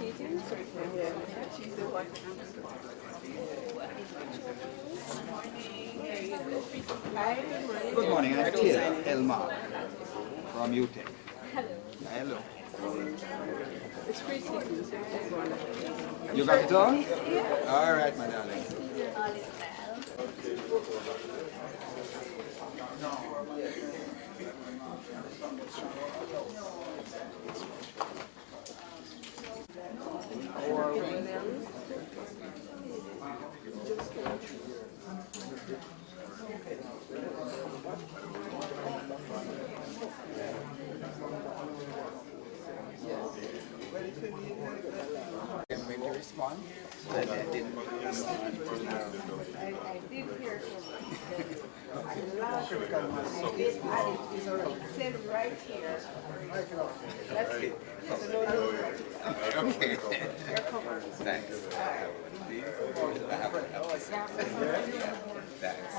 Good morning, I'm Taylor Elmar from UTEC. Hello. It's free season, so You got it all? All right, my darling. Maybe respond. I did hear it says right here. That's it. Okay. You're covered. Thanks. Thanks.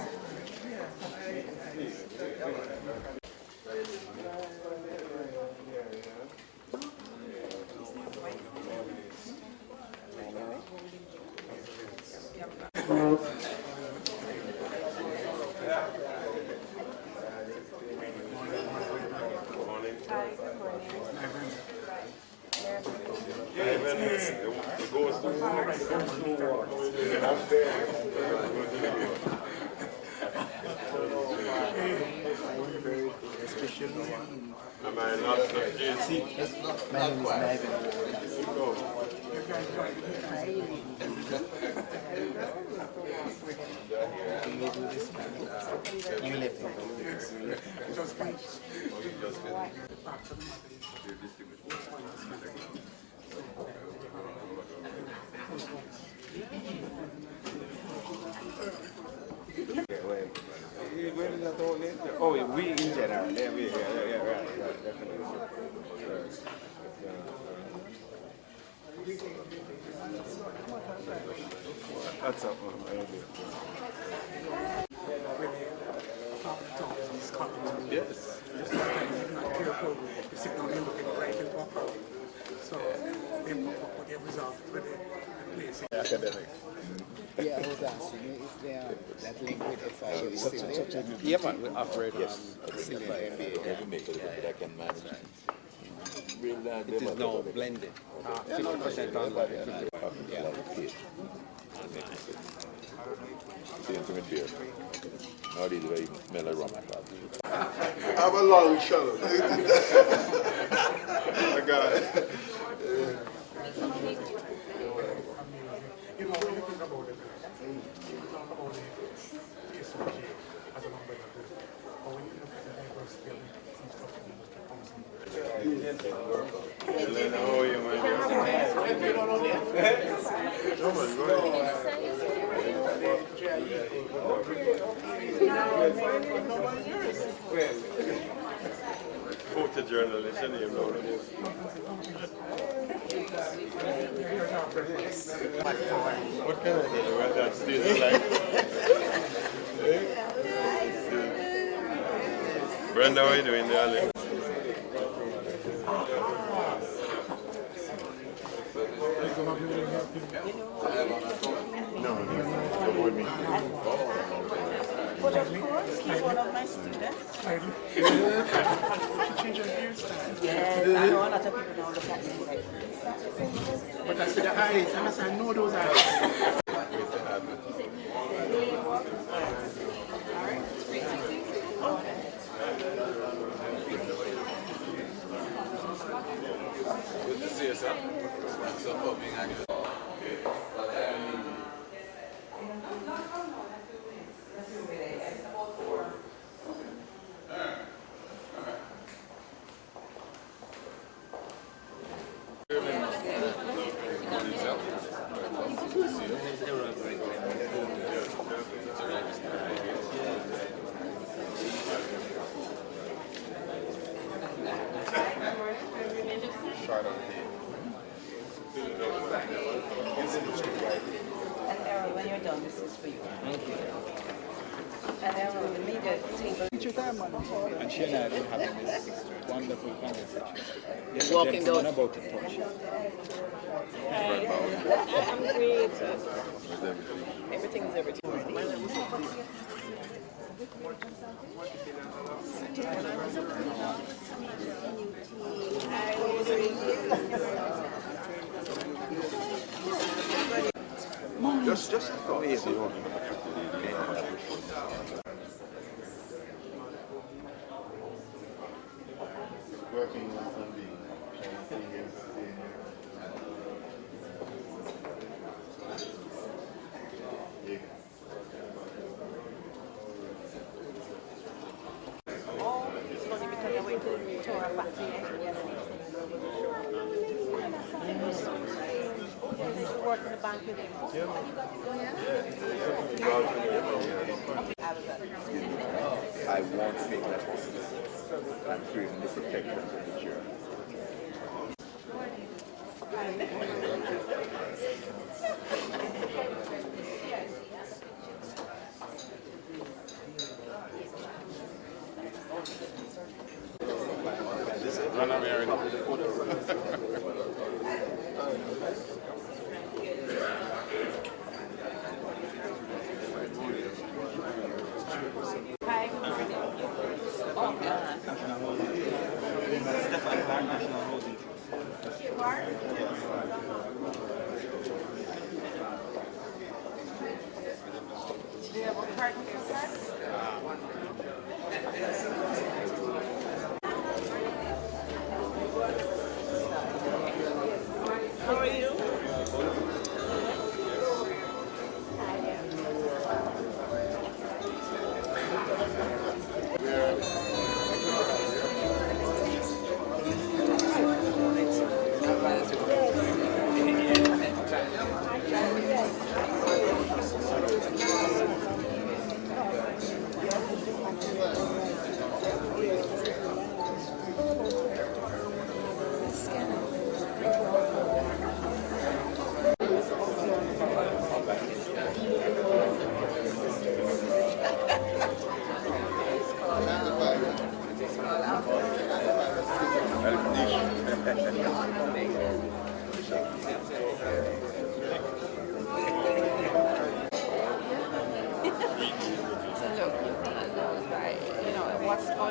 Am I not JC? My name is Ivan. You left me. Oh, we in general. Yeah, right. Definitely. That's up. Yes. If you're not careful, you sit down and look at it right into a crowd. So they put their results with the place. Academic. Yeah, I was asking you if they are that link with FIU is still there. Yeah, man, we operate on Still there. It is now blended. 50% online. I have a long shuttle. I got it. You know, when you think about it, you talk about the TSOG as an umbrella group, but when you look at the diversity of the Hello, how are you, man? No, man, go ahead. Photojournalist, and you know this. What kind of thing? What that still like? Brenda, what are you doing there, Alex? No, avoid me. But of course, he's one of my students. She changed her hairstyle. Yes, I know a lot of people don't look at me like this. But I see the eyes, and I say, I know those eyes. Good to see you, sir. Thanks for coming. And Errol, when you're done, this is for you. And Errol, the media table. And she and I have been having this wonderful conversation. Walking down. About the touch. I'm great. Everything's everything. Just a thought. Working on something. It's funny because I went to our factory yesterday. You work in the bank with him. I won't take that responsibility. I'm creating the protection for the chair. Hi, good morning. Oh, God. You are? Do you have a partner for that? How are you? So look, right, you know,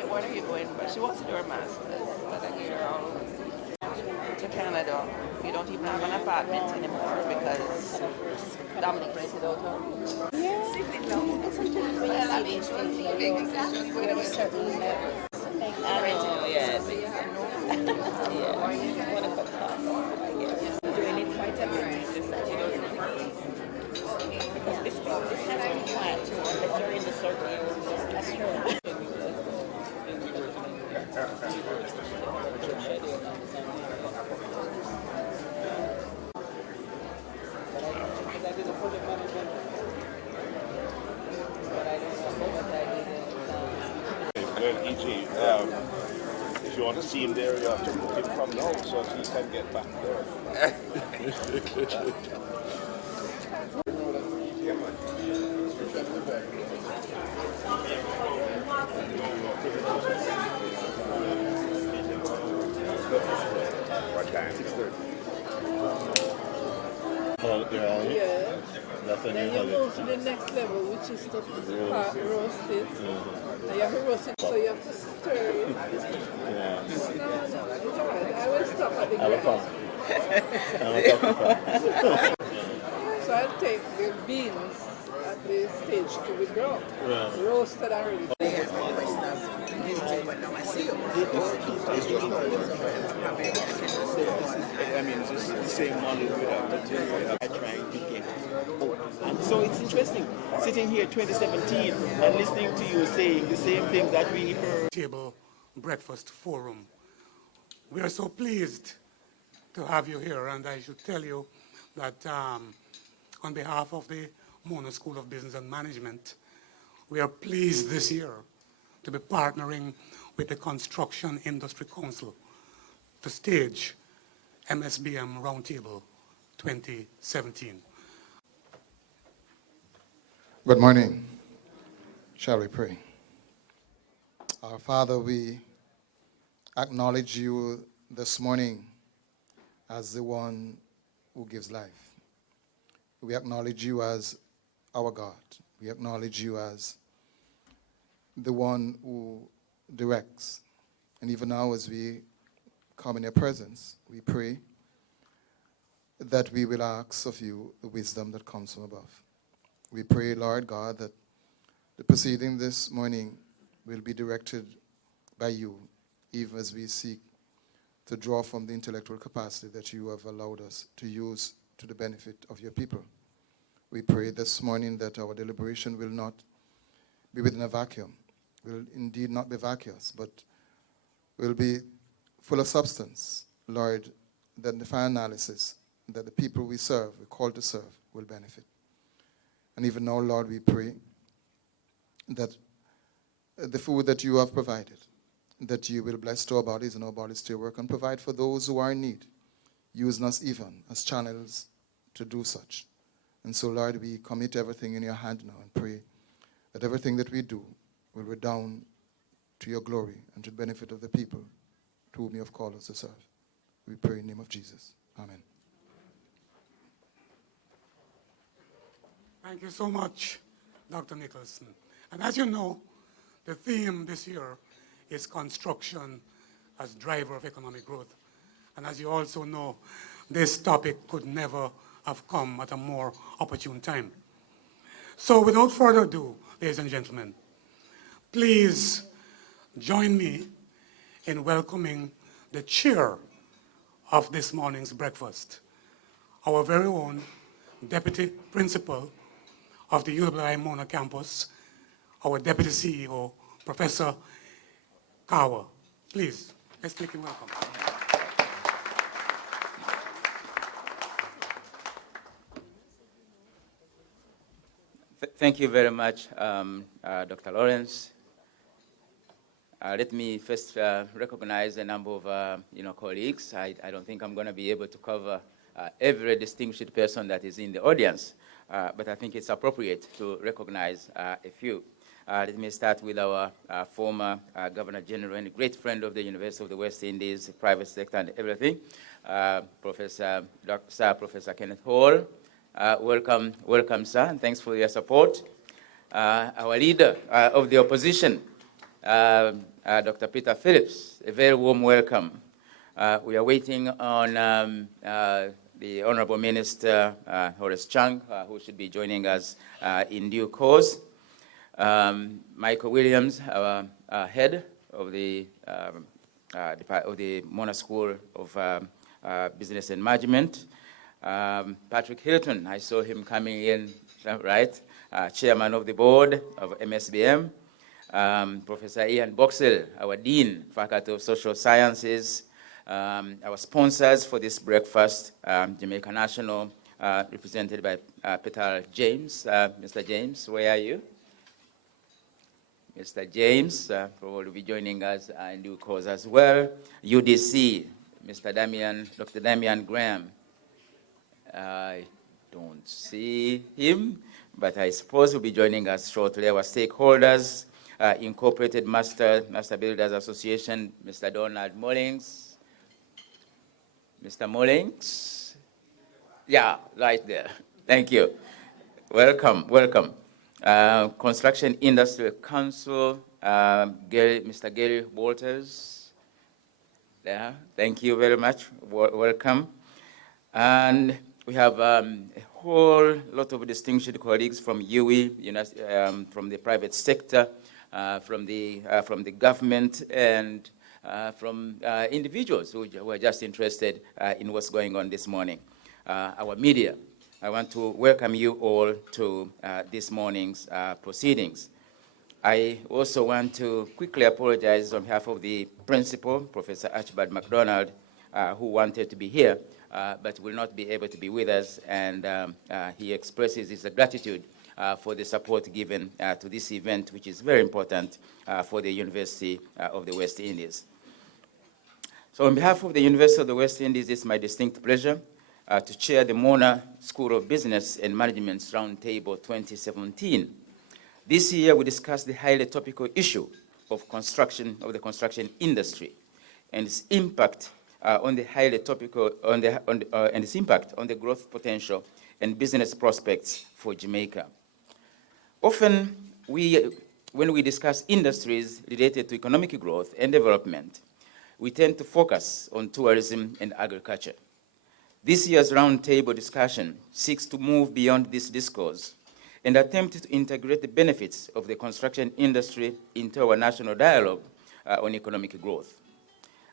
what are you going, but she wants to do her master's, but I gave her all to Canada. You don't even have an apartment anymore because Dominic rented out her room. Well, I mean, she's leaving exactly where we certain levels. I know, yes. Yeah. What a cut cost, I guess. Doing it quite a bit, just that she doesn't. Because this has been quiet too, unless you're in the circle. That's true. Well, EG, if you want to see him there, you have to book him from now so he can get back there. What time? 6:30. Oh, yeah. Yeah. That's a Then new you holiday. move to the next level, which is to roast it. And you have to roast it, so you have to stir it. Yeah. No, it's alright. I will stop at the Have a ground. fun. Have a coffee. So I'll take the beans at the stage to be ground. Right. Roasted already. I mean, it's just the same knowledge we have that we are trying to get. And so it's interesting, sitting here 2017 and listening to you saying the same things that we heard. Table Breakfast Forum. We are so pleased to have you here, and I should tell you that on behalf of the Mona School of Business and Management, we are pleased this year to be partnering with the Construction Industry Council to stage MSBM Roundtable 2017. Good morning. Shall we pray? Our Father, we acknowledge you this morning as the one who gives life. We acknowledge you as our God. We acknowledge you as the one who directs. And even now as we come in your presence, we pray that we will ask of you the wisdom that comes from above. We pray, Lord God, that the proceeding this morning will be directed by you, even as we seek to draw from the intellectual capacity that you have allowed us to use to the benefit of your people. We pray this morning that our deliberation will not be within a vacuum, will indeed not be vacuous, but will be full of substance, Lord, that the final analysis, that the people we serve, we call to serve, will benefit. And even now, Lord, we pray that the food that you have provided, that you will bless to our bodies and our bodies to your work and provide for those who are in need, using us even as channels to do such. And so, Lord, we commit everything in your hand now and pray that everything that we do will redound to your glory and to the benefit of the people to whom you have called us to serve. We pray in the name of Jesus. Amen. Thank you so much, Dr. Nicholson. And as you know, the theme this year is construction as driver of economic growth. And as you also know, this topic could never have come at a more opportune time. So without further ado, ladies and gentlemen, please join me in welcoming the chair of this morning's breakfast, our very own Deputy Principal of the UWI Mona campus, our Deputy CEO, Professor Kawa. Please, let's make him welcome. Thank you very much, Dr. Lawrence. Let me first recognize a number of colleagues. I don't think I'm going to be able to cover every distinguished person that is in the audience, but I think it's appropriate to recognize a few. Let me start with our former Governor General and great friend of the University of the West Indies, private sector and everything, Professor Kenneth Hall. Welcome, sir, and thanks for your support. Our leader of the opposition, Dr. Peter Phillips, a very warm welcome. We are waiting on the Honorable Minister, Horace Chang, who should be joining us in due course. Michael Williams, our head of the Mona School of Business and Management. Patrick Hilton, I saw him coming in, right? Chairman of the board of MSBM. Professor Ian Boxell, our Dean, Faculty of Social Sciences. Our sponsors for this breakfast, Jamaica National, represented by Peter James. Mr. James, where are you? Mr. James, will be joining us in due course as well. UDC, Dr. Damian Graham. I don't see him, but I suppose he'll be joining us shortly. Our stakeholders, Incorporated Master Builders Association, Mr. Donald Mullings. Mr. Mullings? Yeah, right there. Thank you. Welcome. Construction Industry Council, Mr. Gary Walters. Yeah, thank you very much. Welcome. And we have a whole lot of distinguished colleagues from UWI, from the private sector, from the government, and from individuals who are just interested in what's going on this morning. Our media, I want to welcome you all to this morning's proceedings. I also want to quickly apologize on behalf of the principal, Professor Archibald MacDonald, who wanted to be here, but will not be able to be with us, and he expresses his gratitude for the support given to this event, which is very important for the University of the West Indies. So on behalf of the University of the West Indies, it's my distinct pleasure to chair the Mona School of Business and Management's Roundtable 2017. This year, we discussed the highly topical issue of the construction industry and its impact on the highly topical, and its impact on the growth potential and business prospects for Jamaica. Often, when we discuss industries related to economic growth and development, we tend to focus on tourism and agriculture. This year's roundtable discussion seeks to move beyond this discourse and attempt to integrate the benefits of the construction industry into our national dialogue on economic growth.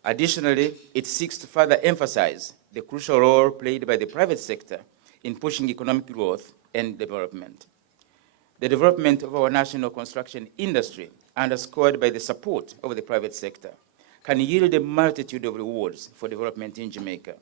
Additionally, it seeks to further emphasize the crucial role played by the private sector in pushing economic growth and development. The development of our national construction industry, underscored by the support of the private sector, can yield a multitude of rewards for development in Jamaica.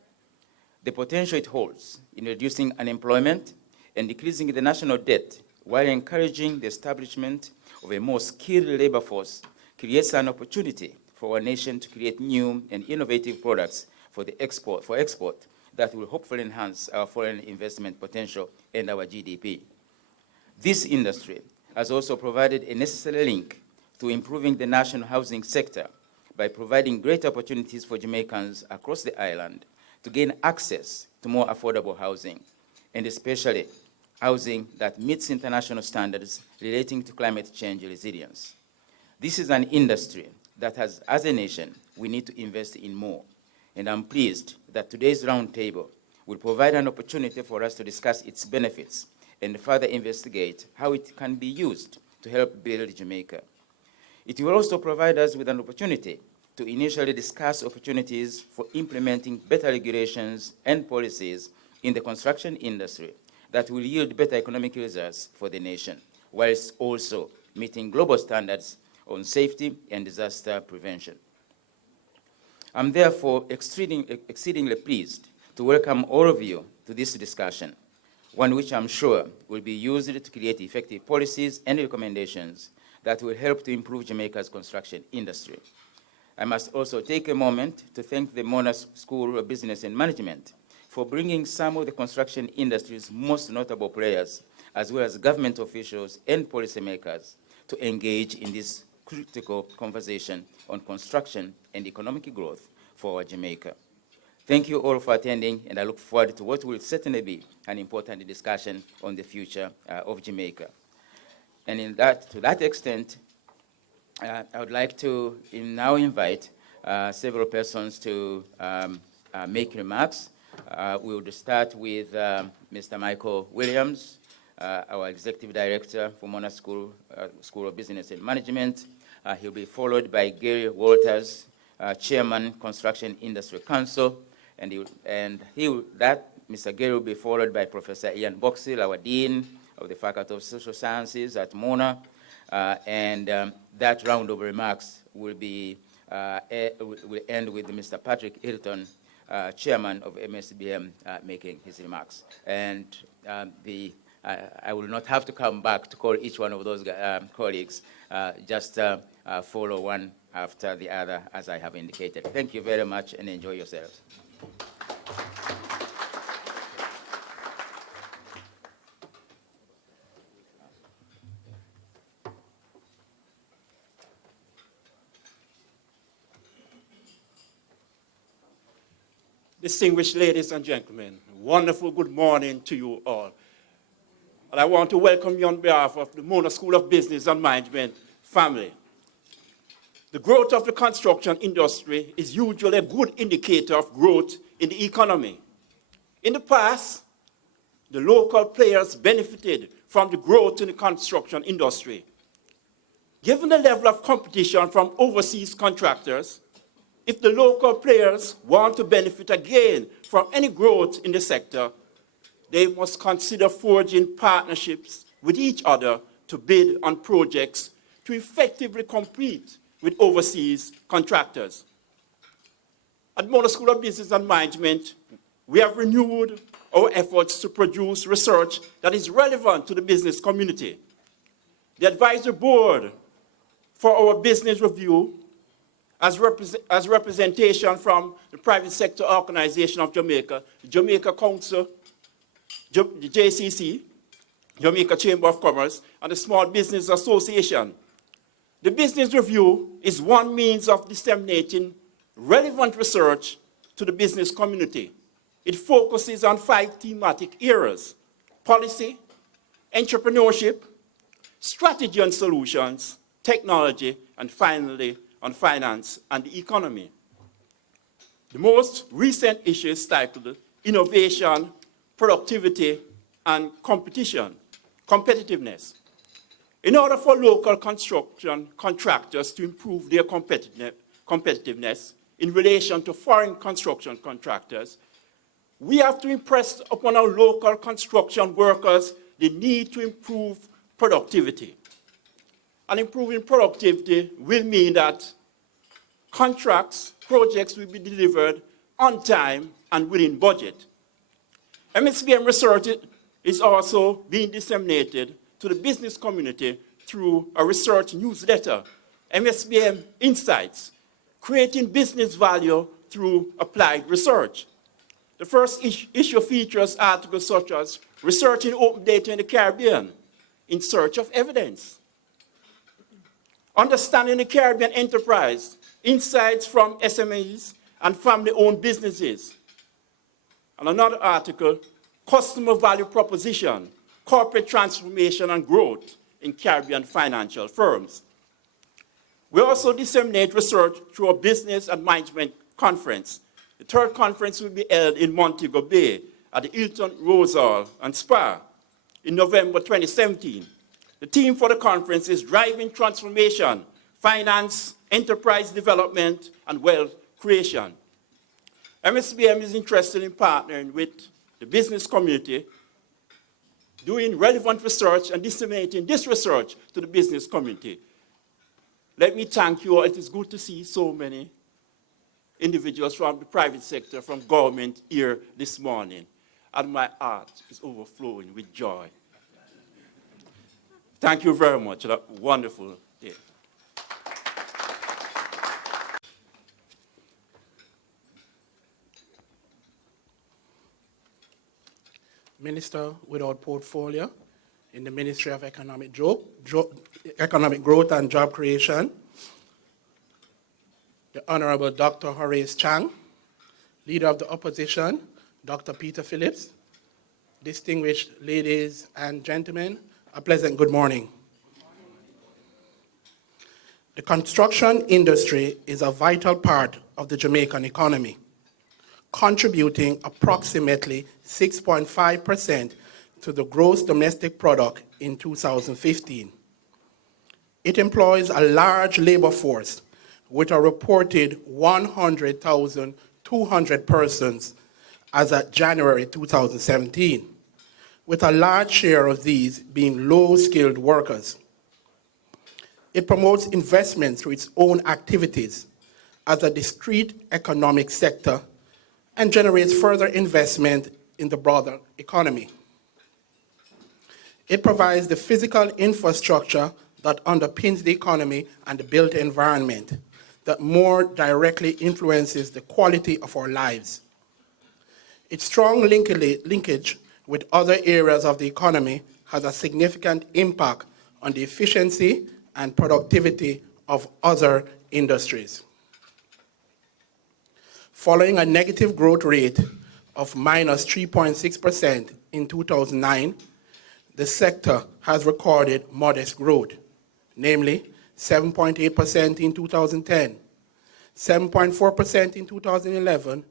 The potential it holds in reducing unemployment and decreasing the national debt while encouraging the establishment of a more skilled labor force creates an opportunity for our nation to create new and innovative products for export that will hopefully enhance our foreign investment potential and our GDP. This industry has also provided a necessary link to improving the national housing sector by providing great opportunities for Jamaicans across the island to gain access to more affordable housing, and especially housing that meets international standards relating to climate change resilience. This is an industry that, as a nation, we need to invest in more, and I'm pleased that today's roundtable will provide an opportunity for us to discuss its benefits and further investigate how it can be used to help build Jamaica. It will also provide us with an opportunity to initially discuss opportunities for implementing better regulations and policies in the construction industry that will yield better economic results for the nation, whilst also meeting global standards on safety and disaster prevention. I'm therefore exceedingly pleased to welcome all of you to this discussion, one which I'm sure will be used to create effective policies and recommendations that will help to improve Jamaica's construction industry. I must also take a moment to thank the Monash School of Business and Management for bringing some of the construction industry's most notable players, as well as government officials and policymakers, to engage in this critical conversation on construction and economic growth for Jamaica. Thank you all for attending, and I look forward to what will certainly be an important discussion on the future of Jamaica. And to that extent, I would like to now invite several persons to make remarks. We will start with Mr. Michael Williams, our Executive Director for Monash School of Business and Management. He'll be followed by Gary Walters, Chairman, Construction Industry Council, Mr. Gary will be followed by Professor Ian Boxall, our Dean of the Faculty of Social Sciences at Mona, that round of remarks will end with Mr. Patrick Hilton, Chairman of MSBM, making his remarks. And I will not have to come back to call each one of those colleagues, just follow one after the other, as I have indicated. Thank you very much, and enjoy yourselves. Distinguished ladies and gentlemen, wonderful good morning to you all. And I want to welcome you on behalf of the Mona School of Business and Management family. The growth of the construction industry is usually a good indicator of growth in the economy. In the past, the local players benefited from the growth in the construction industry. Given the level of competition from overseas contractors, if the local players want to benefit again from any growth in the sector, they must consider forging partnerships with each other to bid on projects to effectively compete with overseas contractors. At Mona School of Business and Management, we have renewed our efforts to produce research that is relevant to the business community. The advisory board for our business review as representation from the private sector organization of Jamaica, the Jamaica Council, the JCC, Jamaica Chamber of Commerce, and the Small Business Association. The business review is one means of disseminating relevant research to the business community. It focuses on 5 thematic areas: policy, entrepreneurship, strategy and solutions, technology, and finally, on finance and the economy. The most recent issue is titled Innovation, Productivity, and Competitiveness. In order for local construction contractors to improve their competitiveness in relation to foreign construction contractors, we have to impress upon our local construction workers the need to improve productivity. And improving productivity will mean that projects will be delivered on time and within budget. MSBM research is also being disseminated to the business community through a research newsletter, MSBM Insights, creating business value through applied research. The first issue features articles such as Researching Open Data in the Caribbean, In Search of Evidence, Understanding the Caribbean Enterprise, Insights from SMEs and family-owned businesses. And another article, Customer Value Proposition, Corporate Transformation and Growth in Caribbean Financial Firms. We also disseminate research through a business and management conference. The third conference will be held in Montego Bay at the Hilton Rosal and Spa in November 2017. The theme for the conference is Driving Transformation, Finance, Enterprise Development, and Wealth Creation. MSBM is interested in partnering with the business community, doing relevant research and disseminating this research to the business community. Let me thank you all. It is good to see so many individuals from the private sector, from government here this morning. And my heart is overflowing with joy. Thank you very much. Have a wonderful day. Minister without portfolio in the Ministry of Economic Growth and Job Creation, the Honorable Dr. Horace Chang, Leader of the Opposition, Dr. Peter Phillips, distinguished ladies and gentlemen, a pleasant good morning. The construction industry is a vital part of the Jamaican economy, contributing approximately 6.5% to the gross domestic product in 2015. It employs a large labor force with a reported 100,200 persons as of January 2017, with a large share of these being low-skilled workers. It promotes investment through its own activities as a discrete economic sector and generates further investment in the broader economy. It provides the physical infrastructure that underpins the economy and the built environment that more directly influences the quality of our lives. Its strong linkage with other areas of the economy has a significant impact on the efficiency and productivity of other industries. Following a negative growth rate of minus 3.6% in 2009, the sector has recorded modest growth, namely 7.8% in 2010, 7.4% in 2011,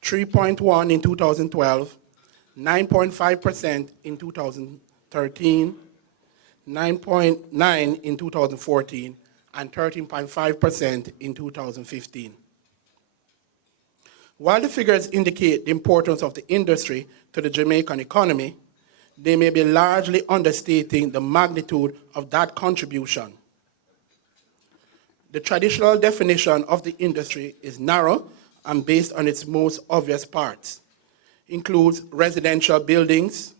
3.1% in 2012, 9.5% in 2013, 9.9% in 2014, and 13.5% in 2015. While the figures indicate the importance of the industry to the Jamaican economy, they may be largely understating the magnitude of that contribution. The traditional definition of the industry is narrow and based on its most obvious parts. Includes residential buildings,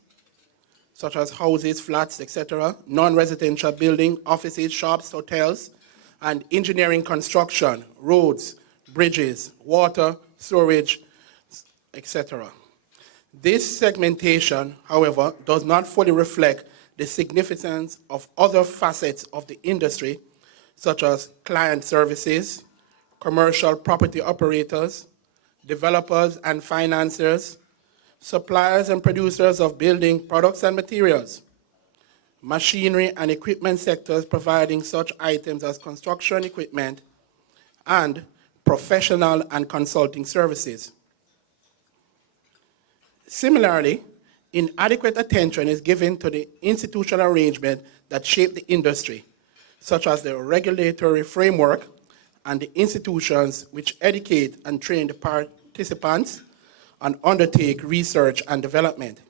such as houses, flats, etc., non-residential building, offices, shops, hotels, and engineering construction, roads, bridges, water, storage, etc. This segmentation, however, does not fully reflect the significance of other facets of the industry, such as client services, commercial property operators, developers and financiers, suppliers and producers of building products and materials, machinery and equipment sectors providing such items as construction equipment, and professional and consulting services. Similarly, inadequate attention is given to the institutional arrangement that shape the industry, such as the regulatory framework and the institutions which educate and train the participants and undertake research and development.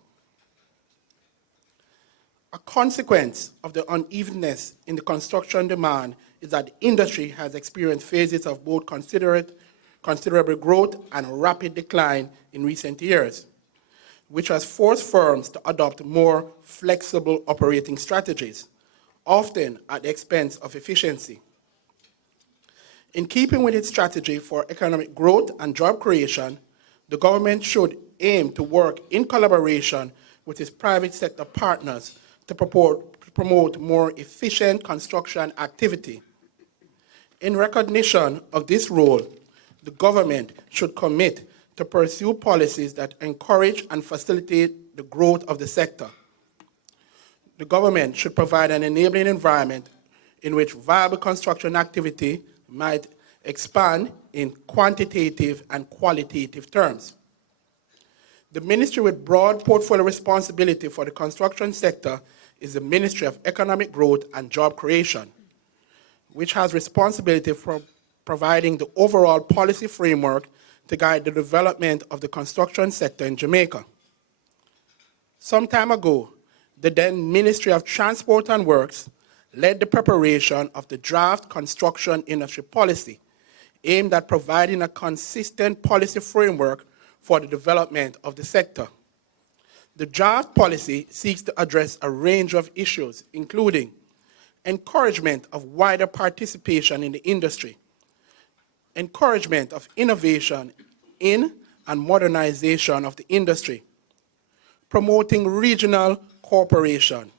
A consequence of the unevenness in the construction demand is that the industry has experienced phases of both considerable growth and rapid decline in recent years, which has forced firms to adopt more flexible operating strategies, often at the expense of efficiency. In keeping with its strategy for economic growth and job creation, the government should aim to work in collaboration with its private sector partners to promote more efficient construction activity. In recognition of this role, the government should commit to pursue policies that encourage and facilitate the growth of the sector. The government should provide an enabling environment in which viable construction activity might expand in quantitative and qualitative terms. The ministry with broad portfolio responsibility for the construction sector is the Ministry of Economic Growth and Job Creation, which has responsibility for providing the overall policy framework to guide the development of the construction sector in Jamaica. Some time ago, the then Ministry of Transport and Works led the preparation of the draft construction industry policy aimed at providing a consistent policy framework for the development of the sector. The draft policy seeks to address a range of issues, including encouragement of wider participation in the industry, encouragement of innovation in and modernization of the industry, promoting regional cooperation,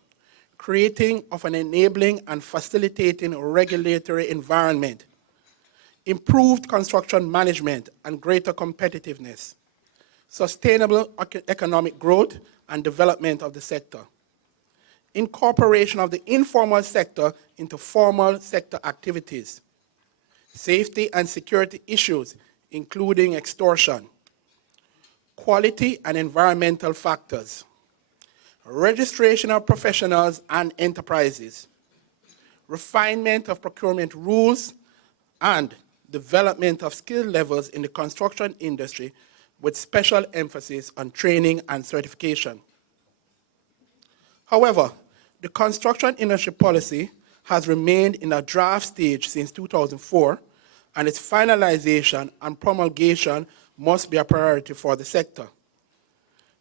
creating of an enabling and facilitating regulatory environment, improved construction management and greater competitiveness, sustainable economic growth and development of the sector, incorporation of the informal sector into formal sector activities, safety and security issues, including extortion, quality and environmental factors, registration of professionals and enterprises, refinement of procurement rules, and development of skill levels in the construction industry with special emphasis on training and certification. However, the construction industry policy has remained in a draft stage since 2004, and its finalization and promulgation must be a priority for the sector.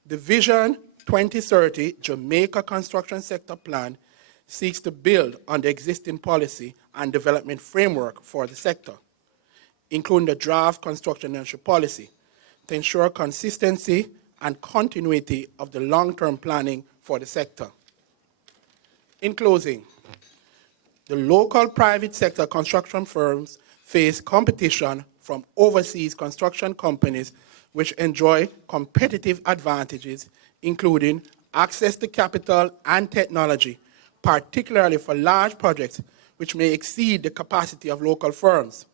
The Vision 2030 Jamaica Construction Sector Plan seeks to build on the existing policy and development framework for the sector, including the draft construction industry policy, to ensure consistency and continuity of the long-term planning for the sector. In closing, the local private sector construction firms face competition from overseas construction companies which enjoy competitive advantages, including access to capital and technology, particularly for large projects which may exceed the capacity of local firms.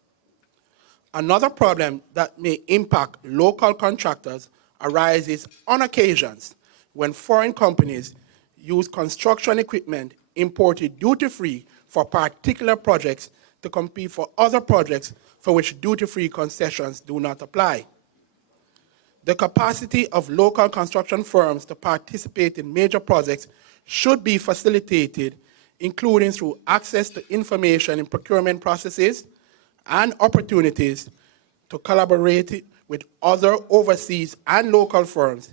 Another problem that may impact local contractors arises on occasions when foreign companies use construction equipment imported duty-free for particular projects to compete for other projects for which duty-free concessions do not apply. The capacity of local construction firms to participate in major projects should be facilitated, including through access to information in procurement processes and opportunities to collaborate with other overseas and local firms,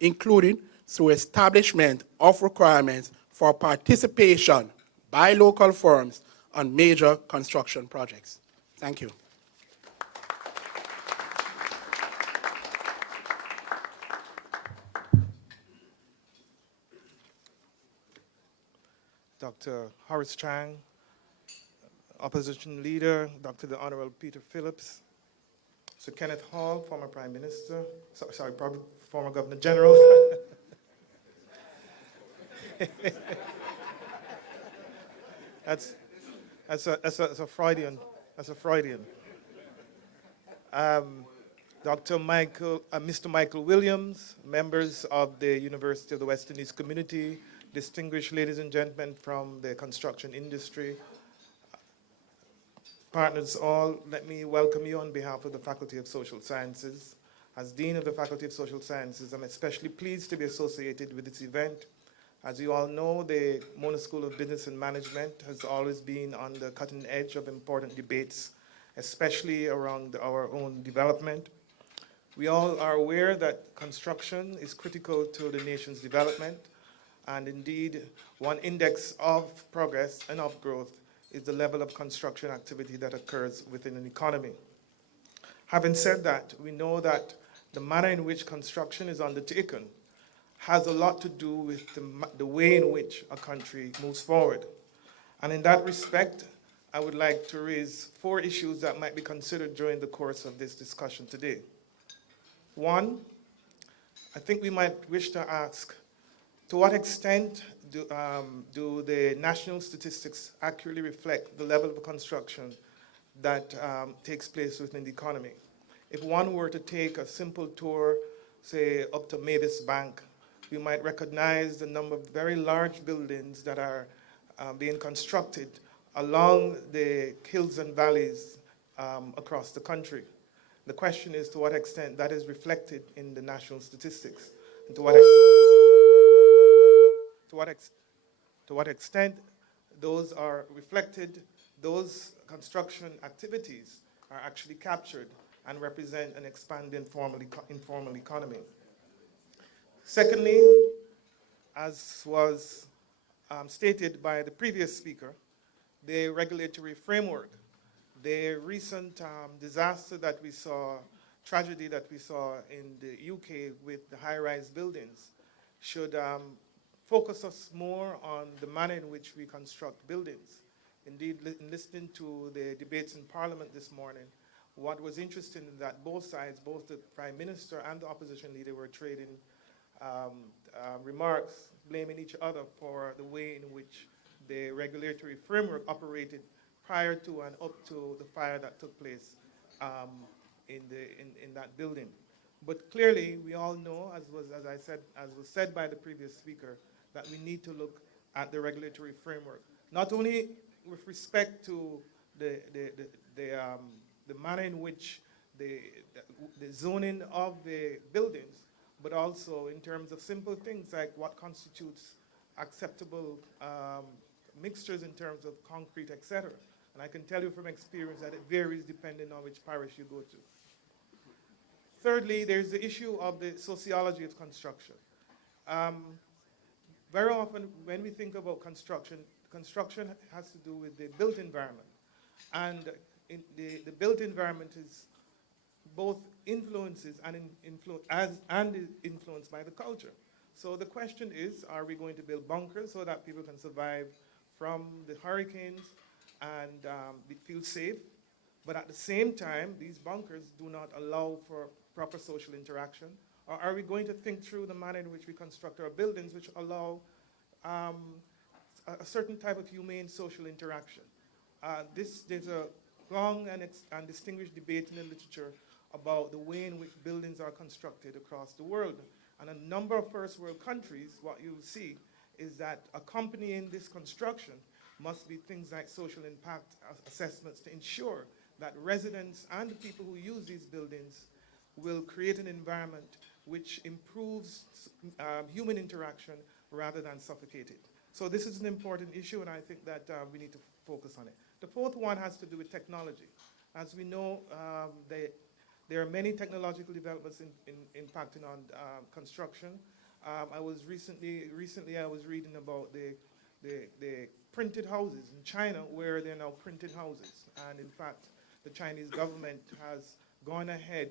including through establishment of requirements for participation by local firms on major construction projects. Thank you. Dr. Horace Chang, Opposition Leader, Dr. the Honorable Peter Phillips, Sir Kenneth Hall, former Prime Minister, sorry, probably former Governor General. that's a Freudian. That's a Freudian. Mr. Michael Williams, members of the University of the West Indies community, distinguished ladies and gentlemen from the construction industry, partners all, let me welcome you on behalf of the Faculty of Social Sciences. As Dean of the Faculty of Social Sciences, I'm especially pleased to be associated with this event. As you all know, the Mona School of Business and Management has always been on the cutting edge of important debates, especially around our own development. We all are aware that construction is critical to the nation's development, and indeed, one index of progress and of growth is the level of construction activity that occurs within an economy. Having said that, we know that the manner in which construction is undertaken has a lot to do with the way in which a country moves forward. And in that respect, I would like to raise 4 issues that might be considered during the course of this discussion today. 1, I think we might wish to ask, to what extent do the national statistics accurately reflect the level of construction that takes place within the economy? If one were to take a simple tour, say up to Mavis Bank, we might recognize the number of very large buildings that are being constructed along the hills and valleys across the country. The question is to what extent that is reflected in the national statistics, and to what extent those are reflected, those construction activities are actually captured and represent an expanding informal economy. Secondly, as was stated by the previous speaker, the regulatory framework, the recent disaster that we saw, tragedy that we saw in the UK with the high-rise buildings should focus us more on the manner in which we construct buildings. Indeed, in listening to the debates in Parliament this morning, what was interesting is that both sides, both the Prime Minister and the opposition leader, were trading remarks, blaming each other for the way in which the regulatory framework operated prior to and up to the fire that took place in that building. But clearly, we all know, as was said by the previous speaker, that we need to look at the regulatory framework, not only with respect to the manner in which the zoning of the buildings, but also in terms of simple things like what constitutes acceptable mixtures in terms of concrete, etc. And I can tell you from experience that it varies depending on which parish you go to. Thirdly, there's the issue of the sociology of construction. Very often when we think about construction, construction has to do with the built environment. And the built environment is both influences and influenced by the culture. So the question is, are we going to build bunkers so that people can survive from the hurricanes and feel safe? But at the same time, these bunkers do not allow for proper social interaction. Or are we going to think through the manner in which we construct our buildings which allow a certain type of humane social interaction? There's a long and distinguished debate in the literature about the way in which buildings are constructed across the world. And a number of first world countries, what you see is that accompanying this construction must be things like social impact assessments to ensure that residents and the people who use these buildings will create an environment which improves human interaction rather than suffocate it. So this is an important issue, and I think that we need to focus on it. The fourth one has to do with technology. As we know, there are many technological developments impacting on construction. I was recently I was reading about the printed houses in China, where they're now printed houses, and in fact, the Chinese government has gone ahead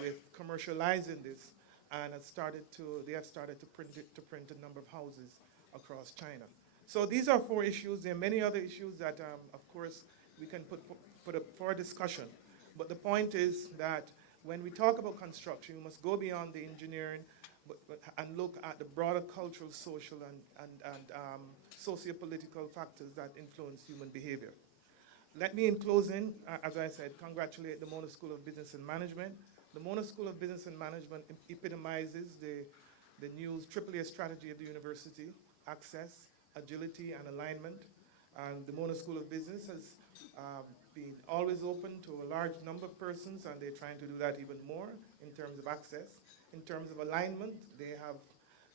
with commercializing this and they have started to print a number of houses across China. So these are 4 issues. There are many other issues that, of course, we can put up for discussion. But the point is that when we talk about construction, we must go beyond the engineering and look at the broader cultural, social, and socio-political factors that influence human behavior. Let me, in closing, as I said, congratulate the Mona School of Business and Management. The Mona School of Business and Management epitomizes the new AAA strategy of the university: access, agility, and alignment. And the Mona School of Business has been always open to a large number of persons, and they're trying to do that even more in terms of access. In terms of alignment, they have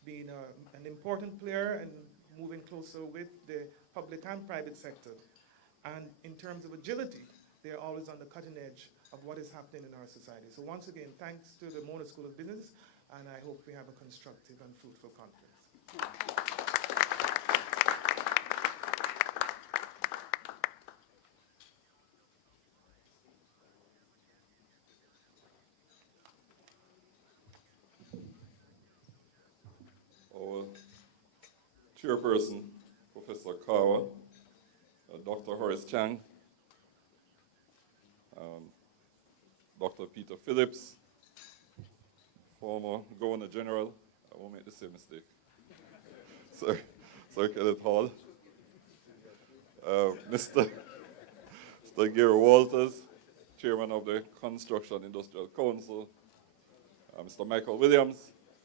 been an important player in moving closer with the public and private sector. And in terms of agility, they're always on the cutting edge of what is happening in our society. So once again, thanks to the Mona School of Business, and I hope we have a constructive and fruitful conference. Our chairperson, Professor Kawa, Dr. Horace Chang, Dr. Peter Phillips, former Governor General, I won't make the same mistake, Sir Kenneth Hall, Mr. Gary Walters, Chairman of the Construction Industrial Council, Mr. Michael Williams,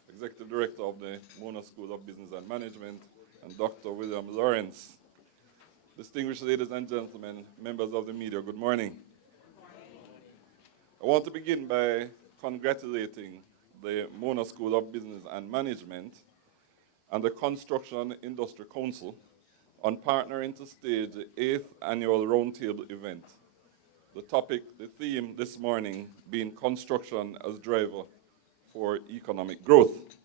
Executive Director of the Mona School of Business and Management, and Dr. William Lawrence. Distinguished ladies and gentlemen, members of the media, good morning. I want to begin by congratulating the Mona School of Business and Management and the Construction Industry Council on partnering to stage the 8th annual Roundtable event. The topic, the theme this morning being construction as driver for economic growth.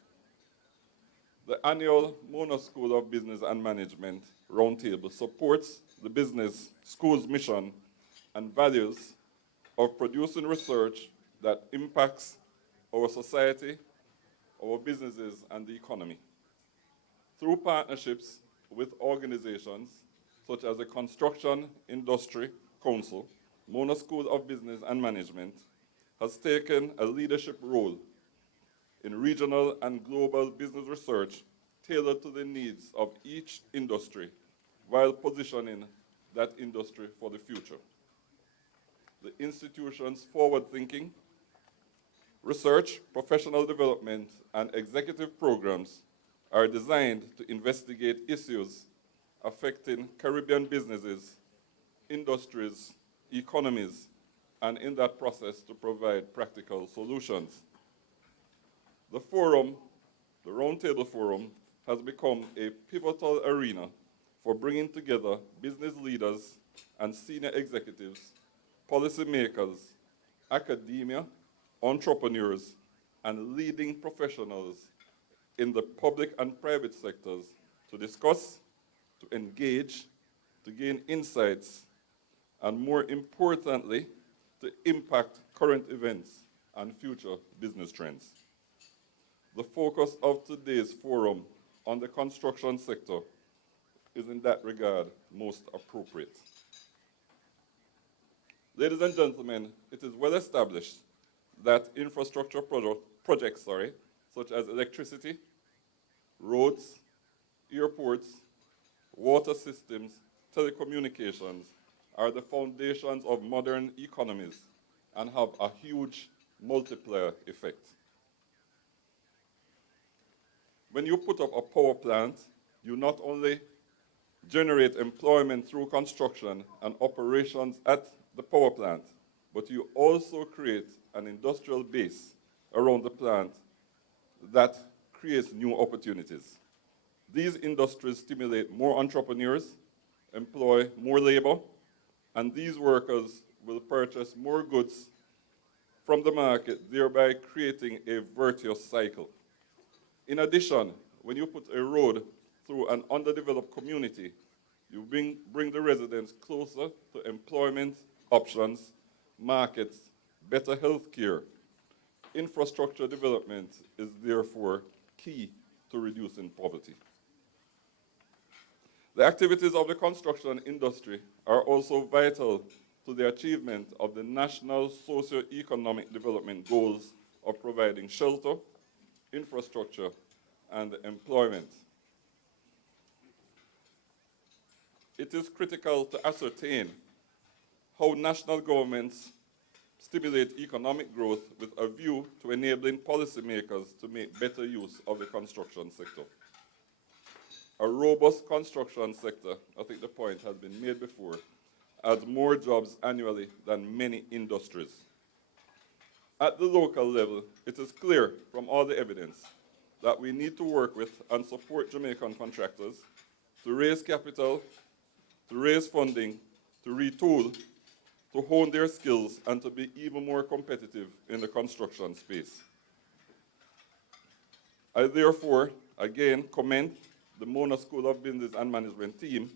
The annual Mona School of Business and Management Roundtable supports the business school's mission and values of producing research that impacts our society, our businesses, and the economy. Through partnerships with organizations such as the Construction Industry Council, Mona School of Business and Management has taken a leadership role in regional and global business research tailored to the needs of each industry while positioning that industry for the future. The institution's forward-thinking research, professional development, and executive programs are designed to investigate issues affecting Caribbean businesses, industries, economies, and in that process to provide practical solutions. The forum, the Roundtable Forum, has become a pivotal arena for bringing together business leaders and senior executives, policymakers, academia, entrepreneurs, and leading professionals in the public and private sectors to discuss, to engage, to gain insights, and more importantly, to impact current events and future business trends. The focus of today's forum on the construction sector is in that regard most appropriate. Ladies and gentlemen, it is well established that infrastructure projects such as electricity, roads, airports, water systems, telecommunications are the foundations of modern economies and have a huge multiplier effect. When you put up a power plant, you not only generate employment through construction and operations at the power plant, but you also create an industrial base around the plant that creates new opportunities. These industries stimulate more entrepreneurs, employ more labor, and these workers will purchase more goods from the market, thereby creating a virtuous cycle. In addition, when you put a road through an underdeveloped community, you bring the residents closer to employment options, markets, better health care. Infrastructure development is therefore key to reducing poverty. The activities of the construction industry are also vital to the achievement of the national socio-economic development goals of providing shelter, infrastructure, and employment. It is critical to ascertain how national governments stimulate economic growth with a view to enabling policymakers to make better use of the construction sector. A robust construction sector, I think the point has been made before, adds more jobs annually than many industries. At the local level, it is clear from all the evidence that we need to work with and support Jamaican contractors to raise capital, to raise funding, to retool, to hone their skills, and to be even more competitive in the construction space. I therefore, again, commend the Mona School of Business and Management team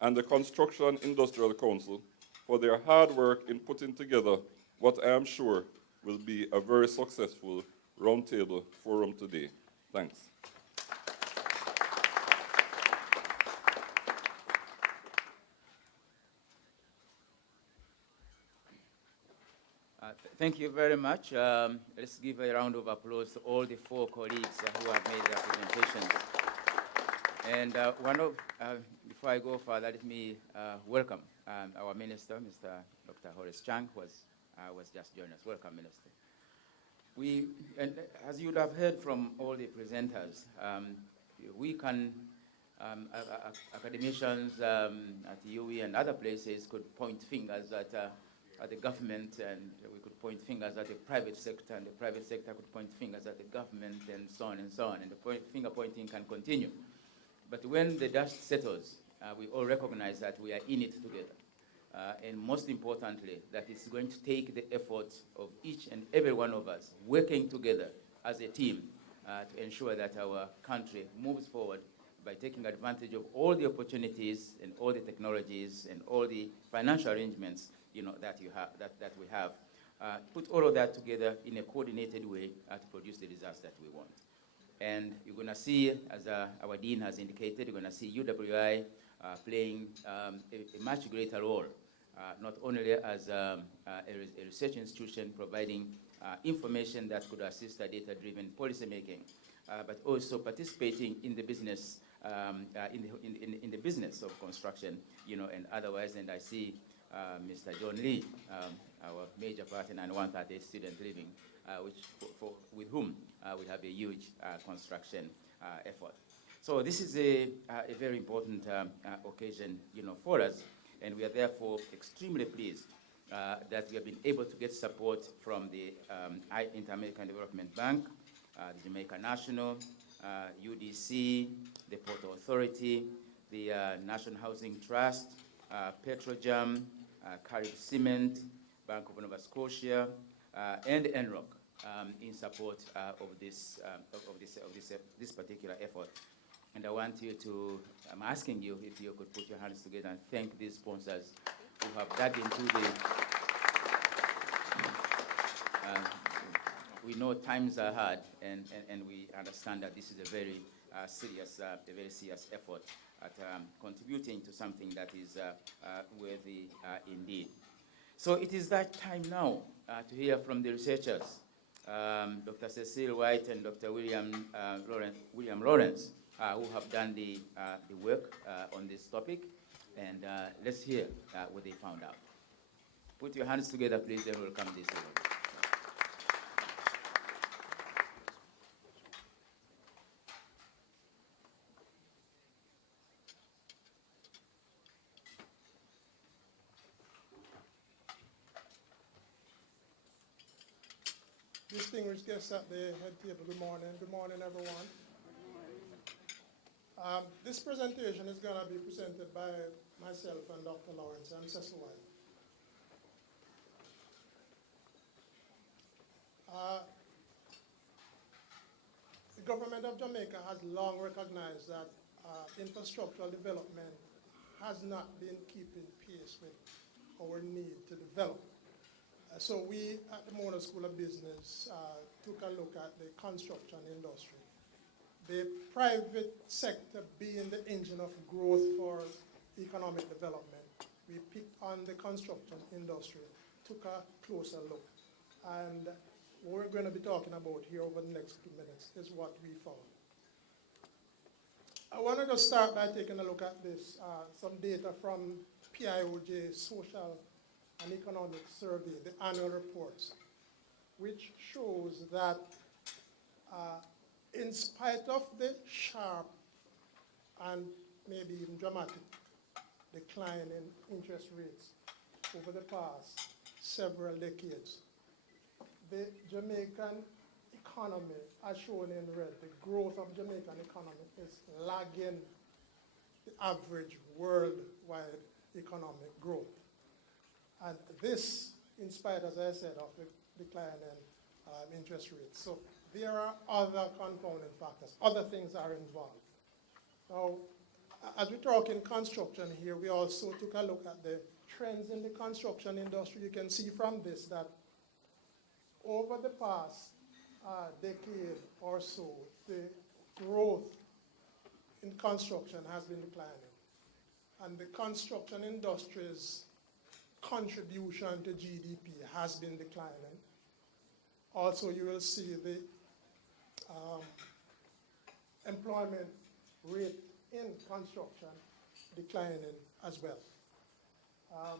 and the Construction Industrial Council for their hard work in putting together what I am sure will be a very successful roundtable forum today. Thanks. Thank you very much. Let's give a round of applause to all the 4 colleagues who have made their presentations. And before I go further, let me welcome our minister, Mr. Dr. Horace Chang, who was just joining us. Welcome, Minister. And as you would have heard from all the presenters, we can, academicians at UE and other places could point fingers at the government, and we could point fingers at the private sector, and the private sector could point fingers at the government, and so on and so on. And the finger pointing can continue. But when the dust settles, we all recognize that we are in it together. And most importantly, that it's going to take the efforts of each and every one of us working together as a team to ensure that our country moves forward by taking advantage of all the opportunities and all the technologies and all the financial arrangements that we have. Put all of that together in a coordinated way to produce the results that we want. And you're going to see, as our dean has indicated, you're going to see UWI playing a much greater role, not only as a research institution providing information that could assist a data-driven policy making, but also participating in the business, in the business of construction, and otherwise. And I see Mr. John Lee, our major partner and 138 student living, with whom we have a huge construction effort. So this is a very important occasion, for us, and we are therefore extremely pleased that we have been able to get support from the Inter-American Development Bank, the Jamaica National, UDC, the Port Authority, the National Housing Trust, Petrojam, Carib Cement, Bank of Nova Scotia, and NROC in support of this particular effort. And I want you to, I'm asking you if you could put your hands together and thank these sponsors who have dug into the, we know times are hard, and we understand that this is a very serious effort at contributing to something that is worthy indeed. So it is that time now to hear from the researchers, Dr. Cecile White and Dr. William Lawrence, who have done the work on this topic, and let's hear what they found out. Put your hands together, please, and welcome this evening. Distinguished guests at the head table, good morning. Good morning, everyone. This presentation is going to be presented by myself and Dr. Lawrence and Cecil White. The government of Jamaica has long recognized that infrastructural development has not been keeping pace with our need to develop. So we at the Mona School of Business took a look at the construction industry. The private sector being the engine of growth for economic development, we picked on the construction industry, took a closer look. And what we're going to be talking about here over the next few minutes is what we found. I wanted to start by taking a look at this, some data from PIOJ Social and Economic Survey, the annual reports, which shows that in spite of the sharp and maybe even dramatic decline in interest rates over the past several decades, the Jamaican economy, as shown in red, the growth of Jamaican economy is lagging the average worldwide economic growth. And this, in spite, as I said, of the decline in interest rates. So there are other confounding factors. Other things are involved. Now, as we talk in construction here, we also took a look at the trends in the construction industry. You can see from this that over the past decade or so, the growth in construction has been declining. And the construction industry's contribution to GDP has been declining. Also, you will see the employment rate in construction declining as well.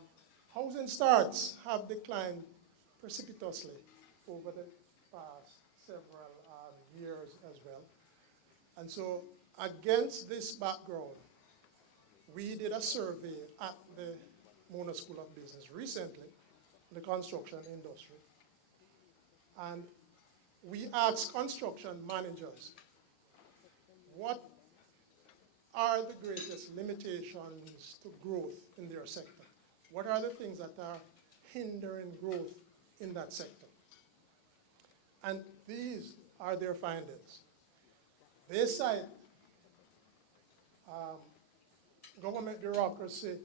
Housing starts have declined precipitously over the past several years as well. And so against this background, we did a survey at the Mona School of Business recently, the construction industry. And we asked construction managers, what are the greatest limitations to growth in their sector? What are the things that are hindering growth in that sector? And these are their findings. They cite government bureaucracy.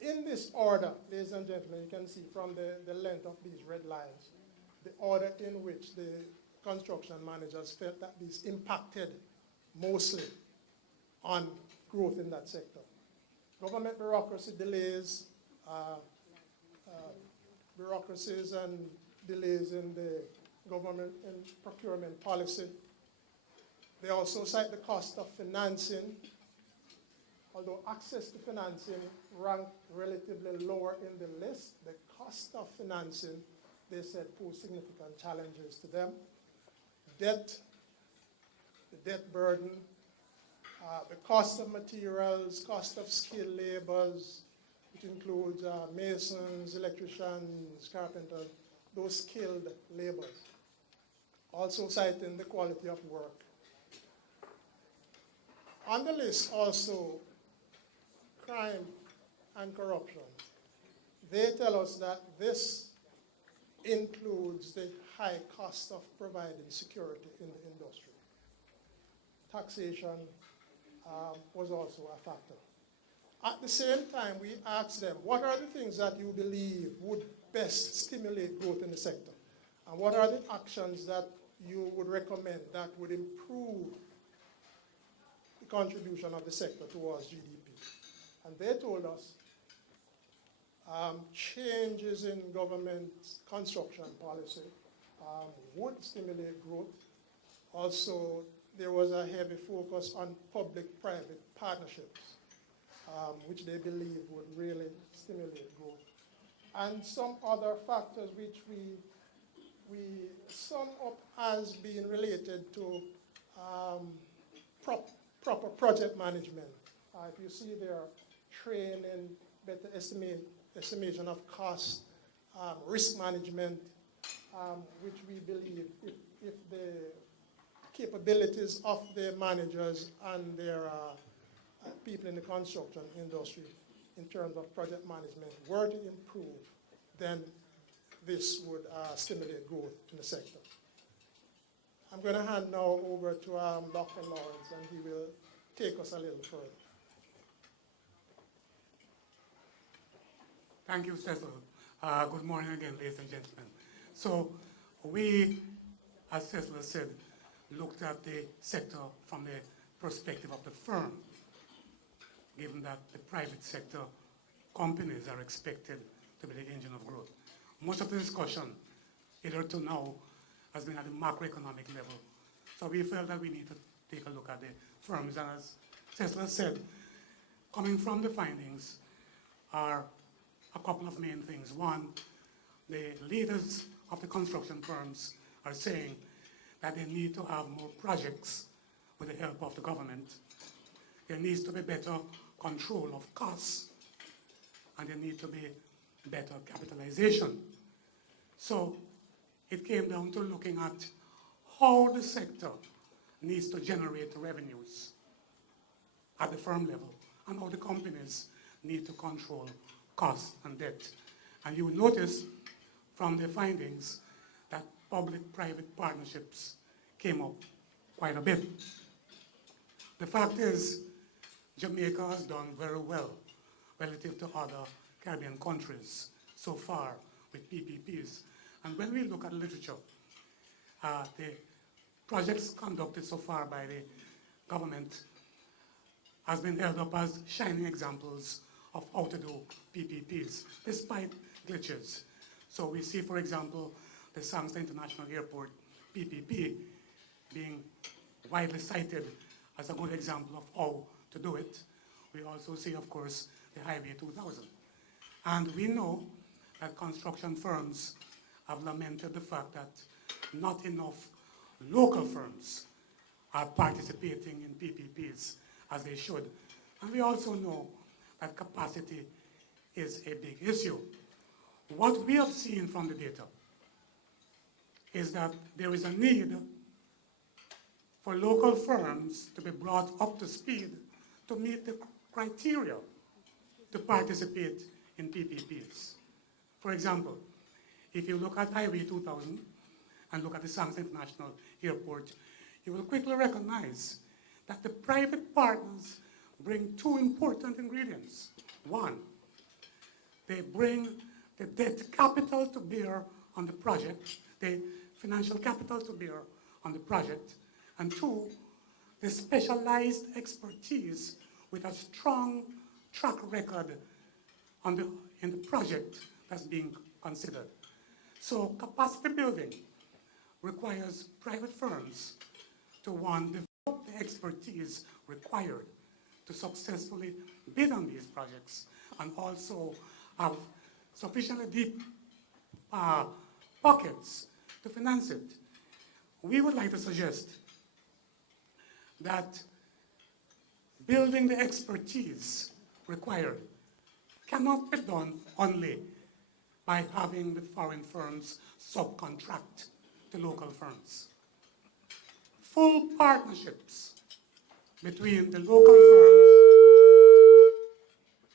In this order, ladies and gentlemen, you can see from the length of these red lines, the order in which the construction managers felt that these impacted mostly on growth in that sector. Government bureaucracy delays, bureaucracies and delays in the government and procurement policy. They also cite the cost of financing, although access to financing ranked relatively lower in the list. The cost of financing, they said, posed significant challenges to them. Debt, the debt burden, the cost of materials, cost of skilled laborers, which includes masons, electricians, carpenters, those skilled laborers. Also citing the quality of work. On the list also, crime and corruption. They tell us that this includes the high cost of providing security in the industry. Taxation was also a factor. At the same time, we asked them, what are the things that you believe would best stimulate growth in the sector? And what are the actions that you would recommend that would improve the contribution of the sector towards GDP? And they told us changes in government construction policy would stimulate growth. Also, there was a heavy focus on public-private partnerships, which they believe would really stimulate growth. And some other factors which we sum up as being related to proper project management. If you see there, training, better estimation of cost, risk management, which we believe if the capabilities of the managers and their people in the construction industry in terms of project management were to improve, then this would stimulate growth in the sector. I'm going to hand now over to Dr. Lawrence, and he will take us a little further. Thank you, Cecil. Good morning again, ladies and gentlemen. So we, as Cecil said, looked at the sector from the perspective of the firm, given that the private sector companies are expected to be the engine of growth. Much of the discussion hitherto now has been at the macroeconomic level. So we felt that we need to take a look at the firms. And as Tesla said, coming from the findings are a couple of main things. One, the leaders of the construction firms are saying that they need to have more projects with the help of the government. There needs to be better control of costs, and there needs to be better capitalization. So it came down to looking at how the sector needs to generate revenues at the firm level and how the companies need to control costs and debt. And you will notice from the findings that public-private partnerships came up quite a bit. The fact is, Jamaica has done very well relative to other Caribbean countries so far with PPPs. And when we look at literature, the projects conducted so far by the government has been held up as shining examples of how to do PPPs, despite glitches. So we see, for example, the Sangster International Airport PPP being widely cited as a good example of how to do it. We also see, of course, the Highway 2000. And we know that construction firms have lamented the fact that not enough local firms are participating in PPPs as they should. And we also know that capacity is a big issue. What we have seen from the data is that there is a need for local firms to be brought up to speed to meet the criteria to participate in PPPs. For example, if you look at Highway 2000 and look at the Sangster International Airport, you will quickly recognize that the private partners bring two important ingredients. One, they bring the debt capital to bear on the project, the financial capital to bear on the project, and two, the specialized expertise with a strong track record in the project that's being considered. So capacity building requires private firms to, one, develop the expertise required to successfully bid on these projects and also have sufficiently deep pockets to finance it. We would like to suggest that building the expertise required cannot be done only by having the foreign firms subcontract to local firms. Full partnerships between the local firms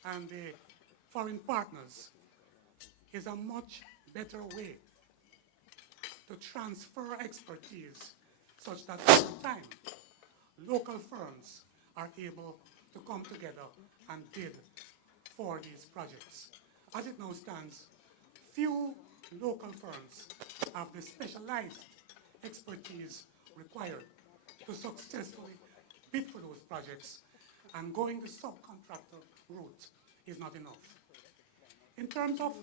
and the foreign partners is a much better way to transfer expertise such that over time, local firms are able to come together and bid for these projects. As it now stands, few local firms have the specialized expertise required to successfully bid for those projects, and going the subcontractor route is not enough. In terms of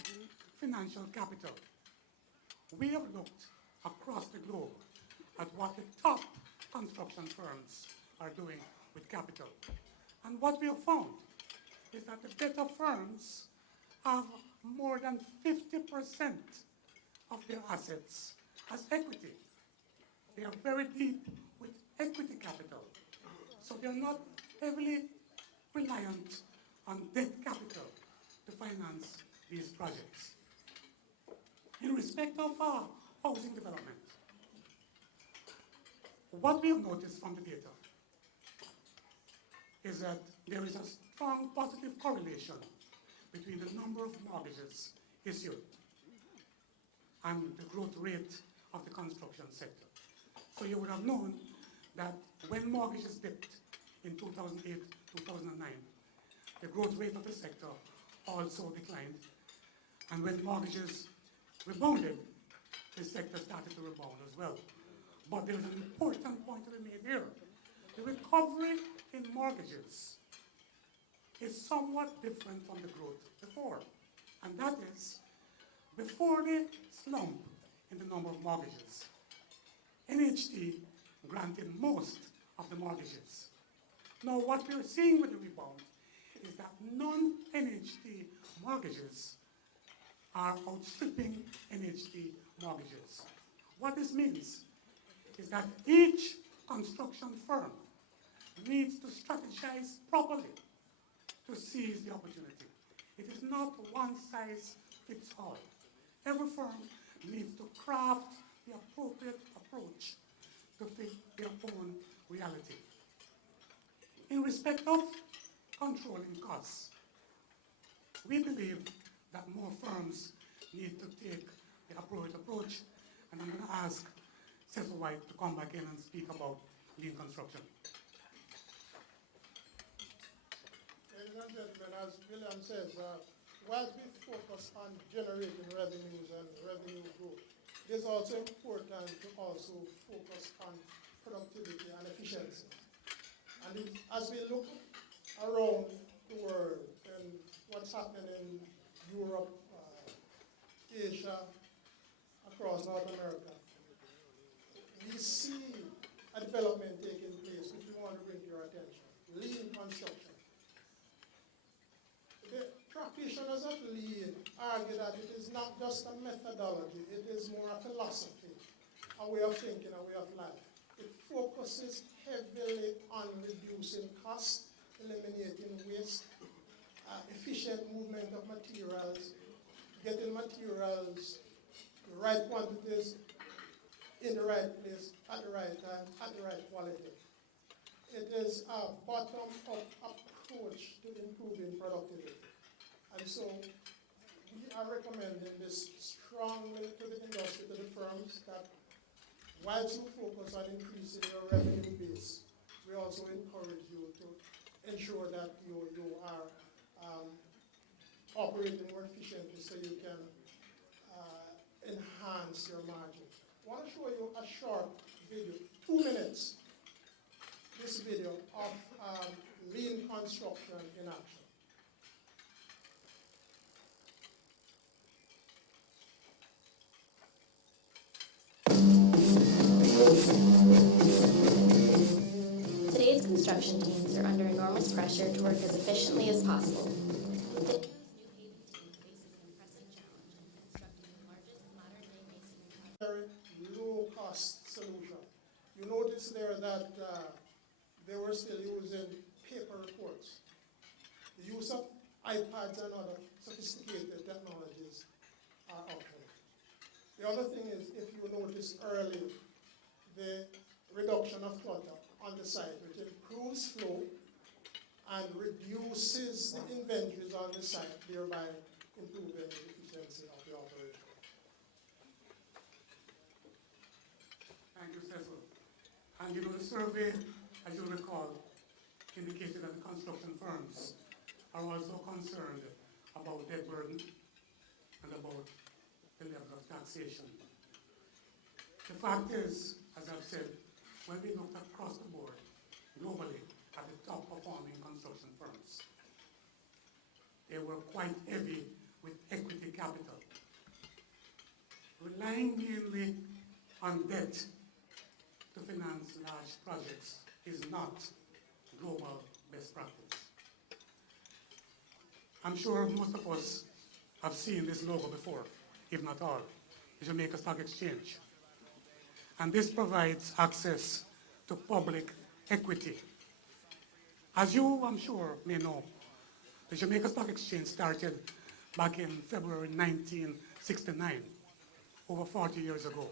financial capital, we have looked across the globe at what the top construction firms are doing with capital. And what we have found is that the better firms have more than 50% of their assets as equity. They are very deep with equity capital. So they are not heavily reliant on debt capital to finance these projects. In respect of housing development, what we have noticed from the data is that there is a strong positive correlation between the number of mortgages issued and the growth rate of the construction sector. So you would have known that when mortgages dipped in 2008, 2009, the growth rate of the sector also declined. And when mortgages rebounded, the sector started to rebound as well. But there is an important point to be made here. The recovery in mortgages is somewhat different from the growth before. And that is, before the slump in the number of mortgages, NHT granted most of the mortgages. Now, what we're seeing with the rebound is that non-NHT mortgages are outstripping NHT mortgages. What this means is that each construction firm needs to strategize properly to seize the opportunity. It is not one size fits all. Every firm needs to craft the appropriate approach to fit their own reality. In respect of controlling costs, we believe that more firms need to take the appropriate approach, and I'm going to ask Cecil White to come back in and speak about lean construction. Ladies and gentlemen, as William says, whilst we focus on generating revenues and revenue growth, it is also important to also focus on productivity and efficiency. And as we look around the world and what's happening in Europe, Asia, across North America, we see a development taking place which we want to bring to your attention. Lean construction. The practitioners of lean argue that it is not just a methodology, it is more a philosophy, a way of thinking, a way of life. It focuses heavily on reducing costs, eliminating waste, efficient movement of materials, getting materials, the right quantities, in the right place, at the right time, at the right quality. It is a bottom-up approach to improving productivity. And so we are recommending this strongly to the industry, to the firms, that whilst you focus on increasing your revenue base, we also encourage you to ensure that you are operating more efficiently so you can enhance your margin. I want to show you a short video, 2 minutes, this video of lean construction in action. Today's construction teams are under enormous pressure to work as efficiently as possible. Very low-cost solution. You notice there that they were still using paper reports. The use of iPads and other sophisticated technologies are optional. The other thing is, if you notice earlier, the reduction of clutter on the site, which improves flow and reduces the inventories on the site, thereby improving the efficiency of the operation. Thank you, Cecil. And you know, the survey, as you'll recall, indicated that the construction firms are also concerned about debt burden and about the level of taxation. The fact is, as I've said, when we looked across the board, globally, at the top performing construction firms, they were quite heavy with equity capital. Relying mainly on debt to finance large projects is not global best practice. I'm sure most of us have seen this logo before, if not all, the Jamaica Stock Exchange. And this provides access to public equity. As you, I'm sure, may know, the Jamaica Stock Exchange started back in February 1969, over 40 years ago.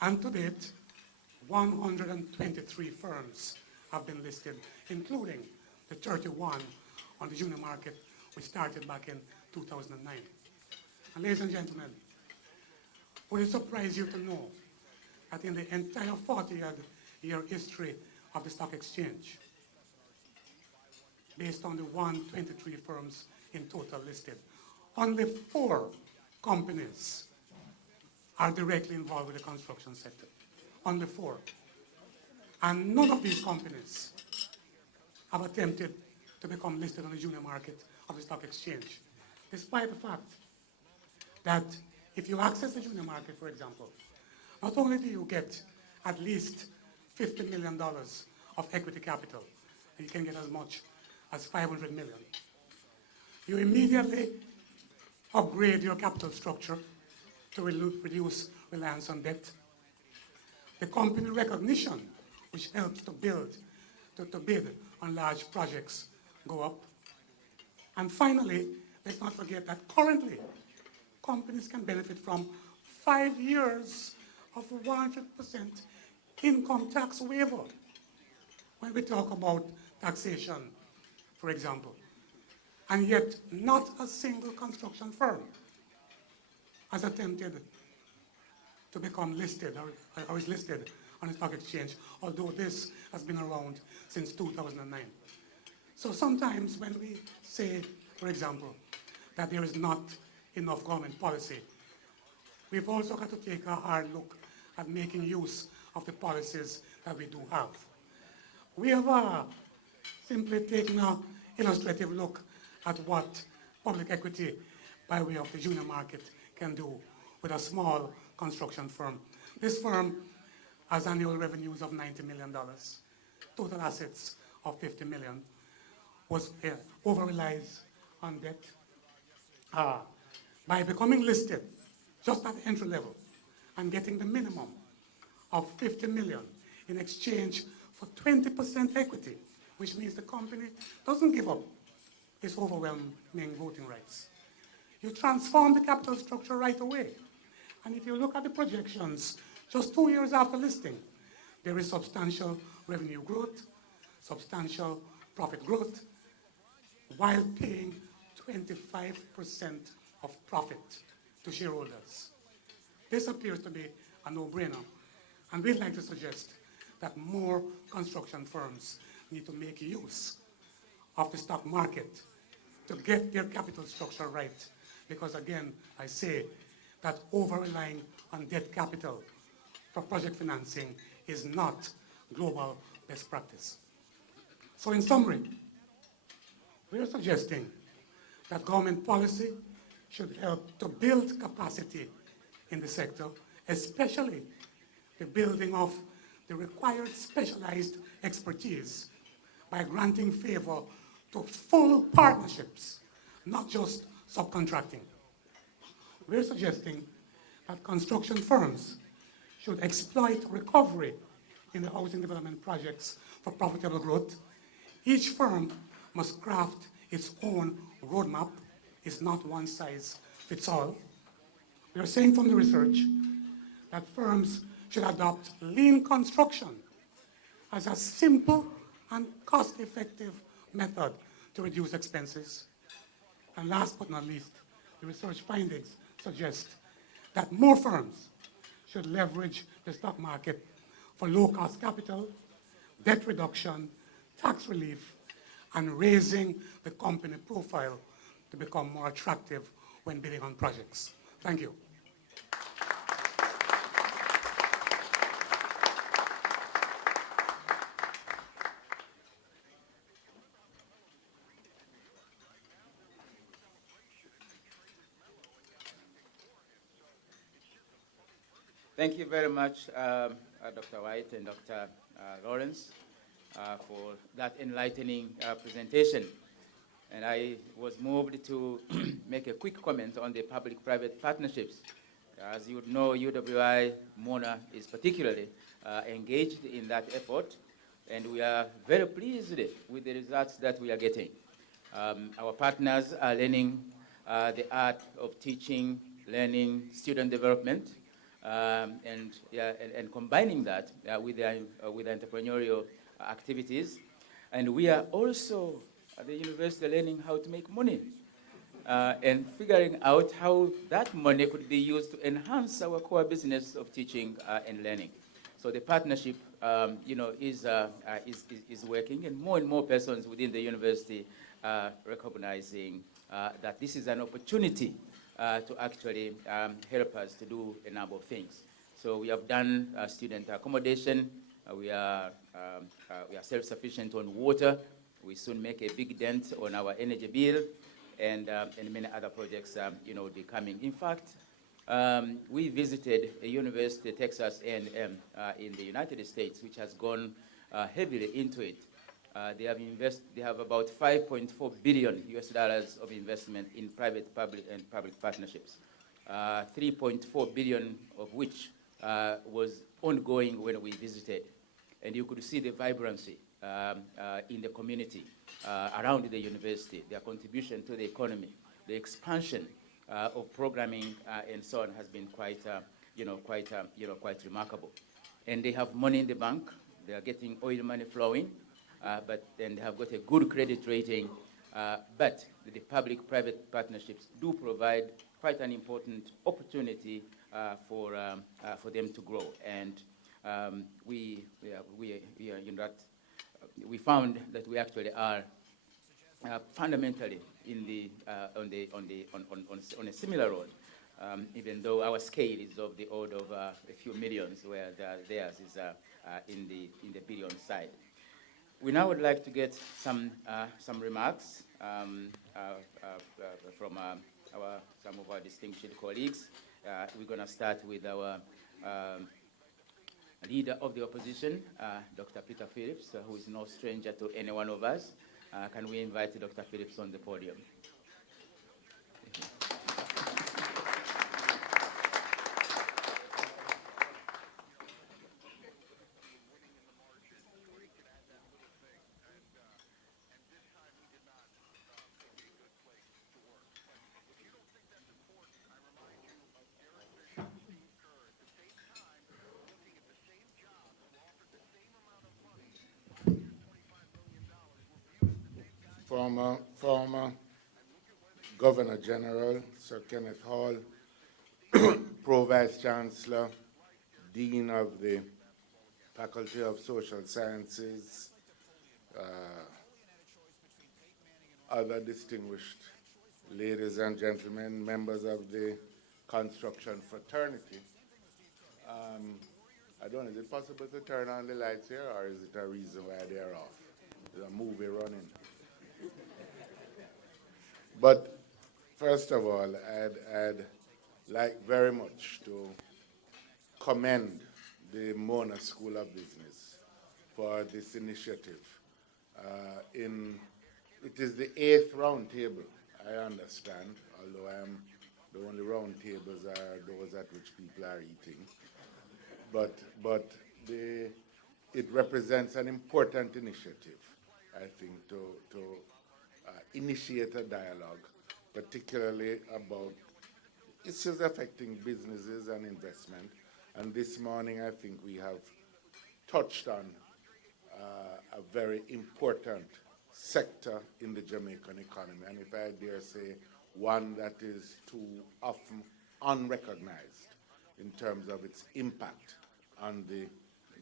And to date, 123 firms have been listed, including the 31 on the junior market, which started back in 2009. And ladies and gentlemen, would it surprise you to know that in the entire 40-year history of the stock exchange, based on the 123 firms in total listed, only 4 companies are directly involved with the construction sector. Only 4. And none of these companies have attempted to become listed on the junior market of the stock exchange, despite the fact that if you access the junior market, for example, not only do you get at least $50 million of equity capital, and you can get as much as 500 million. You immediately upgrade your capital structure to reduce reliance on debt. The company recognition, which helps to bid on large projects, go up. And finally, let's not forget that currently, companies can benefit from 5 years of 100% income tax waiver. When we talk about taxation, for example, and yet not a single construction firm has attempted to become listed or is listed on the stock exchange, although this has been around since 2009. So sometimes when we say, for example, that there is not enough government policy, we've also got to take a hard look at making use of the policies that we do have. We have simply taken an illustrative look at what public equity by way of the junior market can do with a small construction firm. This firm has annual revenues of $90 million, total assets of $50 million, was over-relies on debt. By becoming listed just at the entry level and getting the minimum of $50 million in exchange for 20% equity, which means the company doesn't give up its overwhelming voting rights. You transform the capital structure right away. And if you look at the projections, just 2 years after listing, there is substantial revenue growth, substantial profit growth, while paying 25% of profit to shareholders. This appears to be a no-brainer, and we'd like to suggest that more construction firms need to make use of the stock market to get their capital structure right, because again, I say that over-relying on debt capital for project financing is not global best practice. So in summary, we are suggesting that government policy should help to build capacity in the sector, especially the building of the required specialized expertise by granting favor to full partnerships, not just subcontracting. We're suggesting that construction firms should exploit recovery in the housing development projects for profitable growth. Each firm must craft its own roadmap. It's not one size fits all. We are saying from the research that firms should adopt lean construction as a simple and cost-effective method to reduce expenses. And last but not least, the research findings suggest that more firms should leverage the stock market for low-cost capital, debt reduction, tax relief, and raising the company profile to become more attractive when bidding on projects. Thank you. Thank you very much, Dr. White and Dr. Lawrence, for that enlightening presentation. And I was moved to make a quick comment on the public-private partnerships. As you know, UWI Mona is particularly engaged in that effort, and we are very pleased with the results that we are getting. Our partners are learning the art of teaching, learning, student development, and combining that with entrepreneurial activities. And we are also at the university learning how to make money and figuring out how that money could be used to enhance our core business of teaching and learning. So the partnership, is working, and more persons within the university are recognizing that this is an opportunity to actually help us to do a number of things. So we have done student accommodation. We are self-sufficient on water. we soon make a big dent on our energy bill, and many other projects, will be coming. In fact, we visited a university, Texas A&M, in the United States, which has gone heavily into it. They have about 5.4 billion US dollars of investment in private, public, and public partnerships. 3.4 billion of which was ongoing when we visited. And you could see the vibrancy in the community around the university, their contribution to the economy, the expansion of programming and so on has been quite remarkable. And they have money in the bank. They are getting oil money flowing, but then they have got a good credit rating. But the public-private partnerships do provide quite an important opportunity for them to grow. And we found that we actually are fundamentally on a similar road, even though our scale is of the order of a few millions, where theirs is in the billion side. We now would like to get some remarks from some of our distinguished colleagues. We're going to start with our leader of the opposition, Dr. Peter Phillips, who is no stranger to any one of us. Can we invite Dr. Phillips on the podium? Former Governor General Sir Kenneth Hall, Pro Vice Chancellor, Dean of the Faculty of Social Sciences, other distinguished ladies and gentlemen, members of the construction fraternity. I don't know, is it possible to turn on the lights here, or is it a reason why they're off? There's a movie running. But first of all, I'd like very much to commend the Mona School of Business for this initiative. It is the 8th roundtable, I understand, although the only roundtables are those at which people are eating. But it represents an important initiative, I think, to initiate a dialogue, particularly about issues affecting businesses and investment. And this morning, I think we have touched on a very important sector in the Jamaican economy, and if I dare say, one that is too often unrecognized in terms of its impact on the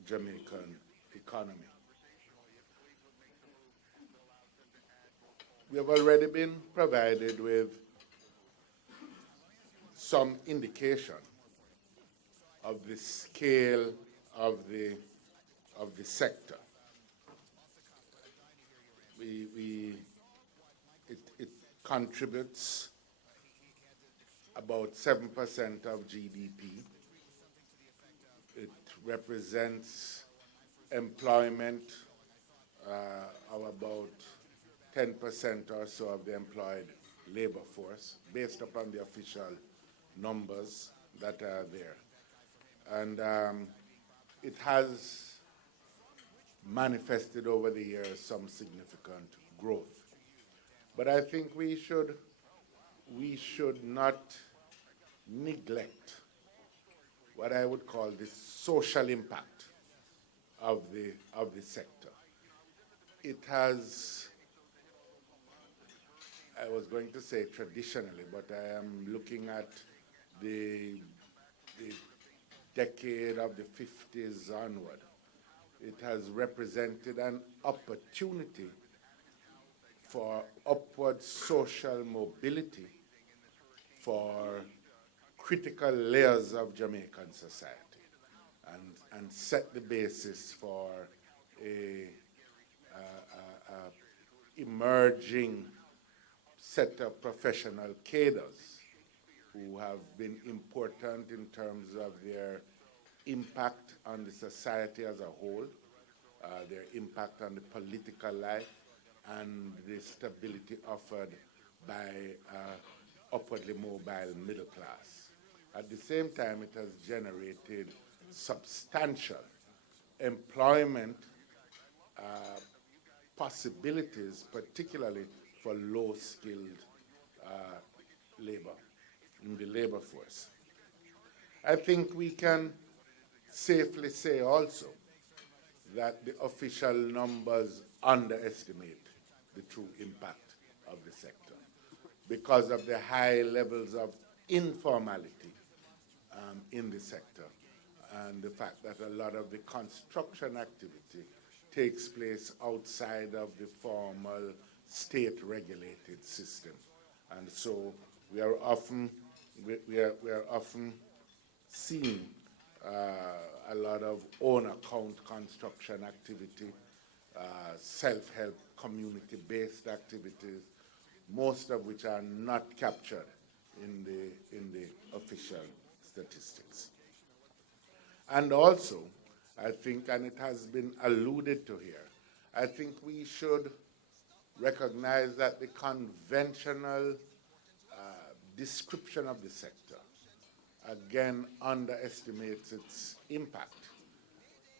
Jamaican economy. We have already been provided with some indication of the scale of the sector. It contributes about 7% of GDP. It represents employment of about 10% or so of the employed labor force, based upon the official numbers that are there. And it has manifested over the years some significant growth. But I think we should not neglect what I would call the social impact of the sector. It has, I was going to say traditionally, but I am looking at the decade of the 50s onward. It has represented an opportunity for upward social mobility for critical layers of Jamaican society, and set the basis for a emerging set of professional cadres who have been important in terms of their impact on the society as a whole, their impact on the political life, and the stability offered by upwardly mobile middle class. At the same time, it has generated substantial employment possibilities, particularly for low-skilled labor in the labor force. I think we can safely say also that the official numbers underestimate the true impact of the sector because of the high levels of informality in the sector and the fact that a lot of the construction activity takes place outside of the formal state-regulated system. And so we are often seeing a lot of own-account construction activity, self-help, community-based activities, most of which are not captured in the official statistics. And also, I think, and it has been alluded to here, I think we should recognize that the conventional description of the sector again underestimates its impact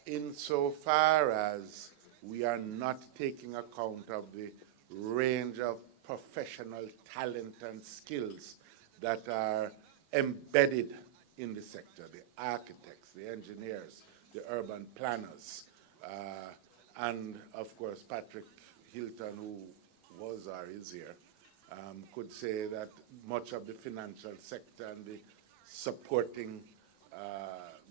insofar as we are not taking account of the range of professional talent and skills that are embedded in the sector, the architects, the engineers, the urban planners, and of course Patrick Hilton, who was or is here, could say that much of the financial sector and the supporting,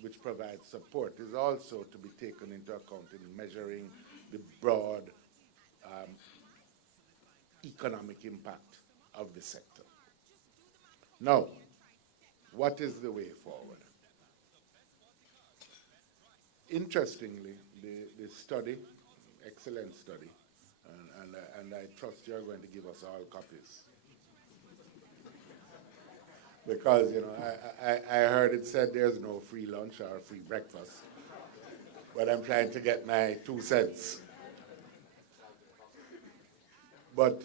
which provides support, is also to be taken into account in measuring the broad economic impact of the sector. Now, what is the way forward? Interestingly, the study, excellent study, and I trust you're going to give us all copies. Because, you know, I heard it said there's no free lunch or free breakfast, but I'm trying to get my 2 cents. But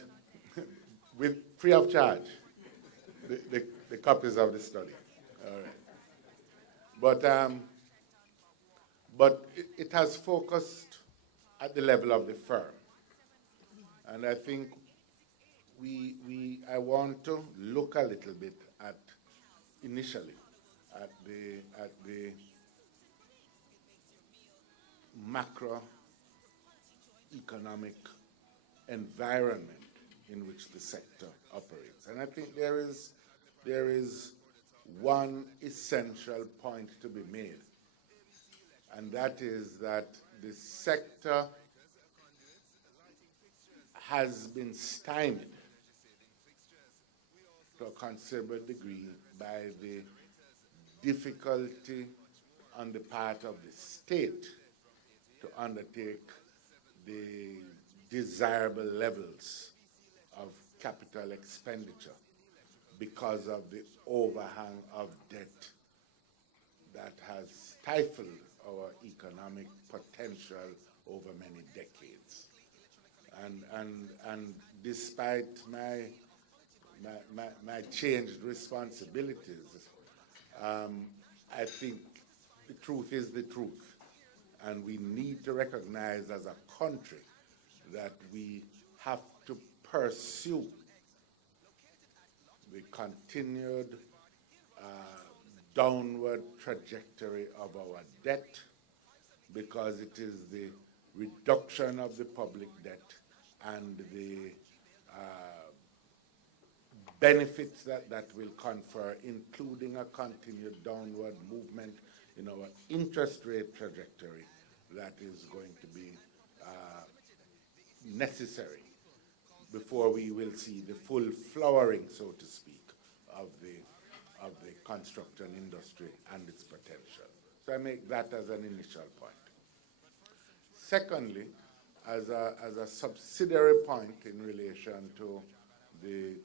with free of charge, the copies of the study. All right. But it has focused at the level of the firm. And I think I want to look a little bit at, initially, at the macroeconomic environment in which the sector operates. And I think there is one essential point to be made, and that is that the sector has been stymied to a considerable degree by the difficulty on the part of the state to undertake the desirable levels of capital expenditure because of the overhang of debt that has stifled our economic potential over many decades. And despite my changed responsibilities, I think the truth is the truth. And we need to recognize as a country that we have to pursue the continued downward trajectory of our debt, because it is the reduction of the public debt and the benefits that will confer, including a continued downward movement in our interest rate trajectory, that is going to be necessary before we will see the full flowering, so to speak, of the construction industry and its potential. So I make that as an initial point. Secondly, as a subsidiary point in relation to the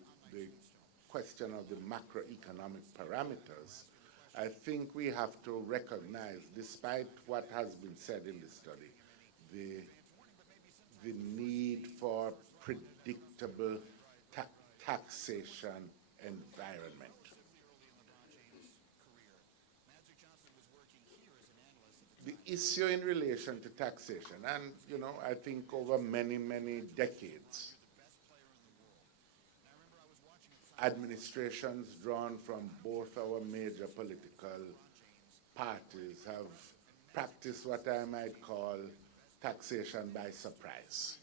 question of the macroeconomic parameters, I think we have to recognize, despite what has been said in the study, the need for predictable taxation environment. The issue in relation to taxation, and I think over many, many decades, administrations drawn from both our major political parties have practiced what I might call taxation by surprise.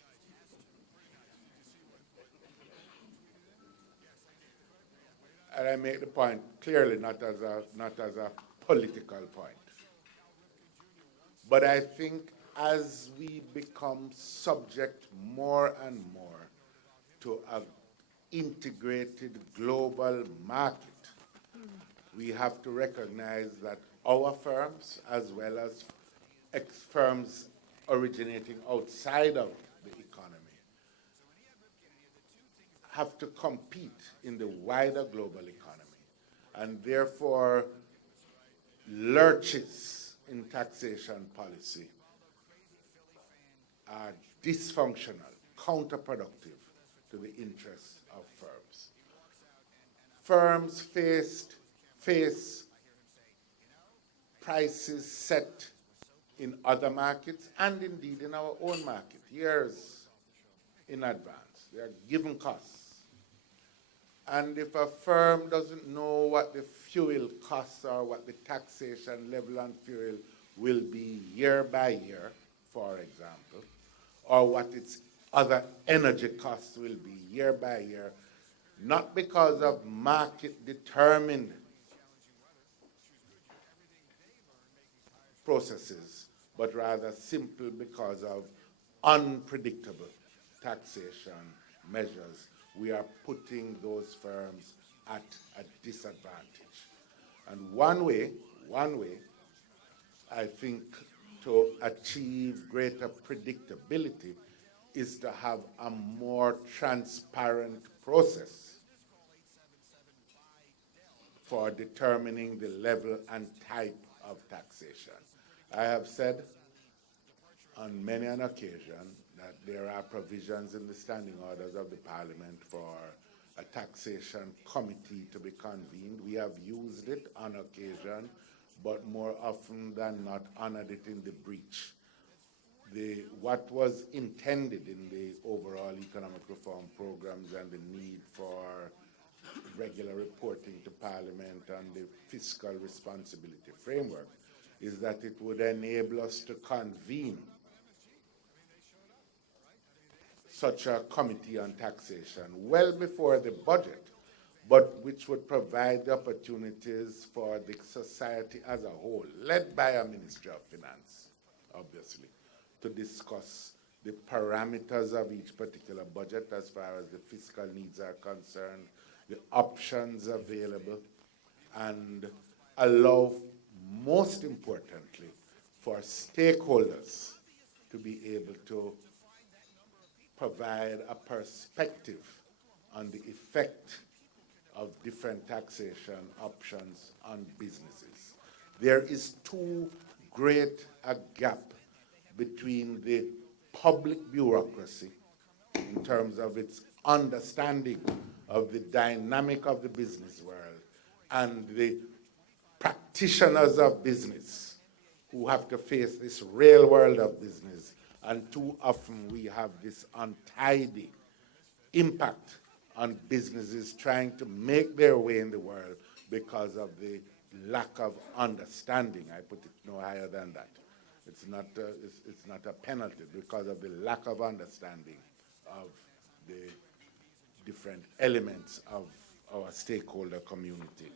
And I make the point clearly not as a political point. But I think as we become subject more and more to an integrated global market, we have to recognize that our firms, as well as firms originating outside of the economy, have to compete in the wider global economy. And therefore, lurches in taxation policy are dysfunctional, counterproductive to the interests of firms. Firms face prices set in other markets and indeed in our own market years in advance. They are given costs. And if a firm doesn't know what the fuel costs are, what the taxation level on fuel will be year by year, for example, or what its other energy costs will be year by year, not because of market-determined processes, but rather simply because of unpredictable taxation measures, we are putting those firms at a disadvantage. And one way, I think, to achieve greater predictability is to have a more transparent process for determining the level and type of taxation. I have said on many an occasion that there are provisions in the standing orders of the Parliament for a taxation committee to be convened. We have used it on occasion, but more often than not honored it in the breach. What was intended in the overall economic reform programs and the need for regular reporting to Parliament and the fiscal responsibility framework is that it would enable us to convene such a committee on taxation well before the budget, but which would provide the opportunities for the society as a whole, led by a Ministry of Finance, obviously, to discuss the parameters of each particular budget as far as the fiscal needs are concerned, the options available, and allow, most importantly, for stakeholders to be able to provide a perspective on the effect of different taxation options on businesses. There is too great a gap between the public bureaucracy in terms of its understanding of the dynamic of the business world and the practitioners of business who have to face this real world of business. And too often we have this untidy impact on businesses trying to make their way in the world because of the lack of understanding. I put it no higher than that. It's not a penalty because of the lack of understanding of the different elements of our stakeholder community.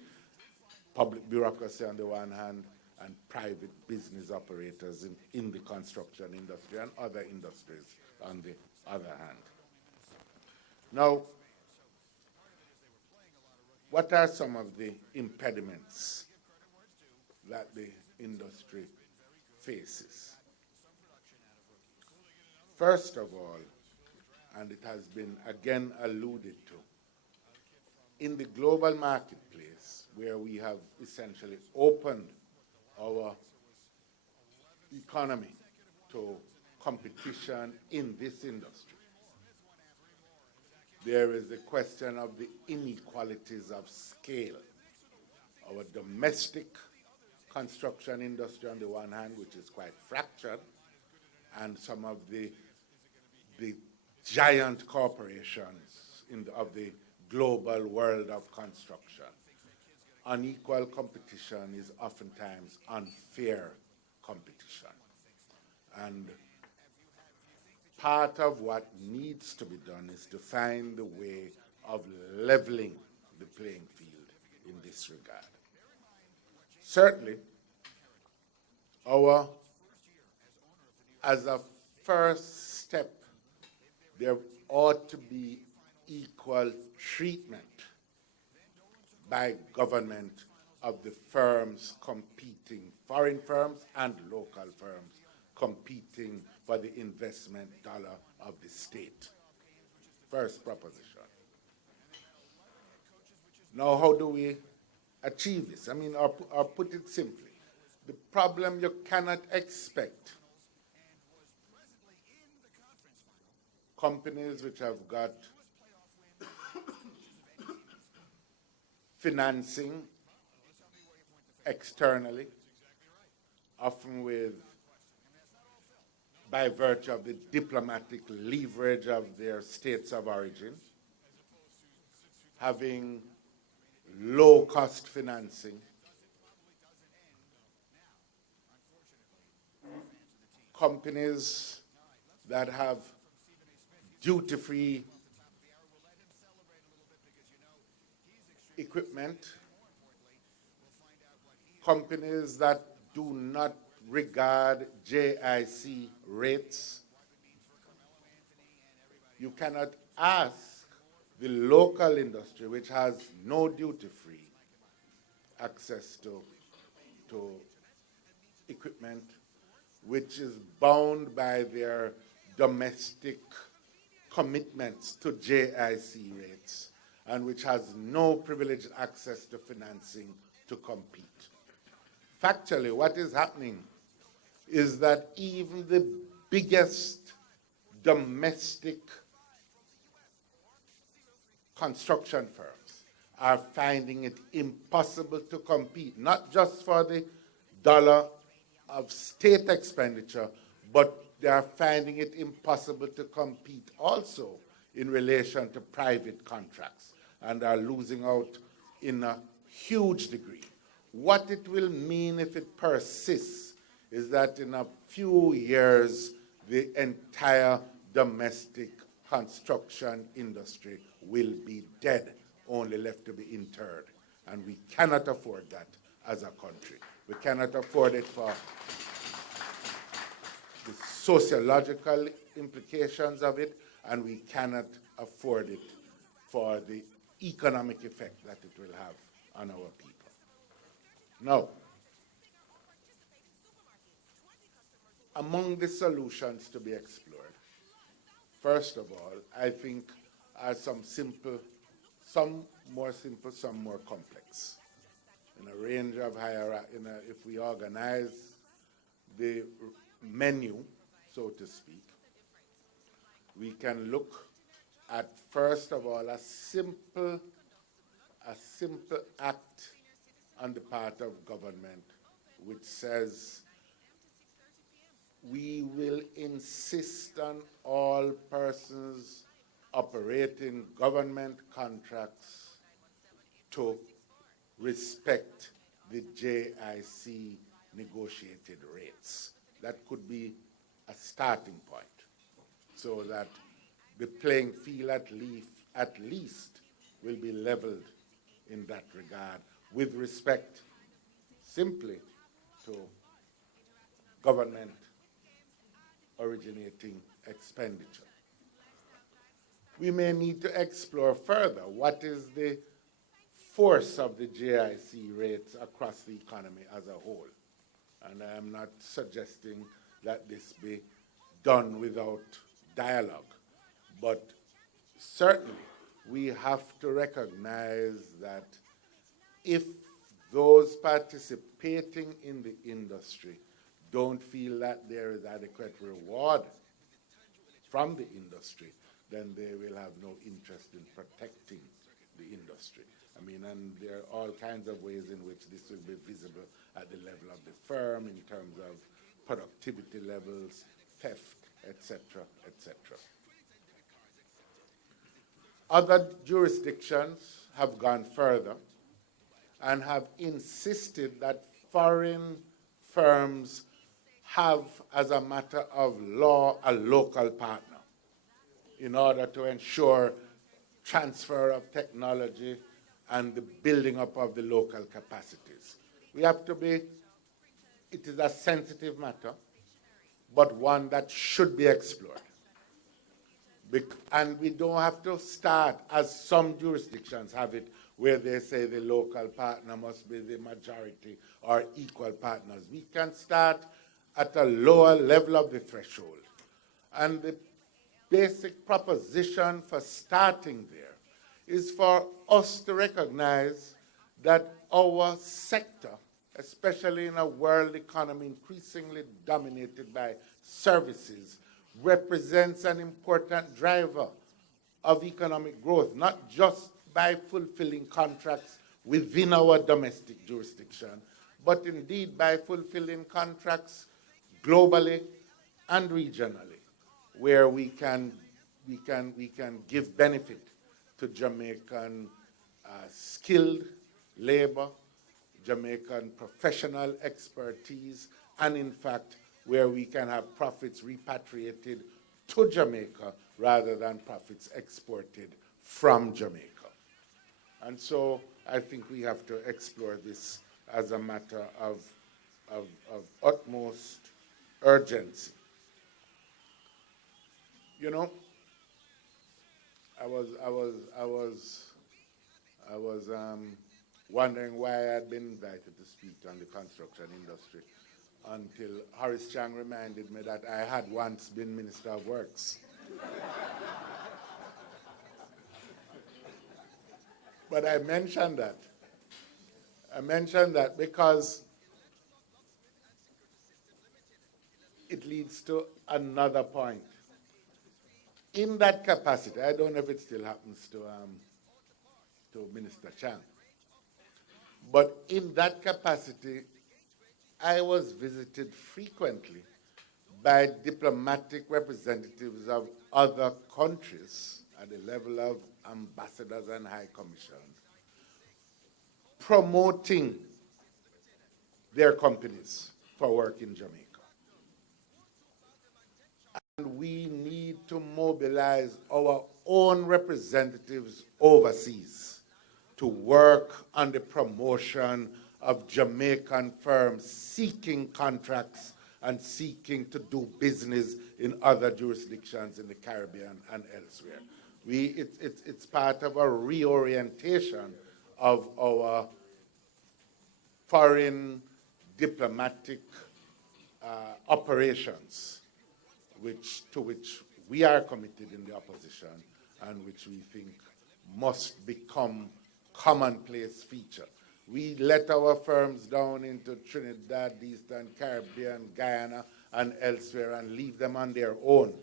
Public bureaucracy on the one hand, and private business operators in the construction industry and other industries on the other hand. Now, what are some of the impediments that the industry faces? First of all, and it has been again alluded to, in the global marketplace, where we have essentially opened our economy to competition in this industry, there is the question of the inequalities of scale. Our domestic construction industry on the one hand, which is quite fractured, and some of the giant corporations of the global world of construction. Unequal competition is oftentimes unfair competition. And part of what needs to be done is to find the way of leveling the playing field in this regard. Certainly, as a first step, there ought to be equal treatment by government of the firms competing, foreign firms and local firms competing for the investment dollar of the state. First proposition. Now, how do we achieve this? I mean, or put it simply, the problem you cannot expect companies which have got financing externally, often by virtue of the diplomatic leverage of their states of origin, having low-cost financing, companies that have duty-free equipment, companies that do not regard JIC rates. You cannot ask the local industry, which has no duty-free access to equipment, which is bound by their domestic commitments to JIC rates, and which has no privileged access to financing to compete. Factually, what is happening is that even the biggest domestic construction firms are finding it impossible to compete, not just for the dollar of state expenditure, but they are finding it impossible to compete also in relation to private contracts, and are losing out in a huge degree. What it will mean if it persists is that in a few years, the entire domestic construction industry will be dead, only left to be interred. And we cannot afford that as a country. We cannot afford it for the sociological implications of it, and we cannot afford it for the economic effect that it will have on our people. Now, among the solutions to be explored, first of all, I think are some simple, some more simple, some more complex. In a range of if we organize the menu, so to speak, we can look at, first of all, a simple act on the part of government which says we will insist on all persons operating government contracts to respect the JIC negotiated rates. That could be a starting point, so that the playing field at least will be leveled in that regard with respect simply to government originating expenditure. We may need to explore further what is the force of the JIC rates across the economy as a whole. And I am not suggesting that this be done without dialogue. But certainly, we have to recognize that if those participating in the industry don't feel that there is adequate reward from the industry, then they will have no interest in protecting the industry. I mean, and there are all kinds of ways in which this will be visible at the level of the firm in terms of productivity levels, theft, etc., etc. Other jurisdictions have gone further and have insisted that foreign firms have, as a matter of law, a local partner in order to ensure transfer of technology and the building up of the local capacities. We have to be, it is a sensitive matter, but one that should be explored. And we don't have to start, as some jurisdictions have it, where they say the local partner must be the majority or equal partners. We can start at a lower level of the threshold. And the basic proposition for starting there is for us to recognize that our sector, especially in a world economy increasingly dominated by services, represents an important driver of economic growth, not just by fulfilling contracts within our domestic jurisdiction, but indeed by fulfilling contracts globally and regionally, where we can give benefit to Jamaican skilled labor, Jamaican professional expertise, and in fact, where we can have profits repatriated to Jamaica rather than profits exported from Jamaica. And so I think we have to explore this as a matter of utmost urgency. You know, I was wondering why I had been invited to speak on the construction industry until Horace Chang reminded me that I had once been Minister of Works. But I mentioned that. I mentioned that because it leads to another point. In that capacity, I don't know if it still happens to Minister Chang, but in that capacity, I was visited frequently by diplomatic representatives of other countries at the level of ambassadors and high commissions, promoting their companies for work in Jamaica. And we need to mobilize our own representatives overseas to work on the promotion of Jamaican firms seeking contracts and seeking to do business in other jurisdictions in the Caribbean and elsewhere. It's part of a reorientation of our foreign diplomatic operations, to which we are committed in the opposition and which we think must become commonplace feature. We let our firms down into Trinidad, Eastern Caribbean, Guyana, and elsewhere and leave them on their own,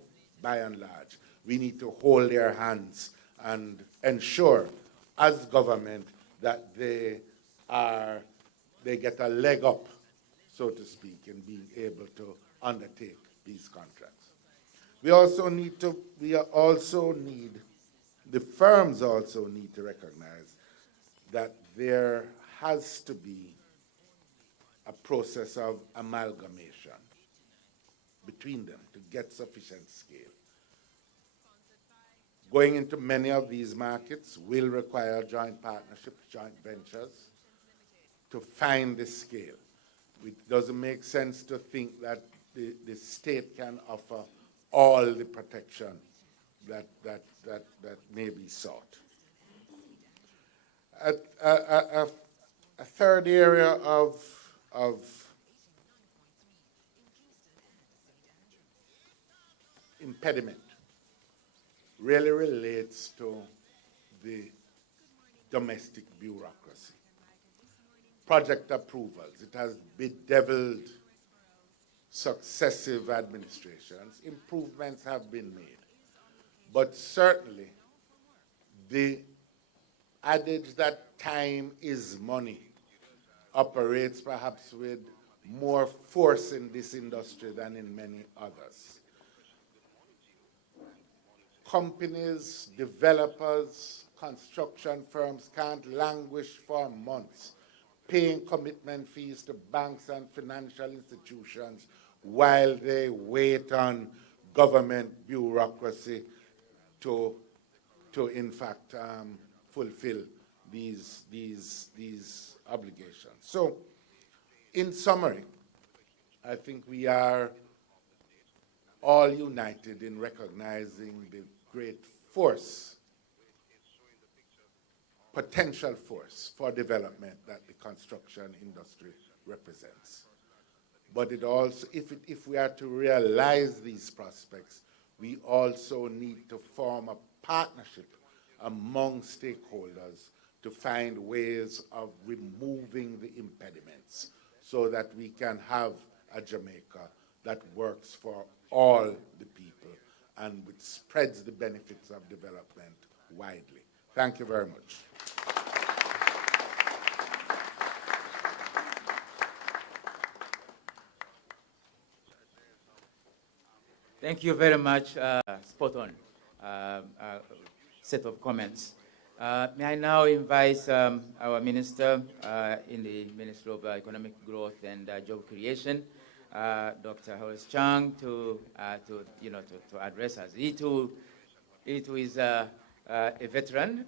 by and large. We need to hold their hands and ensure, as government, that they get a leg up, so to speak, in being able to undertake these contracts. The firms also need to recognize that there has to be a process of amalgamation between them to get sufficient scale. Going into many of these markets will require joint partnerships, joint ventures, to find the scale. It doesn't make sense to think that the state can offer all the protection that may be sought. A third area of impediment really relates to the domestic bureaucracy. Project approvals, it has bedeviled successive administrations. Improvements have been made. But certainly, the adage that time is money operates perhaps with more force in this industry than in many others. Companies, developers, construction firms can't languish for months paying commitment fees to banks and financial institutions while they wait on government bureaucracy to in fact, fulfill these obligations. So, in summary, I think we are all united in recognizing the great force, potential force for development that the construction industry represents. But it also, if we are to realize these prospects, we also need to form a partnership among stakeholders to find ways of removing the impediments so that we can have a Jamaica that works for all the people and which spreads the benefits of development widely. Thank you very much. Thank you very much. Spot on set of comments. May I now invite our Minister in the Ministry of Economic Growth and Job Creation, Dr. Horace Chang, to address us. He too is a veteran.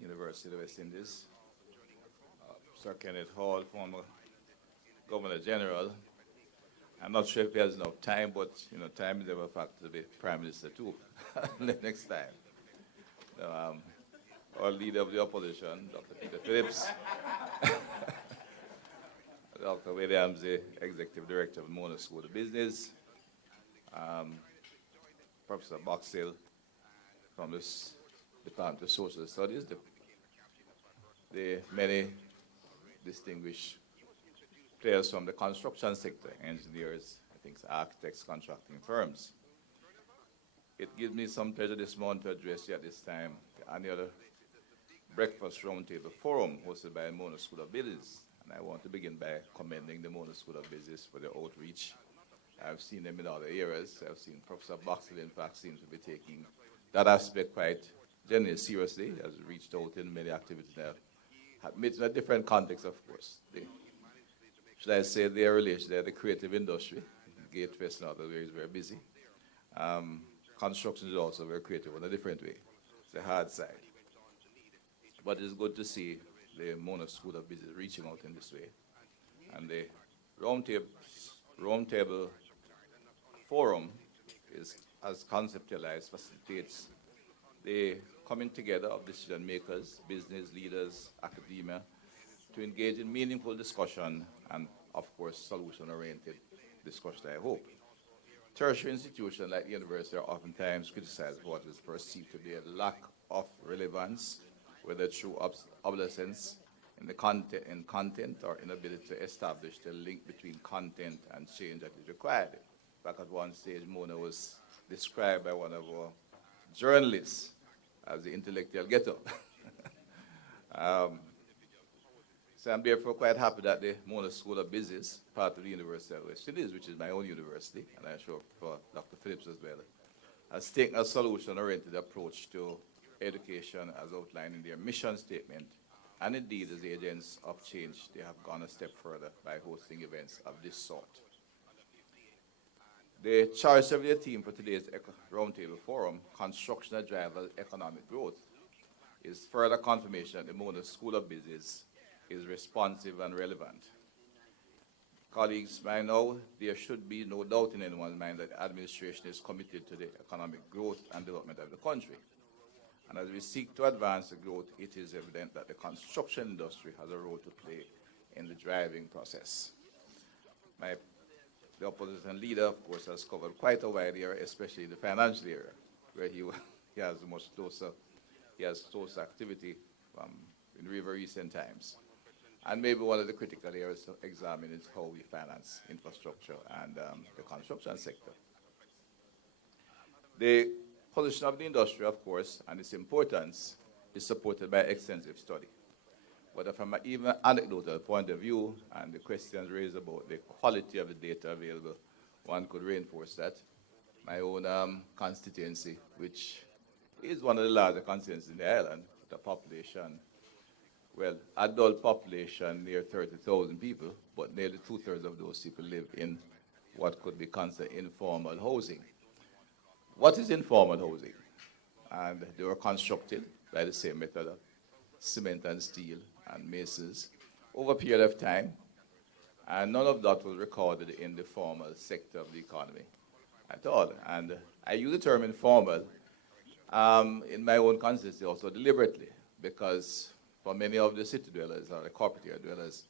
University of the West Indies, Sir Kenneth Hall, former Governor General. I'm not sure if he has enough time, but time is never a factor to be Prime Minister too. Next time. Our leader of the opposition, Dr. Peter Phillips, Dr. Williams, the Executive Director of the Mona School of Business, Professor Boxhill from this Department of Social Studies, the many distinguished players from the construction sector, engineers, I think architects, contracting firms. It gives me some pleasure this morning to address you at this time the annual Breakfast Roundtable Forum hosted by the Mona School of Business. And I want to begin by commending the Mona School of Business for their outreach. I've seen them in other areas. I've seen Professor Boxley, in fact, seems to be taking that aspect quite genuinely seriously, has reached out in many activities now. In a different context, of course. Should I say their relation, they're the creative industry. Gatefest and other areas very busy. Construction is also very creative in a different way. It's the hard side. But it's good to see the Mona School of Business reaching out in this way. And the Roundtable Forum as conceptualized, facilitates the coming together of decision makers, business leaders, academia, to engage in meaningful discussion and, of course, solution-oriented discussion, I hope. Tertiary institutions like the university are oftentimes criticized for what is perceived to be a lack of relevance, whether through obsolescence in content or inability to establish the link between content and change that is required. In fact, at one stage, Mona was described by one of our journalists as the intellectual ghetto. So I'm therefore quite happy that the Mona School of Business, part of the University of West Indies, which is my own university, and I'm sure for Dr. Phillips as well, has taken a solution-oriented approach to education as outlined in their mission statement, and indeed as agents of change, they have gone a step further by hosting events of this sort. The choice of their theme for today's Roundtable Forum, Construction as Driver Economic Growth, is further confirmation that the Mona School of Business is responsive and relevant. Colleagues, by now, there should be no doubt in anyone's mind that the administration is committed to the economic growth and development of the country. And as we seek to advance the growth, it is evident that the construction industry has a role to play in the driving process. The opposition leader, of course, has covered quite a wide area, especially the financial area, where he has much closer, he has close activity in very recent times. And maybe one of the critical areas to examine is how we finance infrastructure and the construction sector. The position of the industry, of course, and its importance is supported by extensive study. But from an even anecdotal point of view, and the questions raised about the quality of the data available, one could reinforce that. My own constituency, which is one of the larger constituencies in the island, with a population, well, adult population near 30,000 people, but nearly 2/3 of those people live in what could be considered informal housing. What is informal housing? And they were constructed by the same method of cement and steel and masons over a period of time, and none of that was recorded in the formal sector of the economy at all. And I use the term informal in my own constituency also deliberately, because for many of the city dwellers or the corporate area dwellers,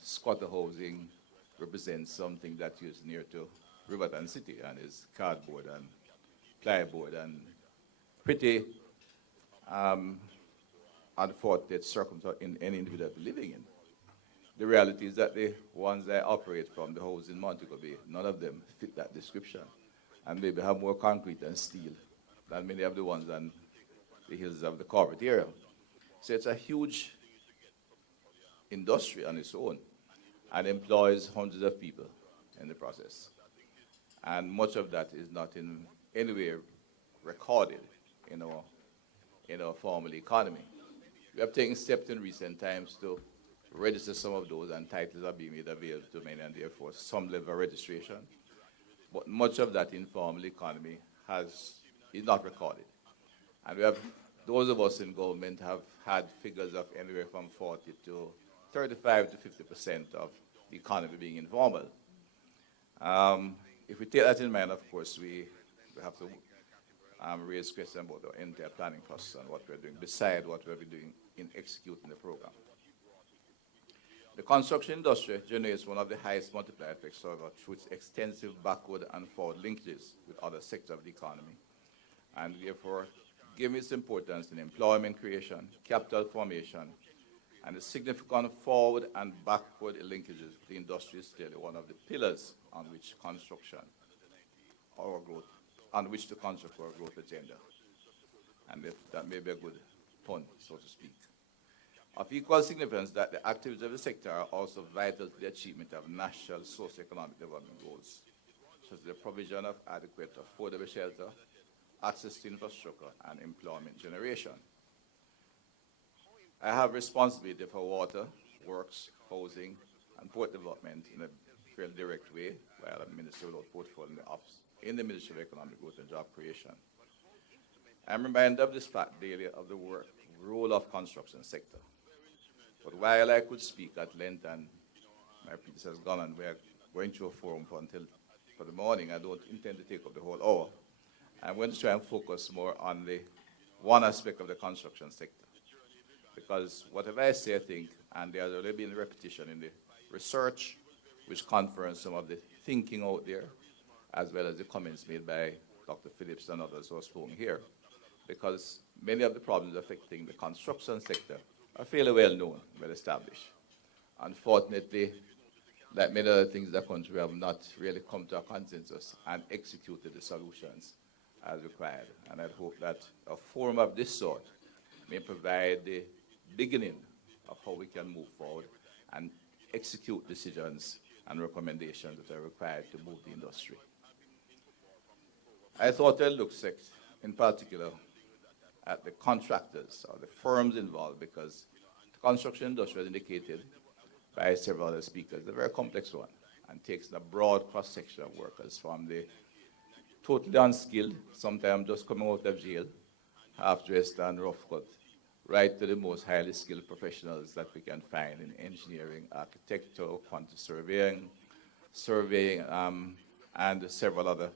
squatter housing represents something that is near to Riverton City and is cardboard and plywood and pretty unfortunate circumstance in any individual living in. The reality is that the ones that operate from the house in Montego Bay, none of them fit that description, and maybe have more concrete and steel than many of the ones on the hills of the corporate area. So it's a huge industry on its own and employs hundreds of people in the process. And much of that is not in any way recorded in our formal economy. We have taken steps in recent times to register some of those, and titles are being made available to many, and therefore some level of registration. But much of that informal economy is not recorded. And we have, those of us in government have had figures of anywhere from 40 to 35 to 50% of the economy being informal. If we take that in mind, of course, we have to raise questions about the entire planning process and what we're doing, beside what we'll be doing in executing the program. The construction industry generates one of the highest multiplier effects through its extensive backward and forward linkages with other sectors of the economy, and therefore, given its importance in employment creation, capital formation, and the significant forward and backward linkages, the industry is clearly one of the pillars on which construction our growth, on which to construct our growth agenda. And if that may be a good pun, so to speak. Of equal significance that the activities of the sector are also vital to the achievement of national socio-economic development goals, such as the provision of adequate affordable shelter, access to infrastructure, and employment generation. I have responsibility for water, works, housing, and port development in a fairly direct way, while I'm Minister without portfolio in the office, in the Ministry of Economic Growth and Job Creation. I'm reminded of this fact daily of the role of construction sector. But while I could speak at length, and my predecessor has gone, and we're going through a forum for the morning, I don't intend to take up the whole hour. I'm going to try and focus more on the one aspect of the construction sector. Because whatever I say, I think, and there has already been repetition in the research, which confirms some of the thinking out there, as well as the comments made by Dr. Phillips and others who have spoken here. Because many of the problems affecting the construction sector are fairly well known, well established. Unfortunately, like many other things in the country, we have not really come to a consensus and executed the solutions as required. And I hope that a forum of this sort may provide the beginning of how we can move forward and execute decisions and recommendations that are required to move the industry. I thought I'd look in particular at the contractors or the firms involved, because the construction industry, as indicated by several other speakers, is a very complex one and takes a broad cross-section of workers, from the totally unskilled, sometimes just coming out of jail, half-dressed and rough-cut, right to the most highly skilled professionals that we can find in engineering, architecture, quantity surveying, and several other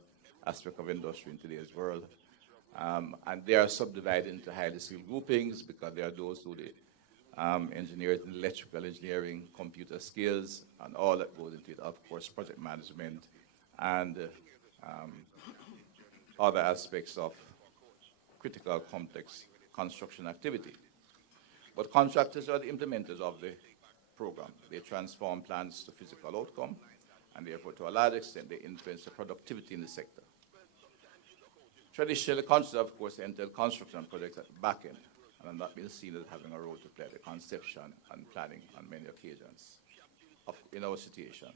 aspects of industry in today's world. And they are subdivided into highly skilled groupings because there are those who do engineering, electrical engineering, computer skills, and all that goes into it. Of course, project management and other aspects of critical, complex construction activity. But contractors are the implementers of the program. They transform plans to physical outcome, and therefore, to a large extent, they influence the productivity in the sector. Traditionally, contractors, of course, enter construction projects at the back end, and have not been seen as having a role to play at the conception and planning on many occasions. In our situation,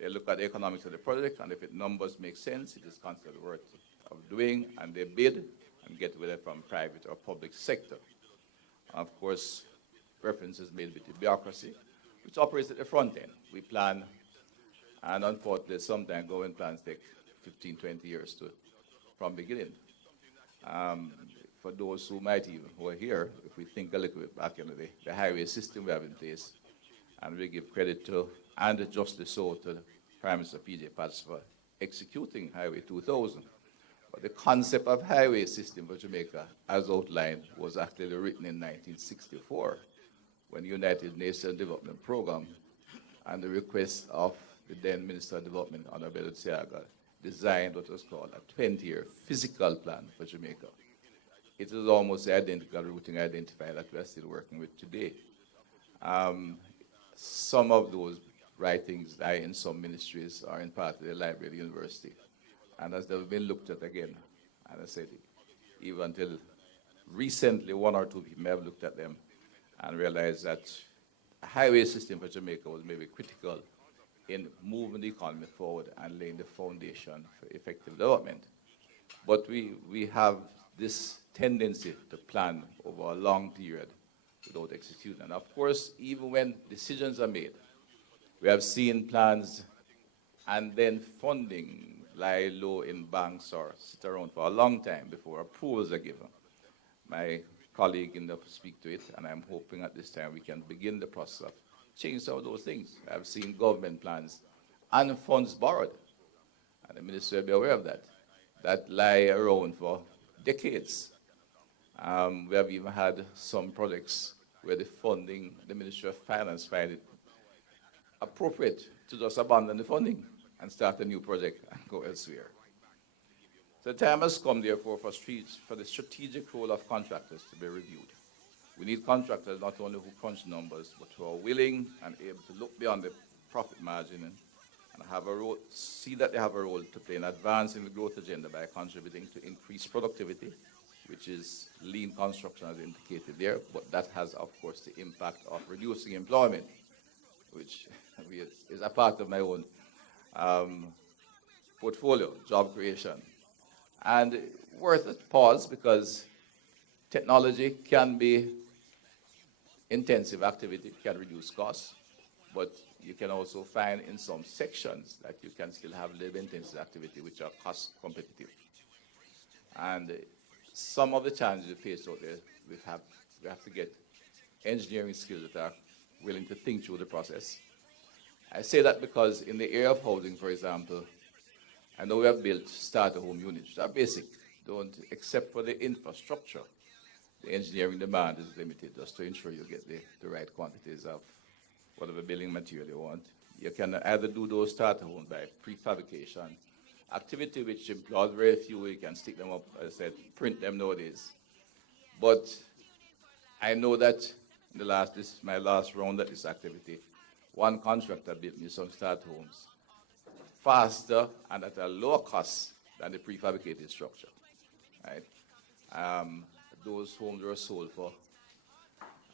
they look at the economics of the project, and if the numbers make sense, it is considered worth of doing, and they bid and get whether from private or public sector. Of course, reference is made with the bureaucracy, which operates at the front end. We plan, and unfortunately, sometimes government plans take 15, 20 years from beginning. For those who might even, who are here, if we think a little bit back in the highway system we have in place, and we give credit to, and justly so, to Prime Minister P.J. Patts for executing Highway 2000. But the concept of highway system for Jamaica, as outlined, was actually written in 1964, when the United Nations Development Program, and the request of the then Minister of Development, Honorable Siaga, designed what was called a 20-year physical plan for Jamaica. It is almost the identical routing identifier that we are still working with today. Some of those writings lie in some ministries or in part of the library of the university. And as they've been looked at again, and I said, even until recently, one or two people may have looked at them and realized that a highway system for Jamaica was maybe critical in moving the economy forward and laying the foundation for effective development. But we have this tendency to plan over a long period without executing. And of course, even when decisions are made, we have seen plans and then funding lie low in banks or sit around for a long time before approvals are given. My colleague can speak to it, and I'm hoping at this time we can begin the process of changing some of those things. I've seen government plans and funds borrowed, and the minister will be aware of that lie around for decades. We have even had some projects where the funding, the Ministry of Finance find it appropriate to just abandon the funding and start a new project and go elsewhere. So the time has come, therefore, for the strategic role of contractors to be reviewed. We need contractors not only who crunch numbers, but who are willing and able to look beyond the profit margin and have a role, see that they have a role to play in advancing the growth agenda by contributing to increased productivity, which is lean construction as indicated there, but that has, of course, the impact of reducing employment, which is a part of my own portfolio, job creation. And worth a pause, because technology can be intensive activity, can reduce costs, but you can also find in some sections that you can still have labor-intensive activity which are cost competitive. And some of the challenges we face out there, we have to get engineering skills that are willing to think through the process. I say that because in the area of housing, for example, I know we have built starter home units, which are basic, except for the infrastructure. The engineering demand is limited just to ensure you get the right quantities of whatever building material you want. You can either do those starter homes by prefabrication, activity which employs very few. You can stick them up, as I said, print them nowadays. But I know that in this is my last round at this activity, one contractor built me some starter homes faster and at a lower cost than the prefabricated structure. Right? Those homes were sold for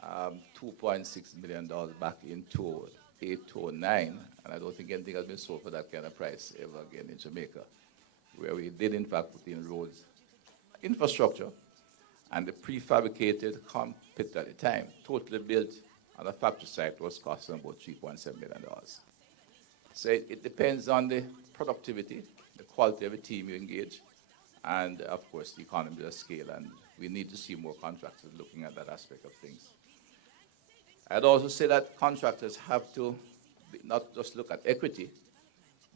$2.6 million back in 2008, 2009, and I don't think anything has been sold for that kind of price ever again in Jamaica, where we did in fact put in roads, infrastructure, and the prefabricated concrete at the time, totally built on a factory site, was costing about $3.7 million. So it depends on the productivity, the quality of the team you engage, and of course the economy of scale, and we need to see more contractors looking at that aspect of things. I'd also say that contractors have to not just look at equity,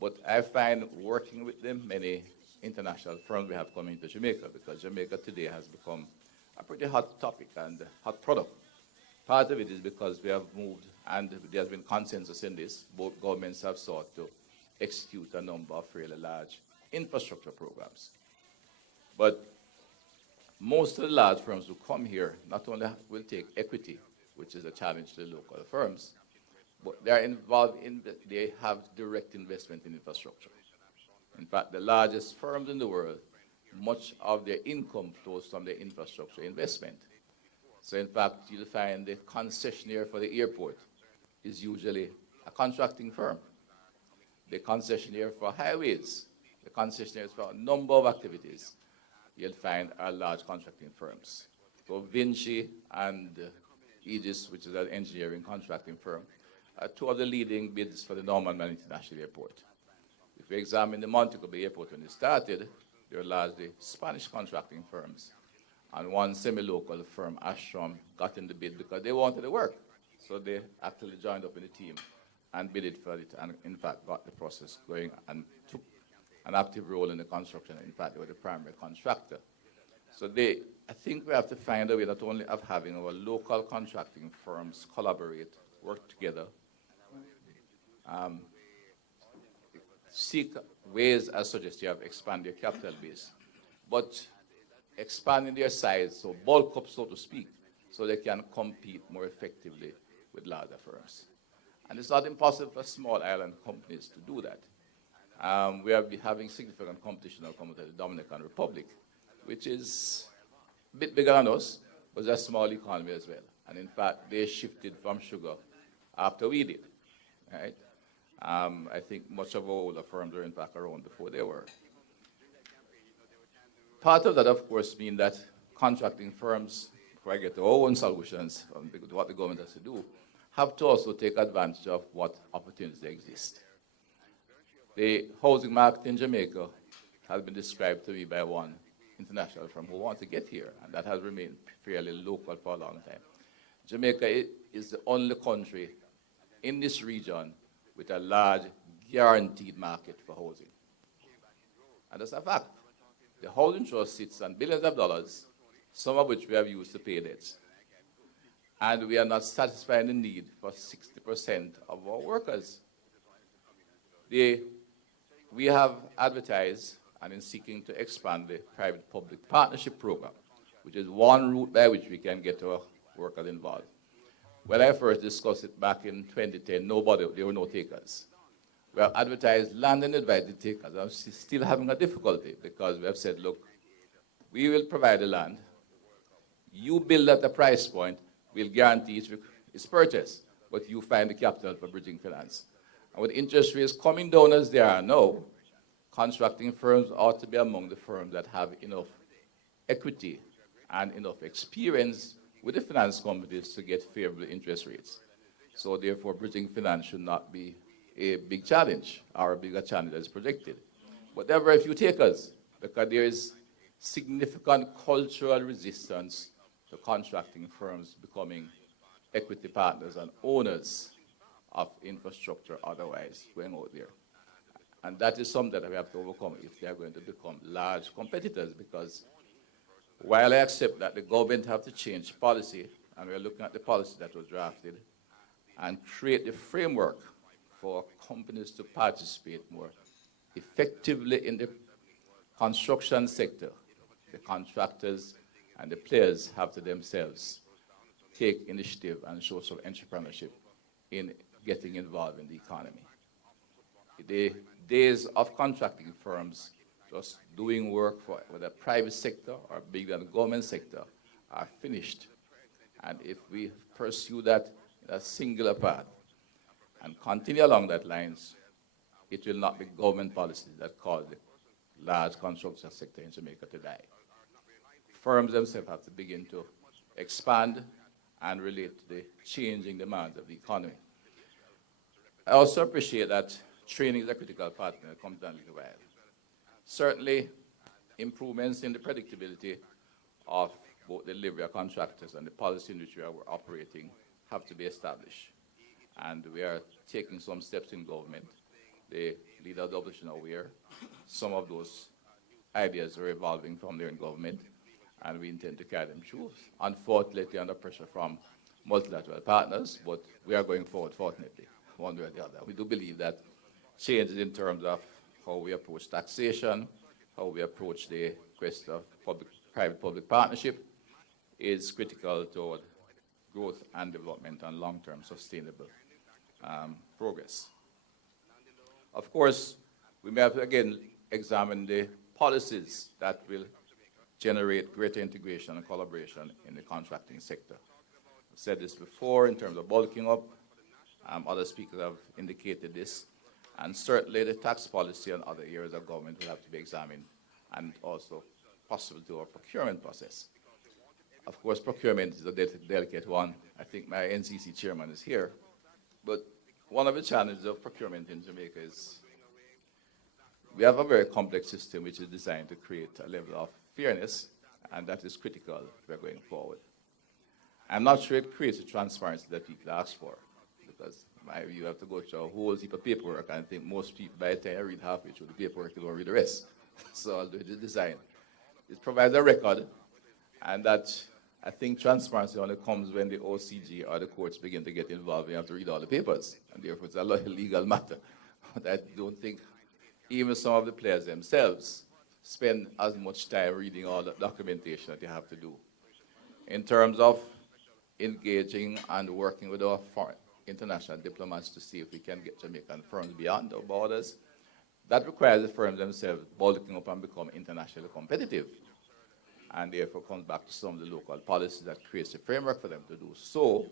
but I find working with them, many international firms we have coming to Jamaica, because Jamaica today has become a pretty hot topic and hot product. Part of it is because we have moved, and there has been consensus in this. Both governments have sought to execute a number of fairly large infrastructure programs. But most of the large firms who come here not only will take equity, which is a challenge to the local firms, but they are involved in, they have direct investment in infrastructure. In fact, the largest firms in the world, much of their income flows from their infrastructure investment. So in fact, you'll find the concessionaire for the airport is usually a contracting firm. The concessionaire for highways, the concessionaires for a number of activities, you'll find are large contracting firms. So Vinci and Aegis, which is an engineering contracting firm, are two of the leading bids for the Norman Mann International Airport. If we examine the Montego Bay Airport when it started, they were largely Spanish contracting firms. And one semi-local firm, Astrom, got in the bid because they wanted to work. So they actually joined up in the team and bid it for it, and in fact got the process going and took an active role in the construction. In fact, they were the primary contractor. So I think we have to find a way not only of having our local contracting firms collaborate, work together, seek ways, as suggested, of expand their capital base, but expanding their size, so bulk up, so to speak, so they can compete more effectively with larger firms. And it's not impossible for small island companies to do that. We have been having significant competition now coming to the Dominican Republic, which is a bit bigger than us, but it's a small economy as well. And in fact, they shifted from sugar after we did, right? I think much of our older firms were in fact around before they were. Part of that, of course, means that contracting firms, before I get to our own solutions, what the government has to do, have to also take advantage of what opportunities exist. The housing market in Jamaica has been described to me by one international firm who wants to get here, and that has remained fairly local for a long time. Jamaica is the only country in this region with a large guaranteed market for housing. And that's a fact. The housing trust sits on billions of dollars, some of which we have used to pay debts. And we are not satisfying the need for 60% of our workers. We have advertised and in seeking to expand the private-public partnership program, which is one route by which we can get our workers involved. When I first discussed it back in 2010, there were no takers. We have advertised land and invited takers. I'm still having a difficulty because we have said, look, we will provide the land. You build at a price point, we'll guarantee its purchase, but you find the capital for bridging finance. And with interest rates coming down as they are now, contracting firms ought to be among the firms that have enough equity and enough experience with the finance companies to get favorable interest rates. So therefore, bridging finance should not be a big challenge or a bigger challenge as projected. But there are very few takers because there is significant cultural resistance to contracting firms becoming equity partners and owners of infrastructure otherwise going out there. And that is something that we have to overcome if they are going to become large competitors, because while I accept that the government have to change policy, and we're looking at the policy that was drafted, and create the framework for companies to participate more effectively in the construction sector, the contractors and the players have to themselves take initiative and show some entrepreneurship in getting involved in the economy. The days of contracting firms just doing work for the private sector or bigger than the government sector are finished. And if we pursue that in a singular path and continue along that lines, it will not be government policies that cause the large construction sector in Jamaica to die. Firms themselves have to begin to expand and relate to the changing demands of the economy. I also appreciate that training is a critical part when it comes down to the while. Certainly, improvements in the predictability of both the delivery of contractors and the policy in which we are operating have to be established. And we are taking some steps in government. The leader of the opposition are aware. Some of those ideas are evolving from there in government, and we intend to carry them through. Unfortunately, under pressure from multilateral partners, but we are going forward, fortunately, one way or the other. We do believe that changes in terms of how we approach taxation, how we approach the question of private-public partnership is critical toward growth and development and long-term sustainable progress. Of course, we may have to again examine the policies that will generate greater integration and collaboration in the contracting sector. I've said this before in terms of bulking up. Other speakers have indicated this. And certainly the tax policy and other areas of government will have to be examined, and also possible to our procurement process. Of course, procurement is a delicate one. I think my NCC chairman is here. But one of the challenges of procurement in Jamaica is we have a very complex system which is designed to create a level of fairness, and that is critical if we're going forward. I'm not sure it creates the transparency that people ask for, because you have to go through a whole heap of paperwork, and I think most people, by the time I read halfway through the paperwork, they don't read the rest. So I'll do the design. It provides a record, and that I think transparency only comes when the OCG or the courts begin to get involved. You have to read all the papers, and therefore it's a legal matter. But I don't think even some of the players themselves spend as much time reading all the documentation that you have to do. In terms of engaging and working with our foreign international diplomats to see if we can get Jamaican firms beyond our borders, that requires the firms themselves bulking up and become internationally competitive. And therefore comes back to some of the local policies that creates a framework for them to do so.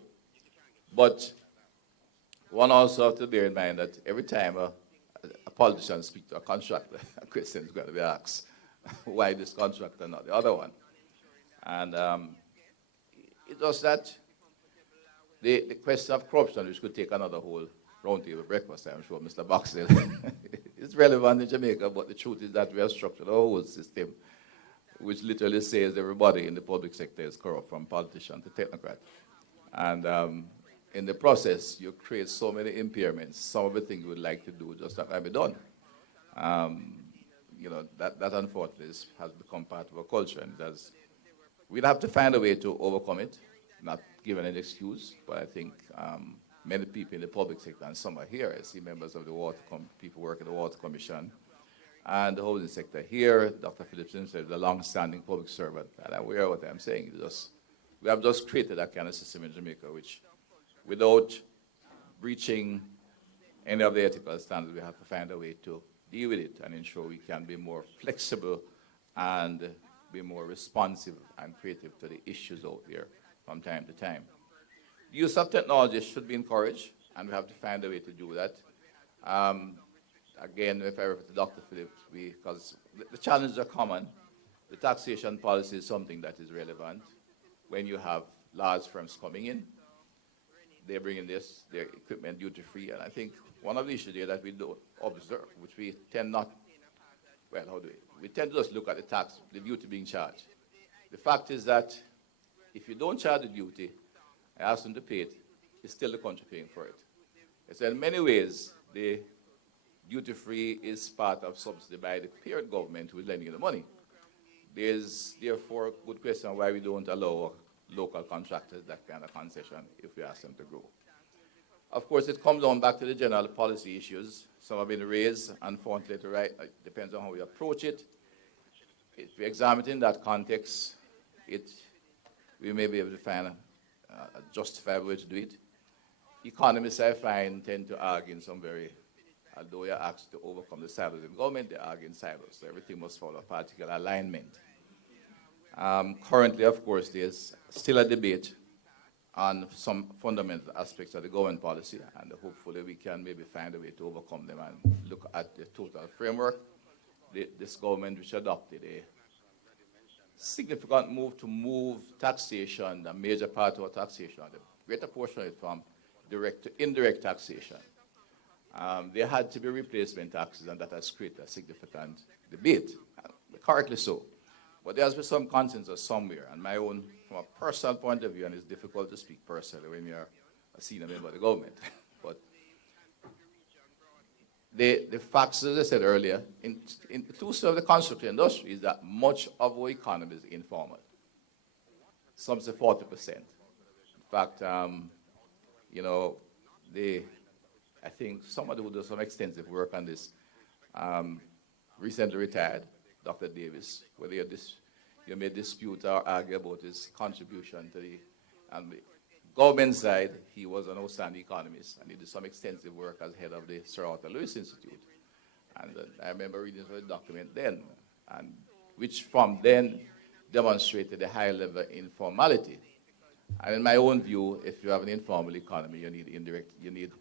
But one also has to bear in mind that every time a politician speaks to a contractor, a question is going to be asked, why this contractor, not the other one? And it was that the question of corruption, which could take another whole roundtable breakfast, I'm sure Mr. Boxell, is relevant in Jamaica, but the truth is that we have structured a whole system which literally says everybody in the public sector is corrupt, from politician to technocrat. And in the process, you create so many impairments. Some of the things you would like to do just not be done. You know, that unfortunately has become part of our culture. And we'd have to find a way to overcome it, not giving an excuse, but I think many people in the public sector, and some are here, I see members of the people work at the Water Commission, and the housing sector here. Dr. Phillips himself is a long-standing public servant, and I'm aware of what I'm saying. We have just created that kind of system in Jamaica, which, without breaching any of the ethical standards, we have to find a way to deal with it and ensure we can be more flexible and be more responsive and creative to the issues out there from time to time. The use of technology should be encouraged, and we have to find a way to do that. Again, if I refer to Dr. Phillips, because the challenges are common. The taxation policy is something that is relevant. When you have large firms coming in, they bring in their equipment duty-free, and I think one of the issues there that we don't observe, which we tend not, well, we tend to just look at the duty being charged. The fact is that if you don't charge the duty and ask them to pay it, it's still the country paying for it. So in many ways, the duty-free is part of subsidy by the parent government who is lending you the money. There's therefore a good question why we don't allow local contractors that kind of concession if we ask them to grow. Of course, it comes on back to the general policy issues. Some have been raised, unfortunately, right? It depends on how we approach it. If we examine it in that context, we may be able to find a justifiable way to do it. Economists, I find, tend to argue in some very, although you're asked to overcome the silos in government, they argue in silos. So everything must follow a particular alignment. Currently, of course, there's still a debate on some fundamental aspects of the government policy, and hopefully we can maybe find a way to overcome them and look at the total framework. This government, which adopted a significant move to move taxation, a major part of our taxation, the greater portion of it from direct to indirect taxation. There had to be replacement taxes, and that has created a significant debate, correctly so. But there has been some consensus somewhere, and my own, from a personal point of view, and it's difficult to speak personally when you're a senior member of the government, but the facts, as I said earlier, in the two of the construction industry is that much of our economy is informal. Some say 40%. In fact, you know, I think somebody who does some extensive work on this recently retired, Dr. Davis, where you may dispute or argue about his contribution to the government side. He was an outstanding economist, and he did some extensive work as head of the Sir Arthur Lewis Institute. And I remember reading the document then, and which from then demonstrated a high level of informality. And in my own view, if you have an informal economy, you need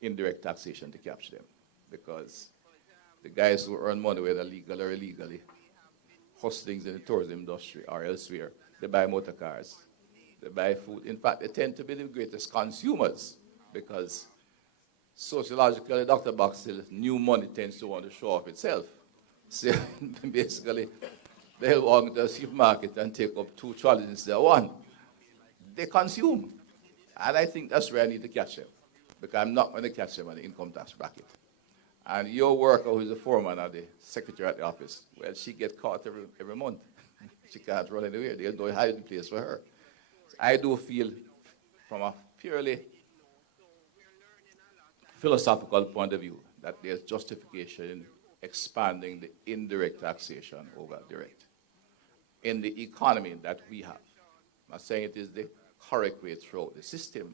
indirect taxation to capture them, because the guys who earn money, whether legal or illegally, hustlings in the tourism industry or elsewhere, they buy motor cars, they buy food. In fact, they tend to be the greatest consumers, because sociologically, Dr. Box says new money tends to want to show off itself. So basically, they'll walk into the supermarket and take up 2 trolleys instead of 1. They consume. And I think that's where I need to catch them, because I'm not going to catch them on the income tax bracket. And your worker, who is the foreman or the secretary at the office, well, she gets caught every month. She can't run anywhere. There's no hiding place for her. So I do feel, from a purely philosophical point of view, that there's justification in expanding the indirect taxation over direct in the economy that we have. I'm not saying it is the correct way throughout the system,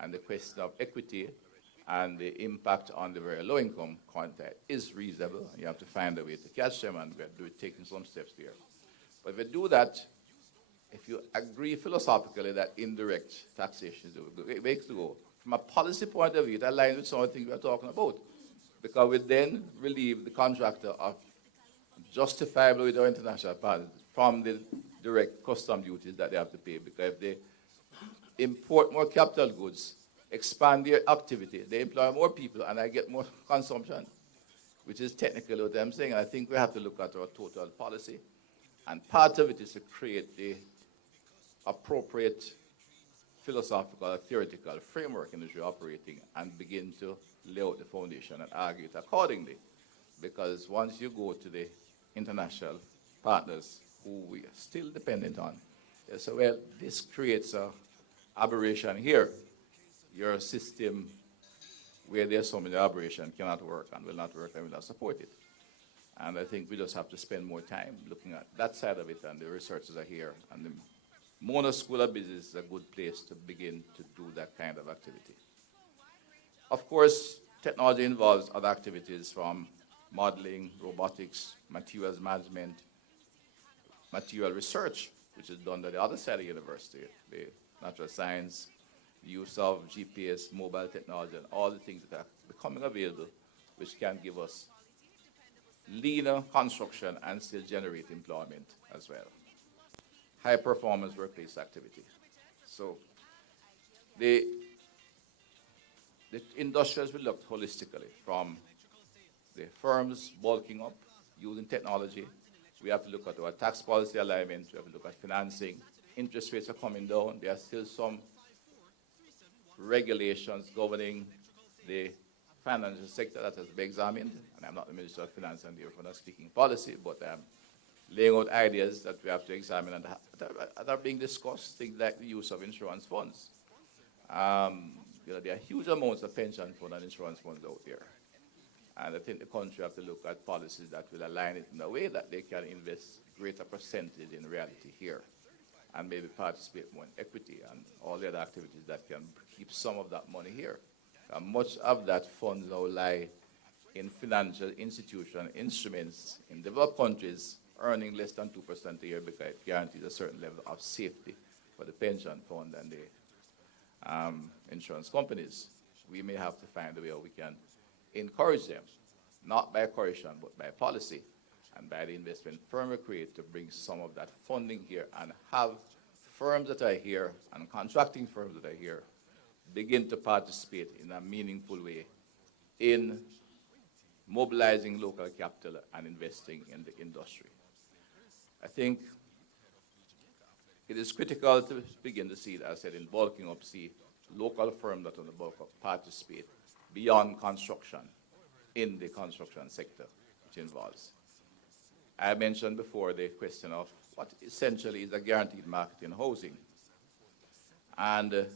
and the question of equity and the impact on the very low-income content is reasonable. You have to find a way to catch them, and we're taking some steps there. But if we do that, if you agree philosophically that indirect taxation is the way to go, from a policy point of view, it aligns with some of the things we're talking about, because we then relieve the contractor of justifiably with our international partners from the direct custom duties that they have to pay, because if they import more capital goods, expand their activity, they employ more people, and I get more consumption, which is technically what I'm saying. I think we have to look at our total policy, and part of it is to create the appropriate philosophical, theoretical framework in which we're operating, and begin to lay out the foundation and argue it accordingly. Because once you go to the international partners who we are still dependent on, they say, well, this creates an aberration here. Your system, where there's so many aberrations, cannot work and will not work and will not support it. And I think we just have to spend more time looking at that side of it, and the researchers are here. And the Mona School of Business is a good place to begin to do that kind of activity. Of course, technology involves other activities from modeling, robotics, materials management, material research, which is done by the other side of the university, the natural science, use of GPS, mobile technology, and all the things that are becoming available, which can give us leaner construction and still generate employment as well. High performance workplace activity. So the industries will look holistically, from the firms bulking up, using technology. We have to look at our tax policy alignment. We have to look at financing. Interest rates are coming down. There are still some regulations governing the financial sector that has to be examined. And I'm not the Minister of Finance, and therefore not speaking policy, but I'm laying out ideas that we have to examine and that are being discussed, things like the use of insurance funds. There are huge amounts of pension fund and insurance funds out there. And I think the country have to look at policies that will align it in a way that they can invest greater percentage in reality here, and maybe participate more in equity and all the other activities that can keep some of that money here. Much of that funds now lie in financial institution instruments in developed countries, earning less than 2% a year, because it guarantees a certain level of safety for the pension fund and the insurance companies. We may have to find a way we can encourage them, not by coercion, but by policy, and by the investment firm we create to bring some of that funding here, and have firms that are here and contracting firms that are here begin to participate in a meaningful way in mobilizing local capital and investing in the industry. I think it is critical to begin to see, as I said, in bulking up, see local firms that on the bulk up participate beyond construction in the construction sector, which involves. I mentioned before the question of what essentially is a guaranteed market in housing. And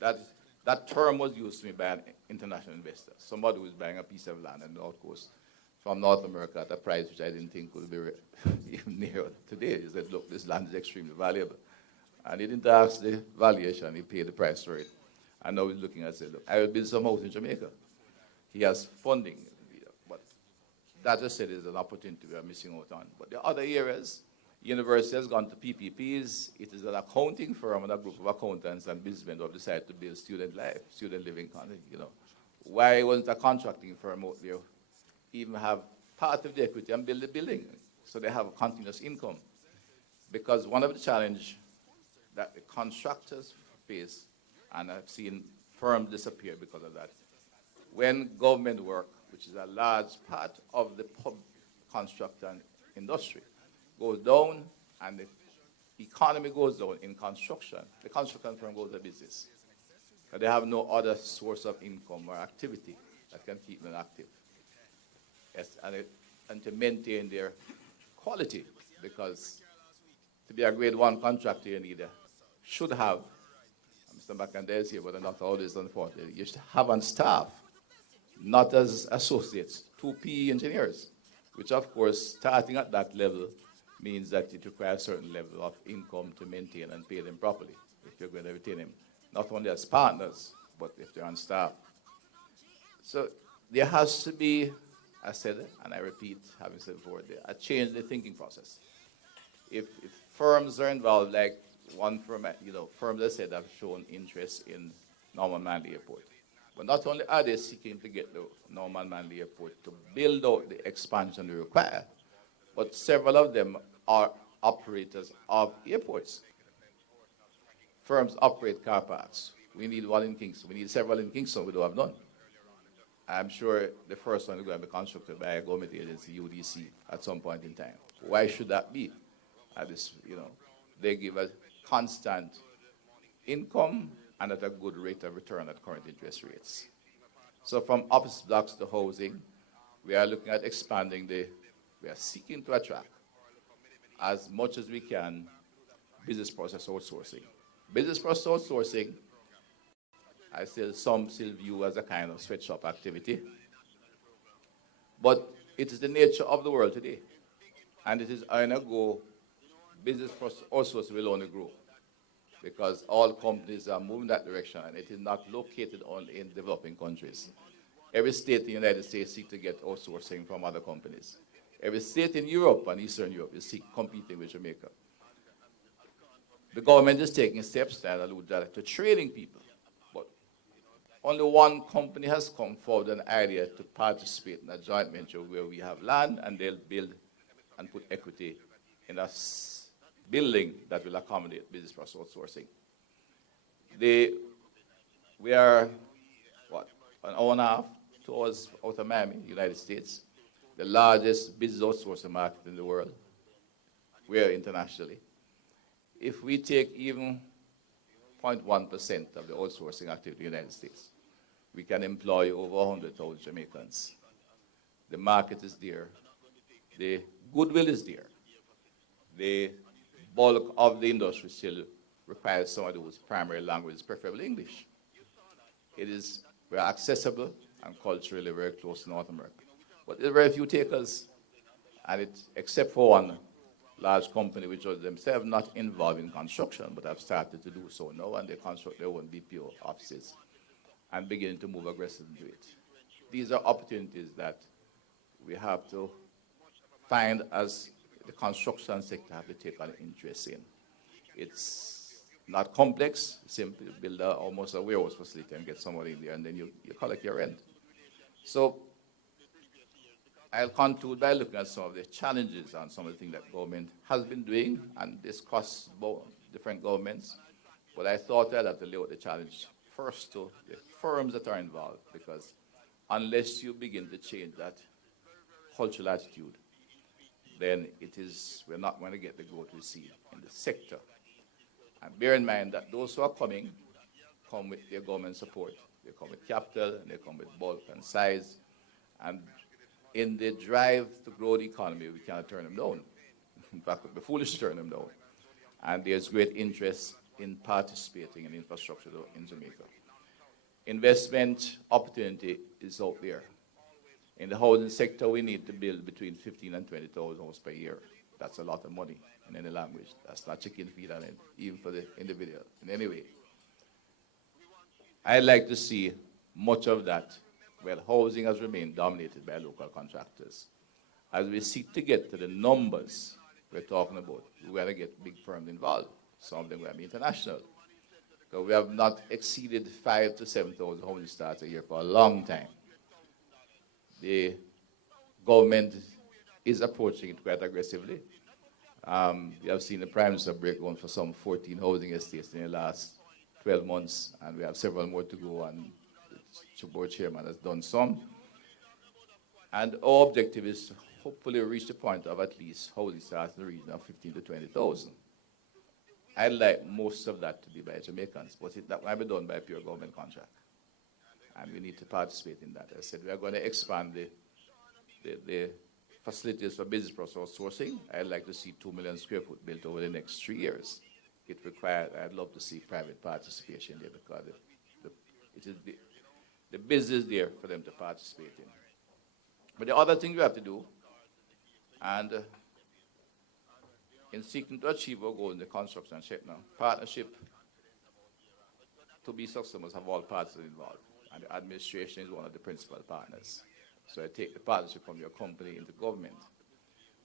that term was used to me by an international investor, somebody who was buying a piece of land in the North Coast from North America at a price which I didn't think would be even near today. He said, look, this land is extremely valuable. And he didn't ask the valuation, he paid the price for it. And now he's looking and said, look, I will build some house in Jamaica. He has funding, but that just said is an opportunity we are missing out on. But the other areas, university has gone to PPPs. It is an accounting firm and a group of accountants and businessmen who have decided to build student living, you know. Why wasn't a contracting firm out there even have part of the equity and build the building so they have a continuous income? Because one of the challenges that the contractors face, and I've seen firms disappear because of that, when government work, which is a large part of the construction industry, goes down and the economy goes down in construction, the construction firm goes to business. But they have no other source of income or activity that can keep them active. Yes, and to maintain their quality, because to be a grade 1 contractor, you need should have, Mr. Macandé is here, but not always unfortunately, you should have on staff, not as associates, 2 PE engineers, which of course, starting at that level means that it requires a certain level of income to maintain and pay them properly, if you're going to retain them, not only as partners, but if they're on staff. So there has to be, I said, and I repeat, having said before, a change in the thinking process. If firms are involved, like one firm, firms that said have shown interest in Norman Manley Airport. But not only are they seeking to get the Norman Manley Airport to build out the expansion they require, but several of them are operators of airports. Firms operate car parks. We need one in Kingston. We need several in Kingston. We don't have none. I'm sure the first one is going to be constructed by a government agency, UDC, at some point in time. Why should that be? They give a constant income and at a good rate of return at current interest rates. So from office blocks to housing, we are looking at expanding we are seeking to attract as much as we can business process outsourcing. Business process outsourcing, some still view as a kind of sweatshop activity, but it is the nature of the world today. And it is on a go, business process outsourcing will only grow because all companies are moving that direction, and it is not located only in developing countries. Every state in the United States seeks to get outsourcing from other companies. Every state in Europe and Eastern Europe is competing with Jamaica. The government is taking steps that allude to training people, but only one company has come forward with an idea to participate in a joint venture where we have land and they'll build and put equity in a building that will accommodate business process outsourcing. We are, an hour and a half, 2 hours out of Miami, United States, the largest business outsourcing market in the world. We are internationally. If we take even 0.1% of the outsourcing activity in the United States, we can employ over 100,000 Jamaicans. The market is there. The goodwill is there. The bulk of the industry still requires somebody whose primary language is preferably English. We're accessible and culturally very close to North America. But there are very few takers, and except for one large company which was themselves not involved in construction, but have started to do so now, and they construct their own BPO offices and beginning to move aggressively into it. These are opportunities that we have to find as the construction sector have to take an interest in. It's not complex. Simply build almost a warehouse facility and get somebody in there, and then you collect your rent. So I'll conclude by looking at some of the challenges and some of the things that government has been doing and discuss different governments. But I thought I'd have to lay out the challenge first to the firms that are involved, because unless you begin to change that cultural attitude, then we're not going to get the growth we see in the sector. And bear in mind that those who are coming come with their government support. They come with capital, and they come with bulk and size. And in the drive to grow the economy, we cannot turn them down. In fact, it would be foolish to turn them down. And there's great interest in participating in infrastructure in Jamaica. Investment opportunity is out there. In the housing sector, we need to build between 15 and 20,000 homes per year. That's a lot of money in any language. That's not chicken feed on it, even for the individual. In any way, I'd like to see much of that. Well, housing has remained dominated by local contractors. As we seek to get to the numbers we're talking about, we're going to get big firms involved. Some of them will be international. So we have not exceeded 5,000 to 7,000 housing starts a year for a long time. The government is approaching it quite aggressively. We have seen the Prime Minister break ground for some 14 housing estates in the last 12 months, and we have several more to go, and the board chairman has done some. And our objective is to hopefully reach the point of at least housing starts in the region of 15 to 20,000. I'd like most of that to be by Jamaicans, but that might be done by a pure government contract. And we need to participate in that. As I said, we are going to expand the facilities for business process outsourcing. I'd like to see 2 million square foot built over the next 3 years. It requires, I'd love to see private participation there, because it is the business there for them to participate in. But the other thing we have to do, and in seeking to achieve our goal in the construction sector, partnership to be successful must have all parties involved, and the administration is one of the principal partners. So I take the partnership from your company into government.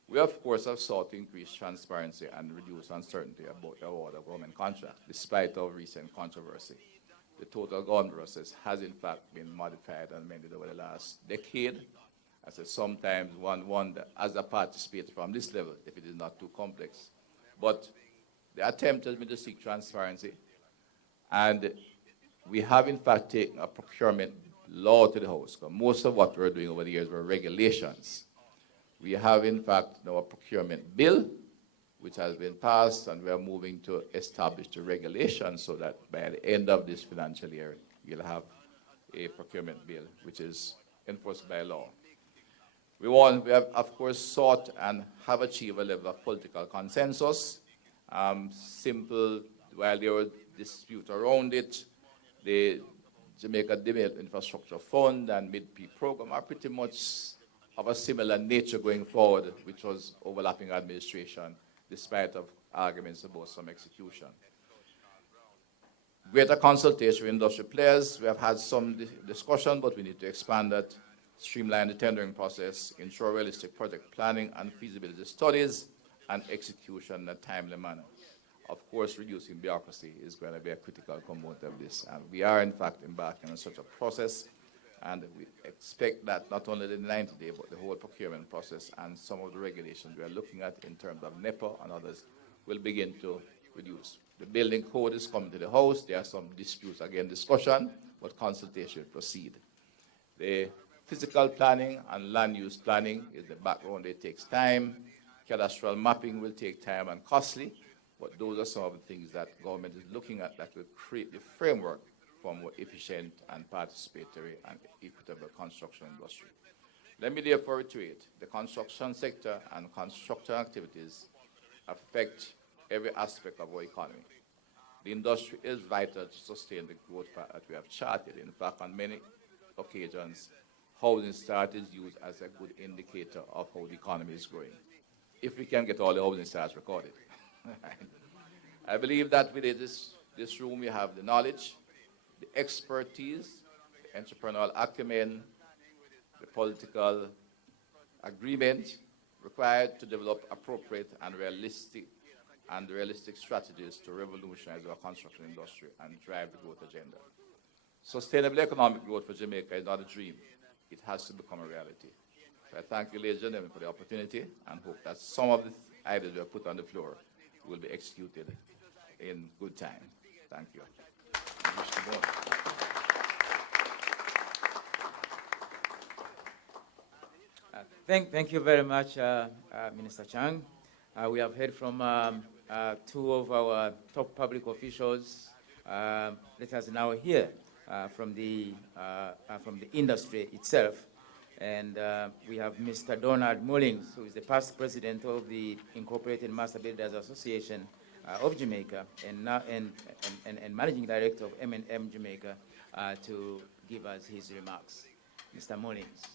We, of course, have sought to increase transparency and reduce uncertainty about the award of government contracts, despite our recent controversy. The total government process has, in fact, been modified and amended over the last decade. I said sometimes one wonders, as a participator from this level, if it is not too complex. But the attempt has been to seek transparency, and we have, in fact, taken a procurement law to the House. Most of what we're doing over the years were regulations. We have, in fact, now a procurement bill, which has been passed, and we are moving to establish the regulations so that by the end of this financial year, you'll have a procurement bill, which is enforced by law. We have, of course, sought and have achieved a level of political consensus. Simple, while there was dispute around it, the Jamaica Development Infrastructure Fund and Mid-P program are pretty much of a similar nature going forward, which was overlapping administration, despite of arguments about some execution. Greater consultation with industry players. We have had some discussion, but we need to expand that, streamline the tendering process, ensure realistic project planning and feasibility studies, and execution in a timely manner. Of course, reducing bureaucracy is going to be a critical component of this. And we are, in fact, embarking on such a process. And we expect that not only the 90-day, but the whole procurement process and some of the regulations we are looking at in terms of NEPA and others will begin to reduce. The building code is coming to the House. There are some disputes, again, discussion, but consultation will proceed. The physical planning and land use planning is the background. It takes time. Cadastral mapping will take time and costly. But those are some of the things that government is looking at that will create the framework for more efficient and participatory and equitable construction industry. Let me therefore reiterate, the construction sector and construction activities affect every aspect of our economy. The industry is vital to sustain the growth path that we have charted. In fact, on many occasions, housing start is used as a good indicator of how the economy is growing, if we can get all the housing starts recorded. I believe that within this room we have the knowledge, the expertise, the entrepreneurial acumen, the political agreement required to develop appropriate and realistic strategies to revolutionize our construction industry and drive the growth agenda. Sustainable economic growth for Jamaica is not a dream. It has to become a reality. So I thank you, ladies and gentlemen, for the opportunity and hope that some of the ideas we have put on the floor will be executed in good time. Thank you. Thank you very much, Minister Chang. We have heard from two of our top public officials. Let us now hear from the industry itself. And we have Mr. Donald Mullings, who is the past president of the Incorporated Master Builders Association of Jamaica and managing director of M&M Jamaica, to give us his remarks. Mr. Mullings.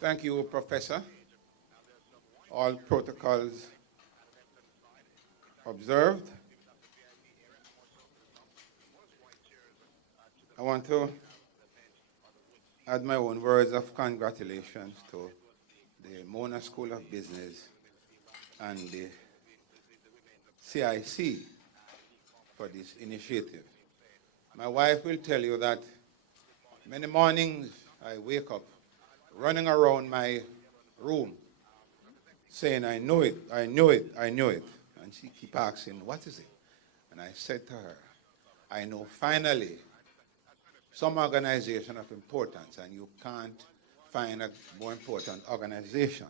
Thank you, Professor. All protocols observed. I want to add my own words of congratulations to the Mona School of Business and the CIC for this initiative. My wife will tell you that many mornings I wake up running around my room saying, I knew it, I knew it, I knew it. And she keep asking, what is it? And I said to her, I know finally some organization of importance, and you can't find a more important organization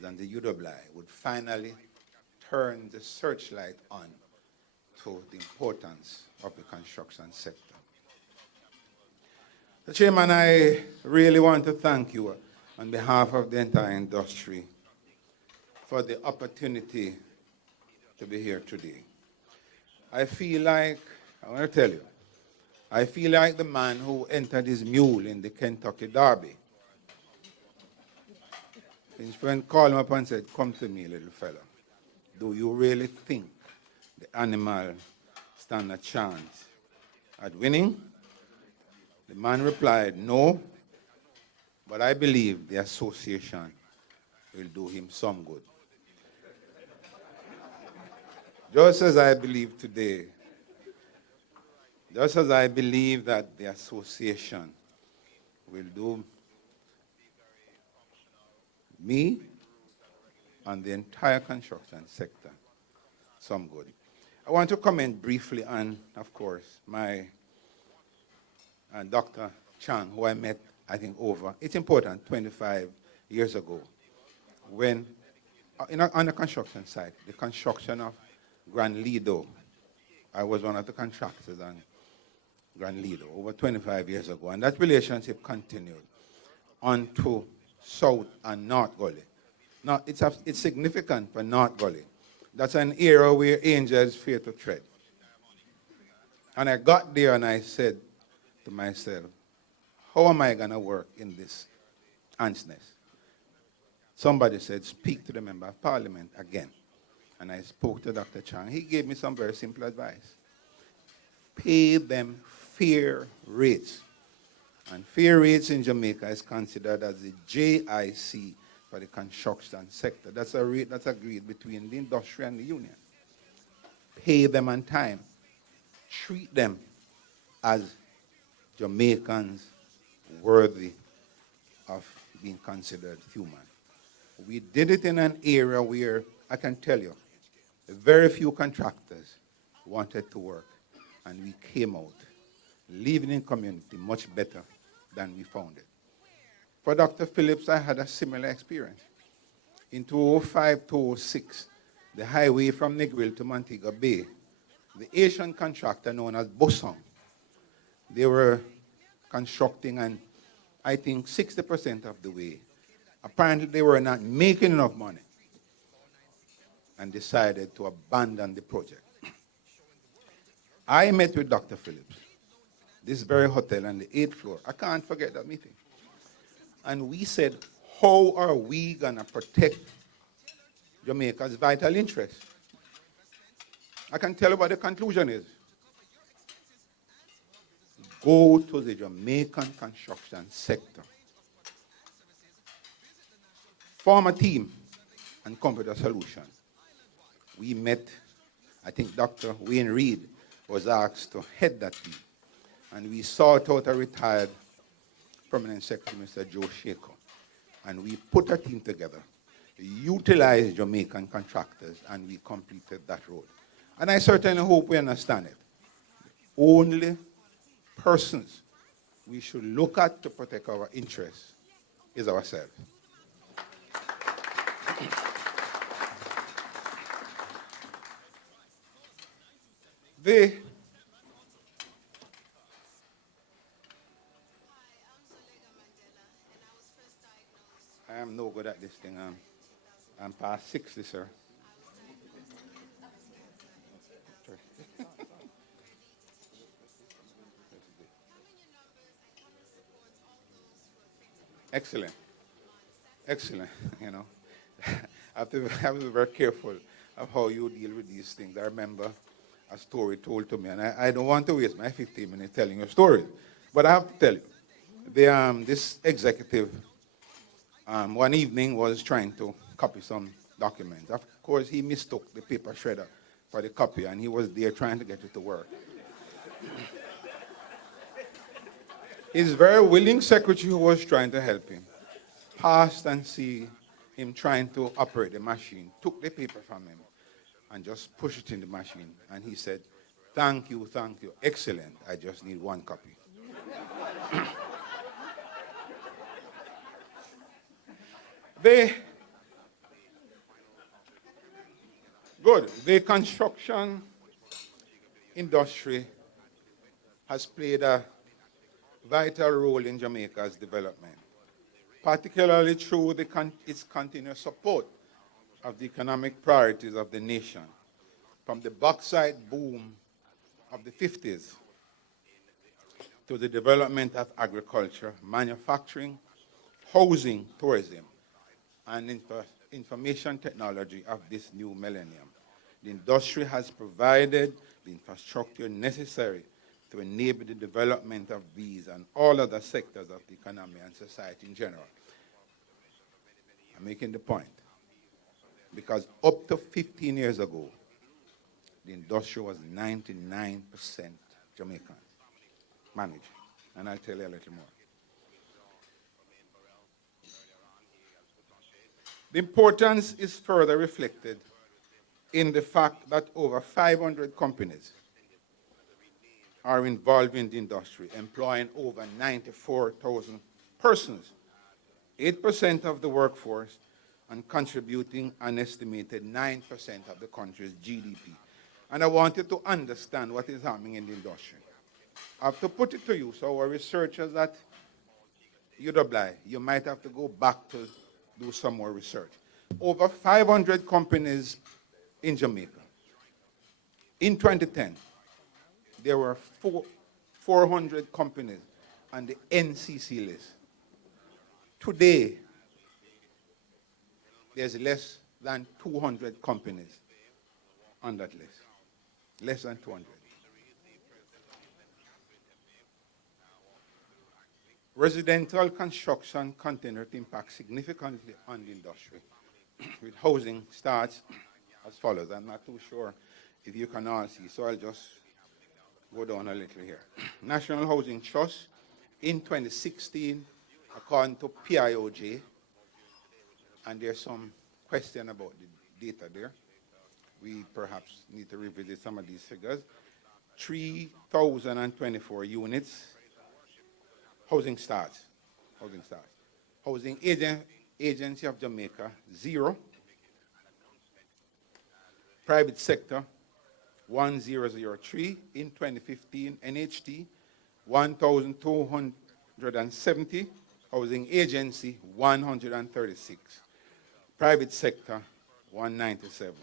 than the UWI would finally turn the searchlight on to the importance of the construction sector. The Chairman, I really want to thank you on behalf of the entire industry for the opportunity to be here today. I feel like, I want to tell you, I feel like the man who entered his mule in the Kentucky Derby. His friend called him up and said, come to me, little fella. Do you really think the animal stand a chance at winning? The man replied, no, but I believe the association will do him some good. Just as I believe today, just as I believe that the association will do me and the entire construction sector some good. I want to comment briefly on, of course, my Dr. Chang, who I met, I think, it's important, 25 years ago, when, on the construction site, the construction of Grand Lido, I was one of the contractors on Grand Lido over 25 years ago, and that relationship continued on to South and North Gully. Now, it's significant for North Gully. That's an area where angels fear to tread. And I got there and I said to myself, how am I going to work in this ants nest? Somebody said, speak to the Member of Parliament again. And I spoke to Dr. Chang. He gave me some very simple advice. Pay them fair rates. And fair rates in Jamaica is considered as the JIC for the construction sector. That's a rate that's agreed between the industry and the union. Pay them on time. Treat them as Jamaicans worthy of being considered human. We did it in an area where, I can tell you, very few contractors wanted to work, and we came out living in community much better than we found it. For Dr. Phillips, I had a similar experience. In 2005-2006, the highway from Negril to Montego Bay, the Asian contractor known as Bosong, they were constructing, and I think 60% of the way. Apparently, they were not making enough money and decided to abandon the project. I met with Dr. Phillips, this very hotel on the 8th floor. I can't forget that meeting. And we said, how are we going to protect Jamaica's vital interests? I can tell you what the conclusion is. Go to the Jamaican construction sector. Form a team and come with a solution. We met, I think Dr. Wayne Reed was asked to head that team. And we sought out a retired permanent secretary, Mr. Joe Shaker. And we put a team together, utilized Jamaican contractors, and we completed that road. And I certainly hope we understand it. Only persons we should look at to protect our interests is ourselves. I am no good at this thing. I'm past 60, sir. Excellent. Excellent. You know, I have to be very careful of how you deal with these things. I remember a story told to me, and I don't want to waste my 15 minutes telling you a story, but I have to tell you. This executive one evening was trying to copy some documents. Of course, he mistook the paper shredder for the copy, and he was there trying to get it to work. His very willing secretary, who was trying to help him, passed and see him trying to operate the machine, took the paper from him, and just pushed it in the machine. And he said, thank you, excellent, I just need one copy. The construction industry has played a vital role in Jamaica's development, particularly through its continuous support of the economic priorities of the nation, from the bauxite boom of the 50s to the development of agriculture, manufacturing, housing, tourism, and information technology of this new millennium. The industry has provided the infrastructure necessary to enable the development of these and all other sectors of the economy and society in general. I'm making the point because up to 15 years ago, the industry was 99% Jamaican managed. And I'll tell you a little more. The importance is further reflected in the fact that over 500 companies are involved in the industry, employing over 94,000 persons, 8% of the workforce, and contributing an estimated 9% of the country's GDP. And I want you to understand what is happening in the industry. I have to put it to you, so our researchers at UWI, you might have to go back to do some more research. Over 500 companies in Jamaica. In 2010, there were 400 companies on the NCC list. Today, there's less than 200 companies on that list. Less than 200. Residential construction continued to impact significantly on the industry, with housing starts as follows. I'm not too sure if you can all see, so I'll just go down a little here. National Housing Trust in 2016, according to PIOJ, and there's some question about the data there. We perhaps need to revisit some of these figures. 3,024 units. Housing starts. Housing Agency of Jamaica, 0. Private sector, 1003. In 2015, NHT, 1,270. Housing Agency, 136. Private sector, 197.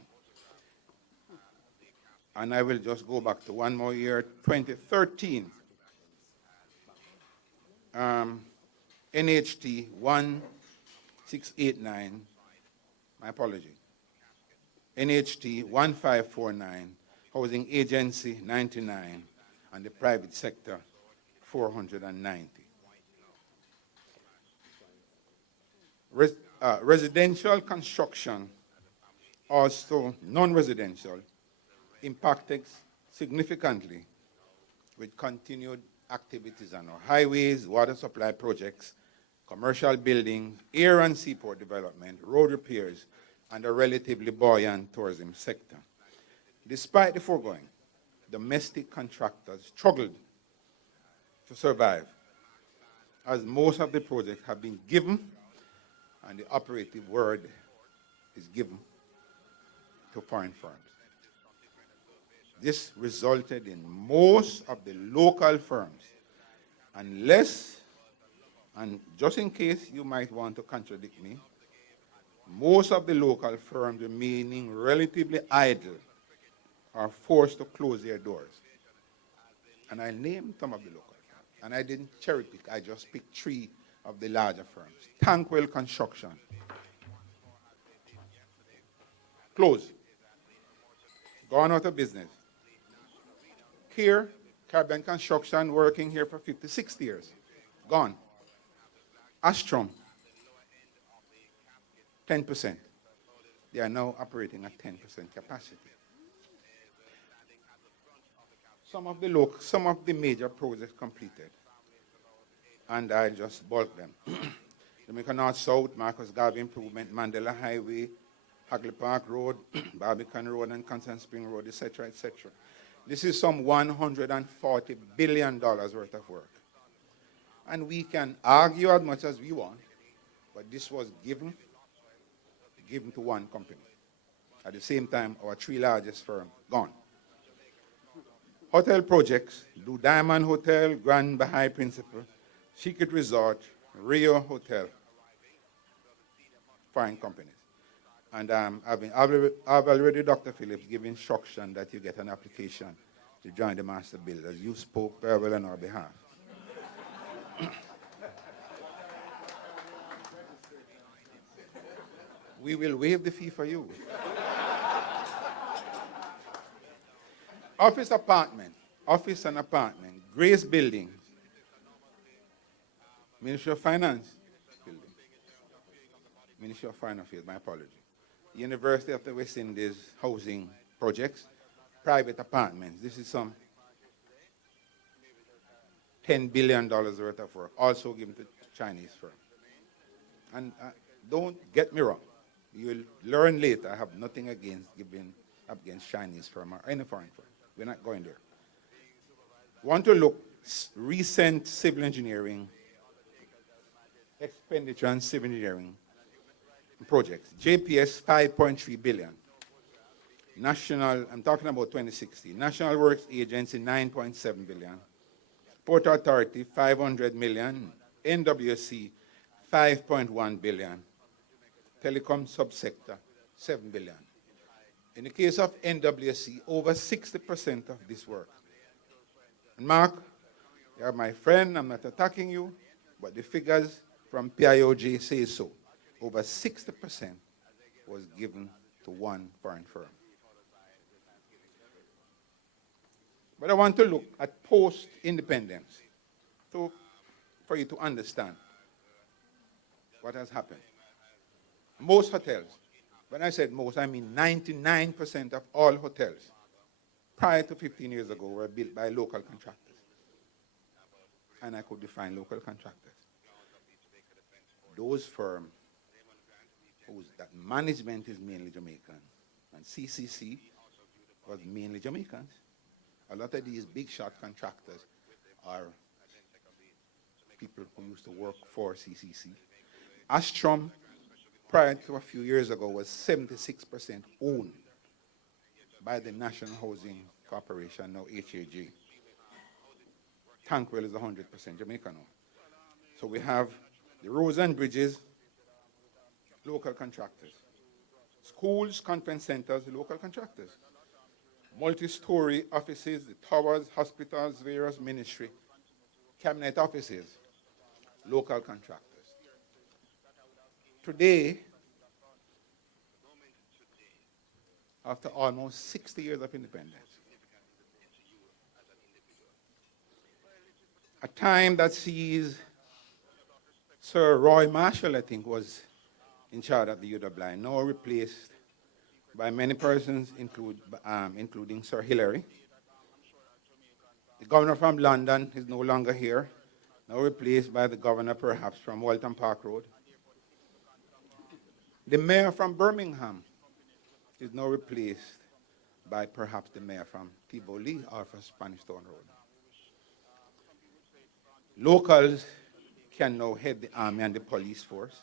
And I will just go back to one more year, 2013. NHT 1689, my apology. NHT 1549, Housing Agency 99, and the private sector 490. Residential construction, also non-residential, impacted significantly with continued activities on our highways, water supply projects, commercial building, air and seaport development, road repairs, and a relatively buoyant tourism sector. Despite the foregoing, domestic contractors struggled to survive, as most of the projects have been given, and the operative word is given, to foreign firms. This resulted in most of the local firms, unless, and just in case you might want to contradict me, most of the local firms remaining relatively idle are forced to close their doors. And I named some of the local firms. And I didn't cherry pick, I just picked 3 of the larger firms. Tankwell Construction, closed, gone out of business. Here, Caribbean Construction, working here for 50, 60 years, gone. Astrom, 10%. They are now operating at 10% capacity. Some of the major projects completed, and I just bulk them. Jamaica North South, Marcus Garvey Improvement, Mandela Highway, Hagley Park Road, Barbican Road, and Constant Spring Road, etc., etc. This is some $140 billion worth of work. And we can argue as much as we want, but this was given to one company. At the same time, our 3 largest firms, gone. Hotel projects, Blue Diamond Hotel, Grand Bahai Principal, Secret Resort, Rio Hotel, foreign companies. And I've already, Dr. Phillips, given instruction that you get an application to join the master builders. You spoke very well on our behalf. We will waive the fee for you. Office and apartment, Grace Building, Ministry of Finance building, Ministry of Foreign Affairs, my apology. University of the West Indies housing projects, private apartments. This is some $10 billion worth of work, also given to Chinese firms. And don't get me wrong, you will learn later I have nothing against Chinese firm or any foreign firm. We're not going there. Want to look recent civil engineering expenditure on civil engineering projects. JPS 5.3 billion. National, I'm talking about 2016. National Works Agency 9.7 billion. Port Authority 500 million. NWC 5.1 billion. Telecom subsector 7 billion. In the case of NWC, over 60% of this work. And Mark, you are my friend, I'm not attacking you, but the figures from PIOJ say so. Over 60% was given to one foreign firm. But I want to look at post-independence for you to understand what has happened. Most hotels, when I said most, I mean 99% of all hotels prior to 15 years ago were built by local contractors. And I could define local contractors. Those firms that management is mainly Jamaican, and CCC was mainly Jamaicans. A lot of these big shot contractors are people who used to work for CCC. Astrom, prior to a few years ago, was 76% owned by the National Housing Corporation, now HAG. Tankwell is 100% Jamaican now. So we have the roads and bridges, local contractors. Schools, conference centers, local contractors. Multi-story offices, the towers, hospitals, various ministry, cabinet offices, local contractors. Today, after almost 60 years of independence, a time that sees Sir Roy Marshall, I think, was in charge of the UWI, now replaced by many persons, including Sir Hillary. The governor from London is no longer here. now replaced by the governor perhaps from Walton Park Road. The mayor from Birmingham is now replaced by perhaps the mayor from Tivoli or from Spanish Town Road. Locals can now head the army and the police force.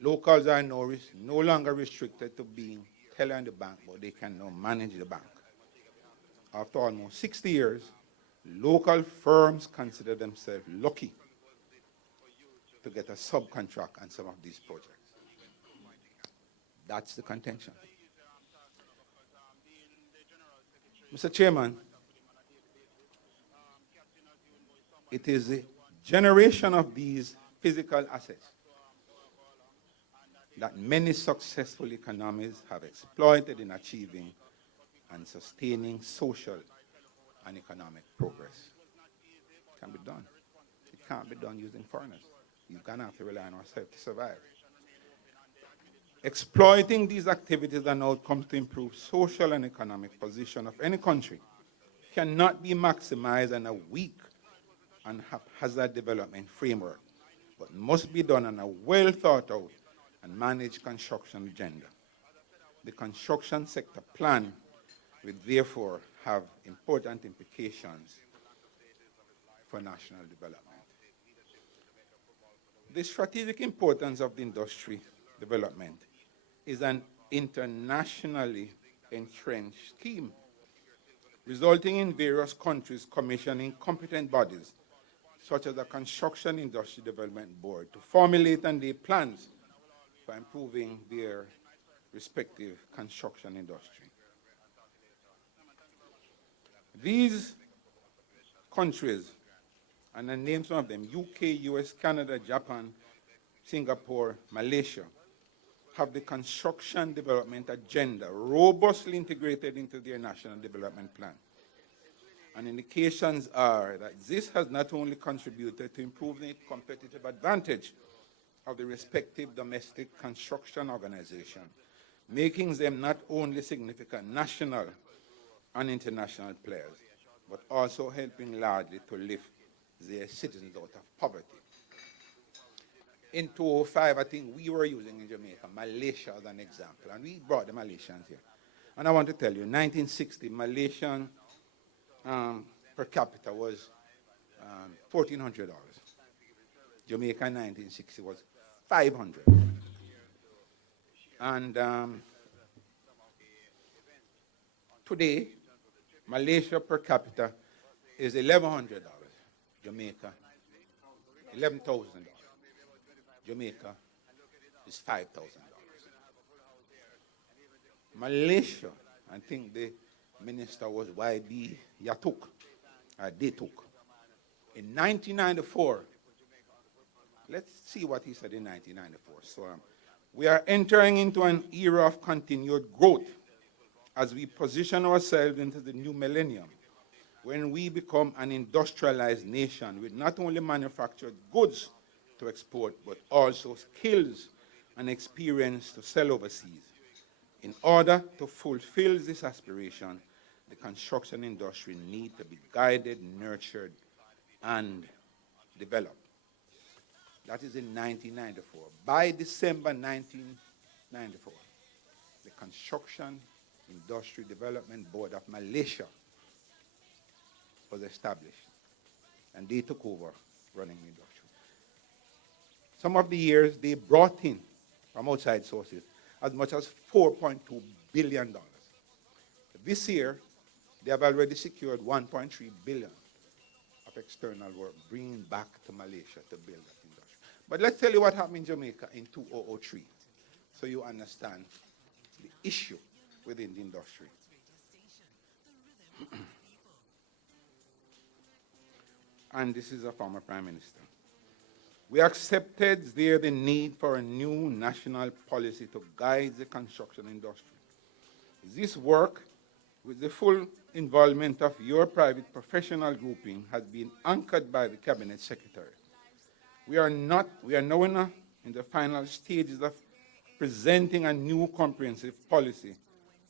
Locals are no longer restricted to being teller in the bank, but they can now manage the bank. After almost 60 years, local firms consider themselves lucky to get a subcontract on some of these projects. That's the contention. Mr. Chairman, it is the generation of these physical assets that many successful economies have exploited in achieving and sustaining social and economic progress. It can be done. It can't be done using foreigners. You're going to have to rely on ourselves to survive. Exploiting these activities and outcomes to improve social and economic position of any country cannot be maximized in a weak and haphazard development framework, but must be done on a well-thought-out and managed construction agenda. The construction sector plan will therefore have important implications for national development. The strategic importance of the industry development is an internationally entrenched scheme, resulting in various countries commissioning competent bodies, such as the Construction Industry Development Board, to formulate and lay plans for improving their respective construction industry. These countries, and I name some of them, UK, US, Canada, Japan, Singapore, Malaysia, have the construction development agenda robustly integrated into their national development plan. And indications are that this has not only contributed to improving the competitive advantage of the respective domestic construction organization, making them not only significant national and international players, but also helping largely to lift their citizens out of poverty. In 2005, I think we were using in Jamaica Malaysia as an example, and we brought the Malaysians here. And I want to tell you, in 1960, Malaysian per capita was $1,400. Jamaica in 1960 was $500. And today, Malaysia per capita is $1,100. Jamaica, $11,000. Jamaica is $5,000. Malaysia, I think the minister was YB Yatuk, Datuk. In 1994, let's see what he said in 1994. So we are entering into an era of continued growth as we position ourselves into the new millennium, when we become an industrialized nation with not only manufactured goods to export, but also skills and experience to sell overseas. In order to fulfill this aspiration, the construction industry needs to be guided, nurtured, and developed. That is in 1994. By December 1994, the Construction Industry Development Board of Malaysia was established, and they took over running the industry. Some of the years they brought in from outside sources as much as $4.2 billion. This year, they have already secured $1.3 billion of external work, bringing back to Malaysia to build that industry. But let's tell you what happened in Jamaica in 2003, so you understand the issue within the industry. And this is a former Prime Minister. We accepted there the need for a new national policy to guide the construction industry. This work, with the full involvement of your private professional grouping, has been anchored by the Cabinet Secretary. We are now in the final stages of presenting a new comprehensive policy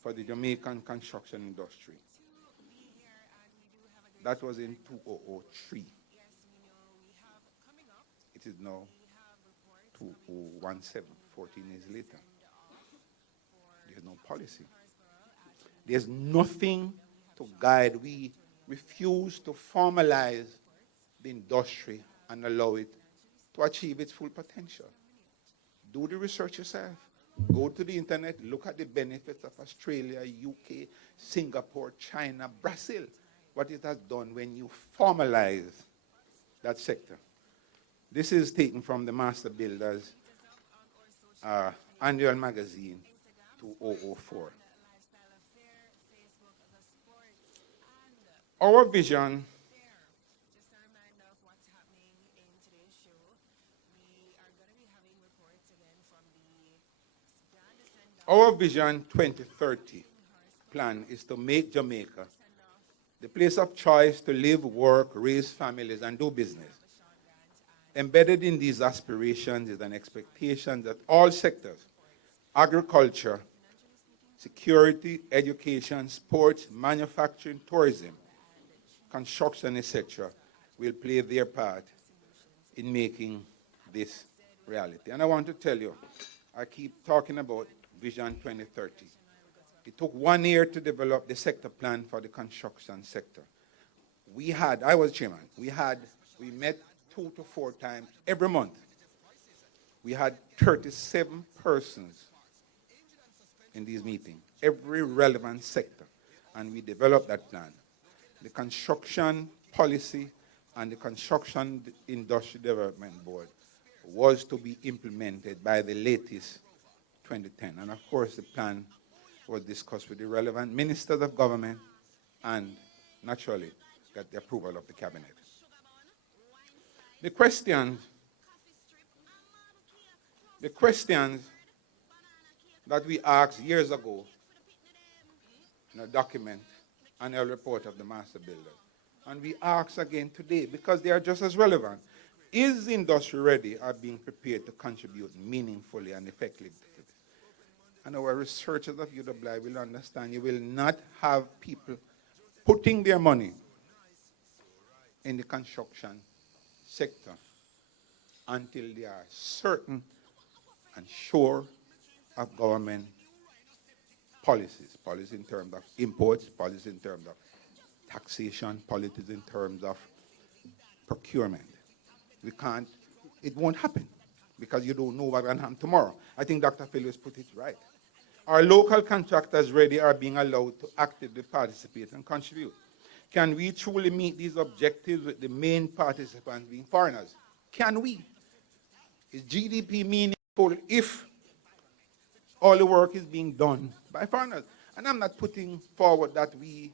for the Jamaican construction industry. That was in 2003. is now 2017, 14 years later. There's no policy. There's nothing to guide. We refuse to formalize the industry and allow it to achieve its full potential. Do the research yourself. Go to the internet, look at the benefits of Australia, UK, Singapore, China, Brazil, what it has done when you formalize that sector. This is taken from the Master Builders annual magazine 2004. Our vision Our Vision 2030 plan is to make Jamaica the place of choice to live, work, raise families, and do business. Embedded in these aspirations is an expectation that all sectors, agriculture, security, education, sports, manufacturing, tourism, construction, etc., will play their part in making this reality. And I want to tell you, I keep talking about Vision 2030. It took 1 year to develop the sector plan for the construction sector. I was chairman, we met 2 to 4 times every month. We had 37 persons in these meetings, every relevant sector, and we developed that plan. The construction policy and the Construction Industry Development Board was to be implemented by the latest 2010. And of course, the plan was discussed with the relevant ministers of government and naturally got the approval of the cabinet. The questions that we asked years ago in a document, annual report of the Master Builder, and we ask again today because they are just as relevant. Is the industry ready or being prepared to contribute meaningfully and effectively to this? And our researchers of UWI will understand you will not have people putting their money in the construction sector until they are certain and sure of government policies. Policies in terms of imports, policies in terms of taxation, policies in terms of procurement. It won't happen because you don't know what will happen tomorrow. I think Dr. Phillips put it right. Our local contractors ready are being allowed to actively participate and contribute. Can we truly meet these objectives with the main participants being foreigners? Can we? Is GDP meaningful if all the work is being done by foreigners? And I'm not putting forward that we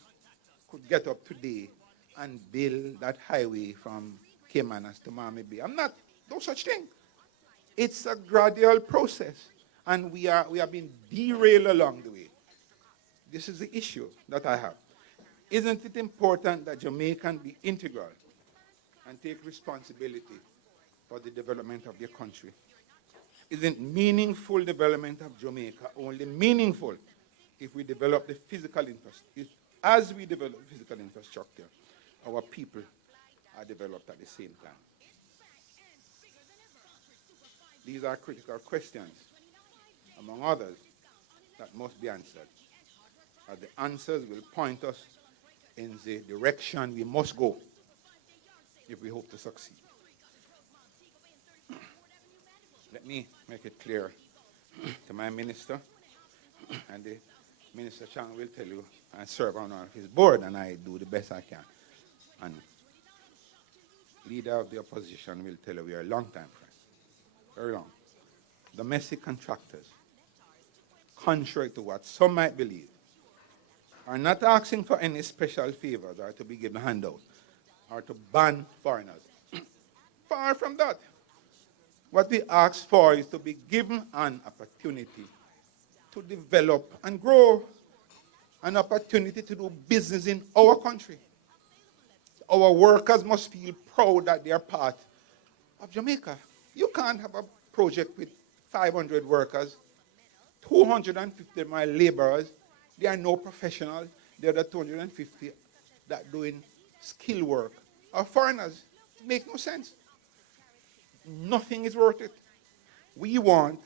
could get up today and build that highway from Caymanas to Miami Bay. No such thing. It's a gradual process, and we have been derailed along the way. This is the issue that I have. Isn't it important that Jamaicans be integral and take responsibility for the development of their country? Isn't meaningful development of Jamaica only meaningful if we develop the physical infrastructure? As we develop physical infrastructure, our people are developed at the same time. These are critical questions, among others, that must be answered. And the answers will point us in the direction we must go if we hope to succeed. Let me make it clear to my minister, and the Minister Chang will tell you I serve on his board and I do the best I can. And leader of the opposition will tell you we are long-time friends, very long. Domestic contractors, contrary to what some might believe, are not asking for any special favors or to be given a handout or to ban foreigners. Far from that. What we ask for is to be given an opportunity to develop and grow, an opportunity to do business in our country. Our workers must feel proud that they are part of Jamaica. You can't have a project with 500 workers, 250 of my laborers. They are no professionals. The other 250 that doing skill work are foreigners. It makes no sense. nothing is worth it. We want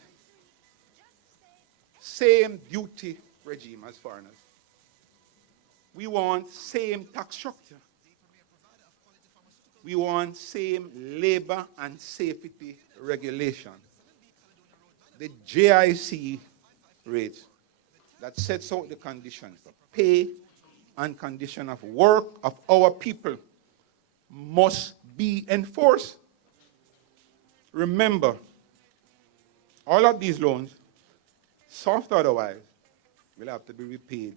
same duty regime as foreigners. We want same tax structure. We want same labor and safety regulation. The JIC rates that sets out the conditions for pay and condition of work of our people must be enforced. Remember, all of these loans, soft or otherwise, will have to be repaid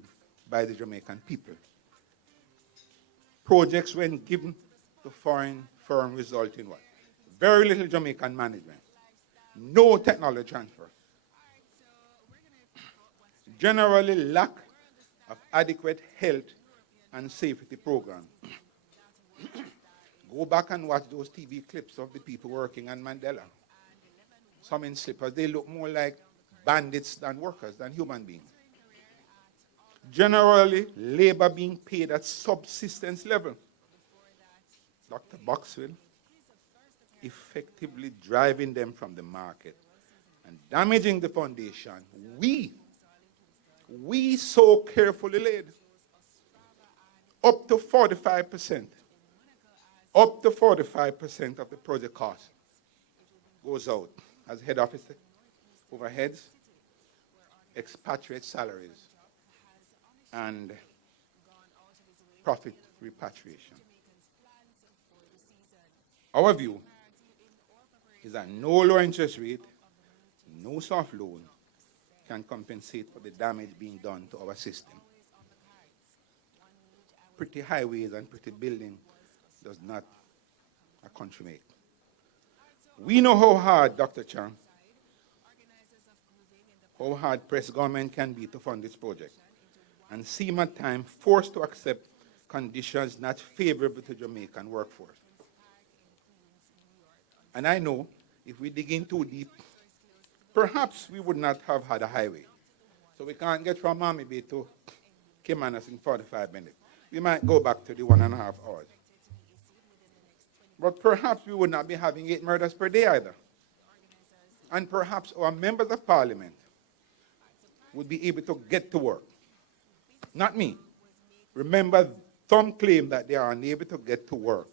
by the Jamaican people. Projects, when given to foreign firms, result in what? Very little Jamaican management, no technology transfer, generally lack of adequate health and safety programs. Go back and watch those TV clips of the people working on Mandela. Some in slippers, they look more like bandits than workers, than human beings. Generally, labor being paid at subsistence level. Dr. Boxwell, effectively driving them from the market and damaging the foundation we so carefully laid. Up to 45%. Up to 45% of the project cost goes out as head office overheads, expatriate salaries, and profit repatriation. Our view is that no low interest rate, no soft loan can compensate for the damage being done to our system. Pretty highways and pretty building does not a country make. We know how hard, Dr. Chang, how hard press government can be to fund this project, and seem at times forced to accept conditions not favorable to Jamaican workforce. And I know if we dig in too deep, perhaps we would not have had a highway. So we can't get from Miami Bay to Caymanas in 45 minutes. We might go back to the 1.5 hours. But perhaps we would not be having 8 murders per day either. And perhaps our members of parliament would be able to get to work. Not me. Remember, some claim that they are unable to get to work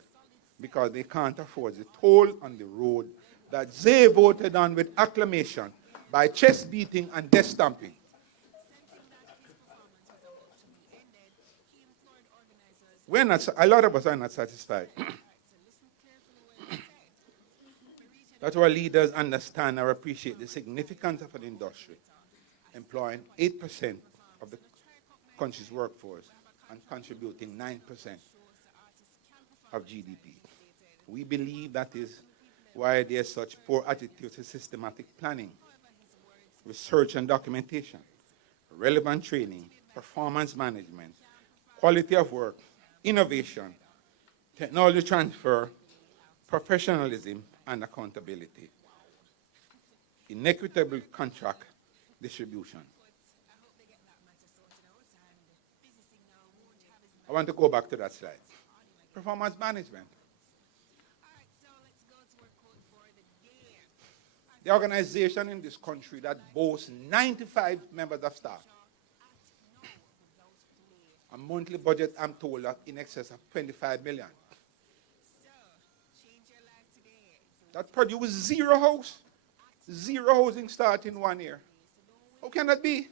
because they can't afford the toll on the road that they voted on with acclamation by chest beating and desk stamping. We're not, a lot of us are not satisfied that our leaders understand or appreciate the significance of an industry employing 8% of the country's workforce and contributing 9% of GDP. We believe that is why there's such poor attitude to systematic planning, research and documentation, relevant training, performance management, quality of work, innovation, technology transfer, professionalism, and accountability, inequitable contract distribution. I want to go back to that slide. Performance management. The organization in this country that boasts 95 members of staff, a monthly budget, I'm told, of in excess of 25 million. That produce zero housing start in 1 year. How can that be?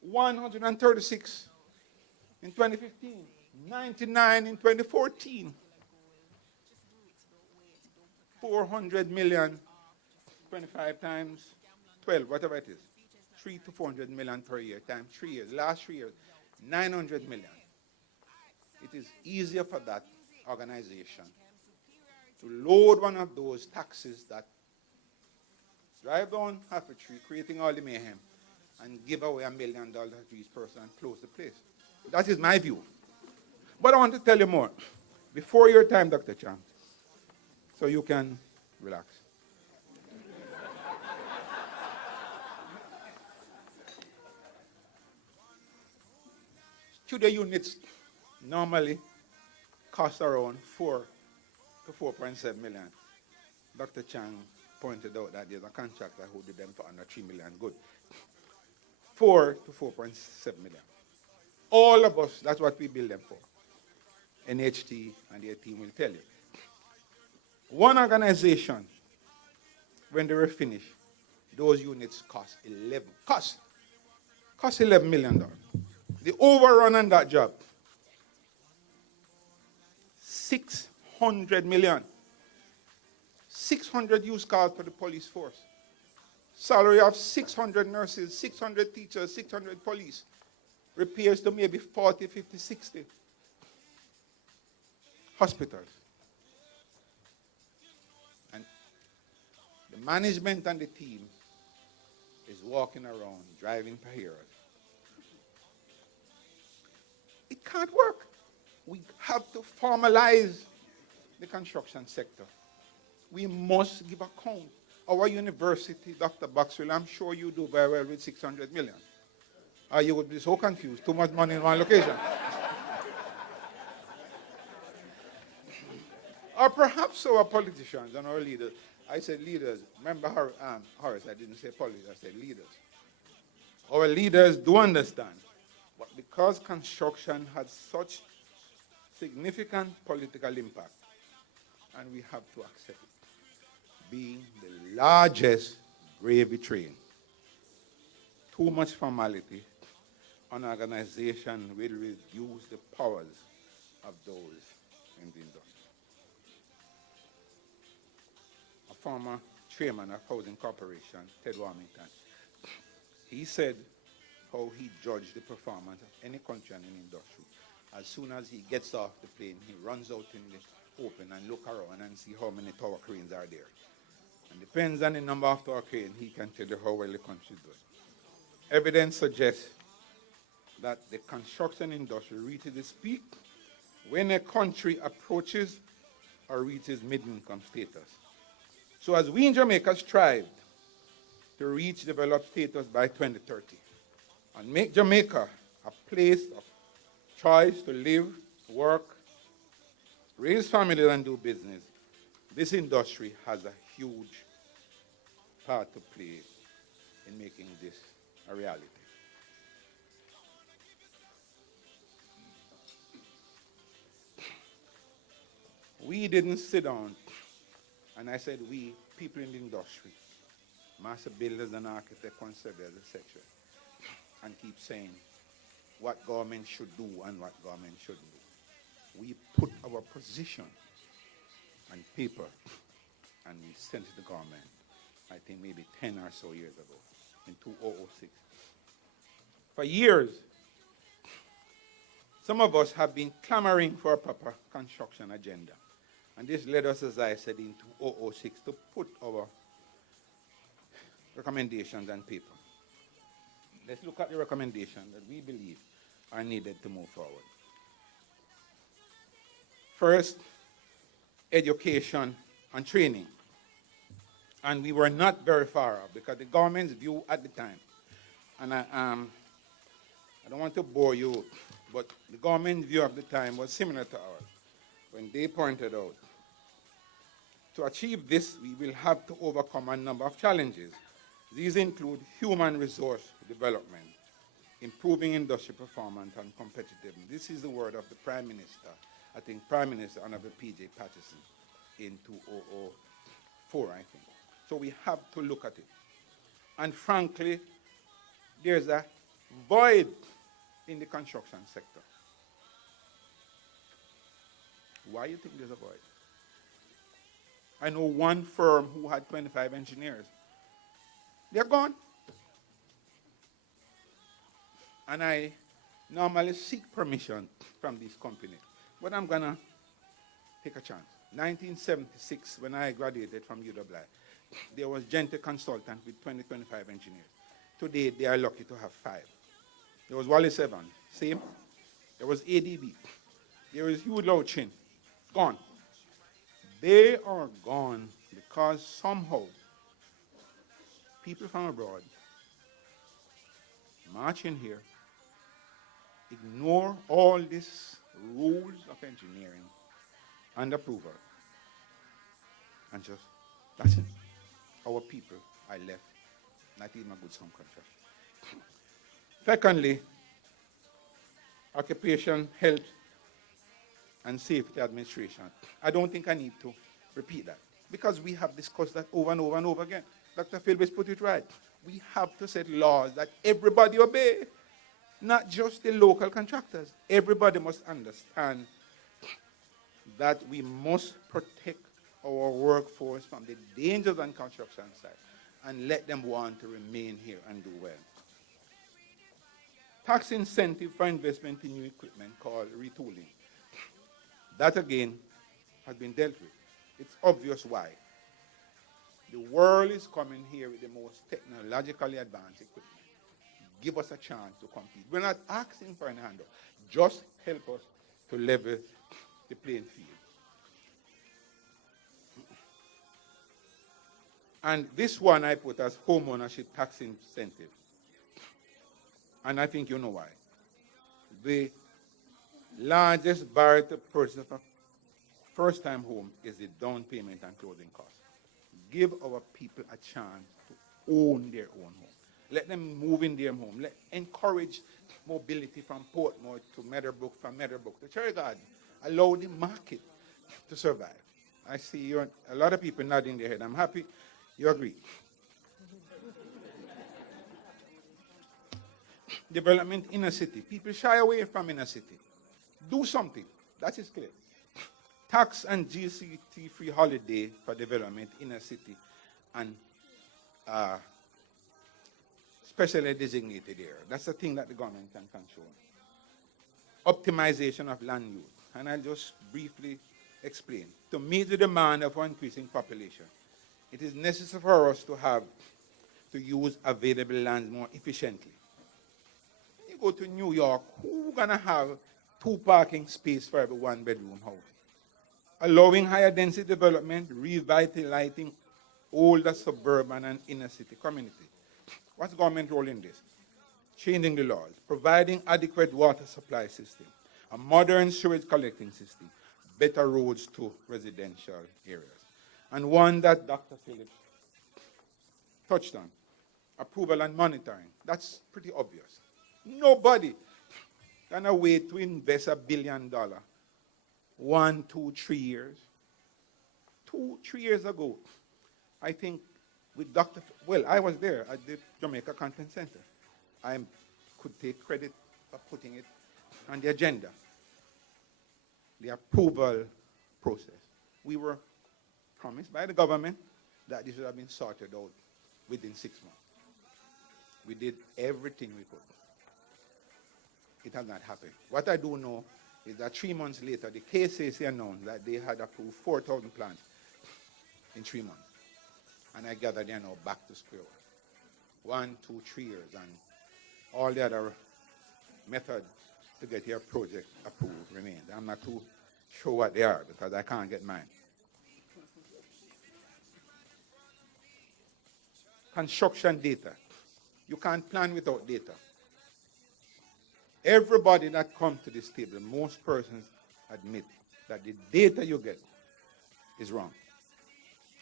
136 in 2015, 99 in 2014, 400 million, 25 times 12, whatever it is, 300 to 400 million per year times 3 years. Last 3 years, 900 million. It is easier for that organization to load one of those taxes that drive down half a tree, creating all the mayhem, and give away $1 million to each person and close the place. That is my view. But I want to tell you more. Before your time, Dr. Chan, so you can relax. Studio units normally cost around 4 to 4.7 million. Dr. Chang pointed out that there's a contractor who did them for under 3 million. Good. 4 to 4.7 million. All of us, that's what we build them for. NHT and their team will tell you. One organization, when they were finished, those units cost $11 million. The overrun on that job, 600 million. 600 used cars for the police force. Salary of 600 nurses, 600 teachers, 600 police. Repairs to maybe 40, 50, 60. Hospitals. And the management and the team is walking around, driving Pajeras. It can't work. We have to formalize the construction sector. We must give account. Our university, Dr. Boxwell, I'm sure you do very well with 600 million. Or you would be so confused, too much money in one location. Or perhaps our politicians and our leaders. I said leaders. Remember Horace, I didn't say politics, I said leaders. Our leaders do understand. But because construction has such significant political impact, and we have to accept it, being the largest gravy train, too much formality, an organization will reduce the powers of those in the industry. A former chairman of Housing Corporation, Ted Warmington, he said how he judged the performance of any country and any industry. As soon as he gets off the plane, he runs out in the open and look around and see how many tower cranes are there. And depends on the number of tower cranes, he can tell you how well the country is doing. Evidence suggests that the construction industry reaches its peak when a country approaches or reaches mid-income status. So as we in Jamaica strive to reach developed status by 2030 and make Jamaica a place of choice to live, work, raise families and do business, this industry has a huge part to play in making this a reality. We didn't sit down, and I said we, people in the industry, master builders and architects, conservators, etc., and keep saying what government should do and what government shouldn't do. We put our position on paper and we sent it to the government, I think maybe 10 or so years ago, in 2006. For years, some of us have been clamoring for a proper construction agenda. And this led us, as I said, in 2006 to put our recommendations on paper. Let's look at the recommendations that we believe are needed to move forward. First, education and training. And we were not very far off because the government's view at the time, and I don't want to bore you, but the government's view of the time was similar to ours when they pointed out to achieve this, we will have to overcome a number of challenges. These include human resource development, improving industry performance and competitiveness. This is the word of the Prime Minister, I think Prime Minister Honorable P.J. Patterson in 2004, I think. So we have to look at it. And frankly, there's a void in the construction sector. Why do you think there's a void? I know one firm who had 25 engineers. They're gone. And I normally seek permission from these companies. But I'm going to take a chance. 1976, when I graduated from UWI, there was Gente Consultant with 20, 25 engineers. Today, they are lucky to have 5. There was Wallace Evans, same. There was ADB. There is Hugh Lochin, gone. They are gone because somehow people from abroad march in here, ignore all these rules of engineering and approval, and just That's it. Our people are left not even a good some contract. Secondly, Occupation, Health, and Safety Administration. I don't think I need to repeat that because we have discussed that over and over and over again. Dr. Philbis put it right. We have to set laws that everybody obey, not just the local contractors. Everybody must understand that we must protect our workforce from the dangers on construction site and let them want to remain here and do well. Tax incentive for investment in new equipment called retooling. That again has been dealt with. It's obvious why. The world is coming here with the most technologically advanced equipment. Give us a chance to compete. We're not asking for an handout. Just help us to level the playing field. And this one I put as home ownership tax incentive. And I think you know why. The largest barrier to purchase of a first-time home is the down payment and closing costs. Give our people a chance to own their own home. Let them move in their home. Encourage mobility from Portmore to Meadowbrook, from Meadowbrook to Cherry Garden. Allow the market to survive. I see a lot of people nodding their head. I'm happy you agree. Development in a city. People shy away from inner city. Do something. That is clear. Tax and GST-free holiday for development in a city and specially designated area. That's the thing that the government can control. Optimization of land use. And I'll just briefly explain. To meet the demand of our increasing population, it is necessary for us to use available land more efficiently. You go to New York, who's going to have 2 parking spaces for every 1-bedroom house? Allowing higher density development, revitalizing older suburban and inner city communities. What's government role in this? Changing the laws, providing adequate water supply system, a modern sewage collecting system, better roads to residential areas. And one that Dr. Phillips touched on, approval and monitoring. That's pretty obvious. Nobody can wait to invest $1 billion 1, 2, 3 years. 2, 3 years ago, I think with I was there at the Jamaica Content Center. I could take credit for putting it on the agenda. The approval process. We were promised by the government that this would have been sorted out within 6 months. We did everything we could. It has not happened. What I do know is that 3 months later, the KCC announced that they had approved 4,000 plants in 3 months. And I gather they are now back to square one. 1, 2, 3 years, and all the other methods to get your project approved remain. I'm not too sure what they are because I can't get mine. Construction data. You can't plan without data. Everybody that comes to this table, most persons admit that the data you get is wrong.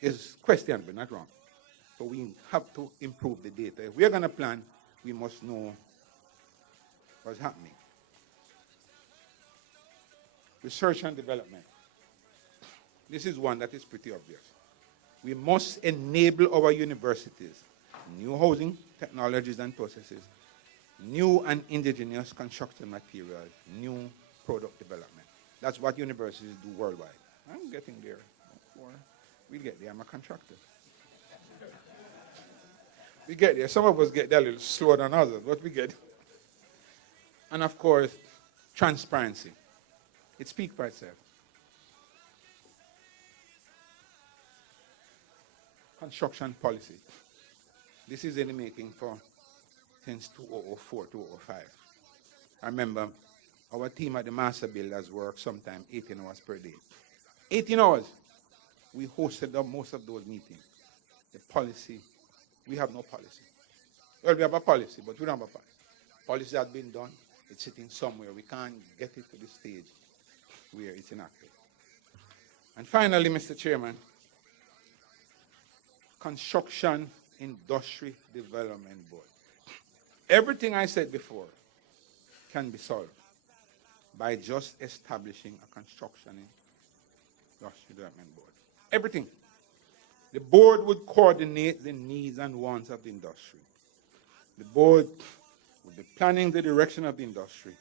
It's questionable, not wrong. So we have to improve the data. If we're going to plan, we must know what's happening. Research and development. This is one that is pretty obvious. We must enable our universities, new housing, technologies and processes, new and indigenous construction materials, new product development. That's what universities do worldwide. I'm getting there. We'll get there. I'm a contractor. We get there. Some of us get there a little slower than others, but we get. And of course, transparency. It speaks for itself. Construction policy. This is in the making since 2004, 2005. I remember our team at the Master Builders worked sometime 18 hours per day. 18 hours. We hosted up most of those meetings. The policy, we have no policy. Well, we have a policy, but we don't have a policy. Policy has been done. It's sitting somewhere. We can't get it to the stage where it's enacted. And finally, Mr. Chairman, Construction Industry Development Board. Everything I said before can be solved by just establishing a construction industry development board. Everything. The board would coordinate the needs and wants of the industry. The board would be planning the direction of the industry.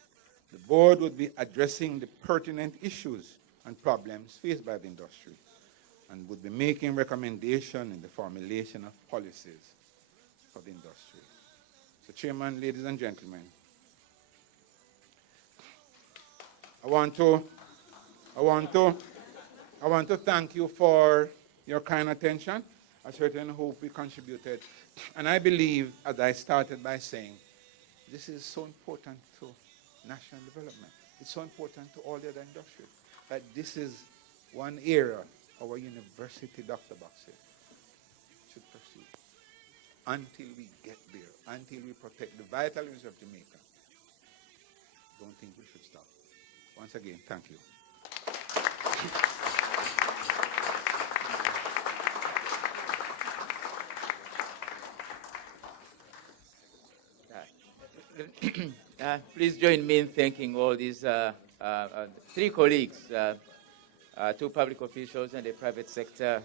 The board would be addressing the pertinent issues and problems faced by the industry, and would be making recommendations in the formulation of policies for the industry. So, Chairman, ladies and gentlemen, I want to thank you for your kind attention. I certainly hope we contributed. And I believe, as I started by saying, this is so important to national development. It's so important to all the other industries. That this is one area our university, Dr. Baxter, should pursue. Until we get there, until we protect the vital interests of Jamaica, I don't think we should stop. Once again, thank you. Please join me in thanking all these three colleagues, two public officials and the private sector.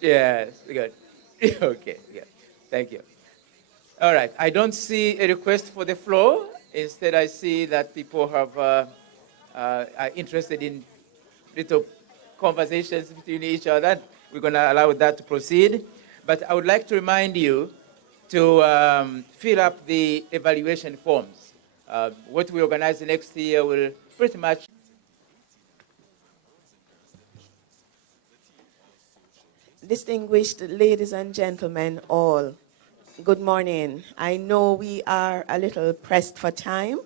Yes, good. Okay, yeah. Thank you. All right. I don't see a request for the floor. Instead, I see that people are interested in little conversations between each other. We're going to allow that to proceed. But I would like to remind you to fill up the evaluation forms. What we organize next year will pretty much. Distinguished ladies and gentlemen all, good morning. I know we are a little pressed for time.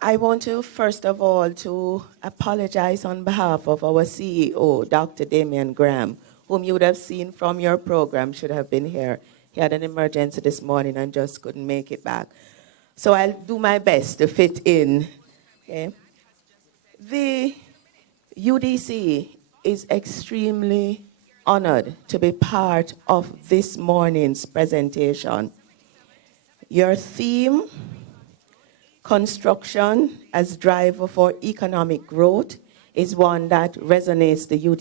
I want to first of all to apologize on behalf of our CEO, Dr. Damian Graham, whom you would have seen from your program, should have been here. He had an emergency this morning and just couldn't make it back. So I'll do my best to fit in. Okay. The UDC is extremely honored to be part of this morning's presentation. Your theme, construction as driver for economic growth, is one that resonates with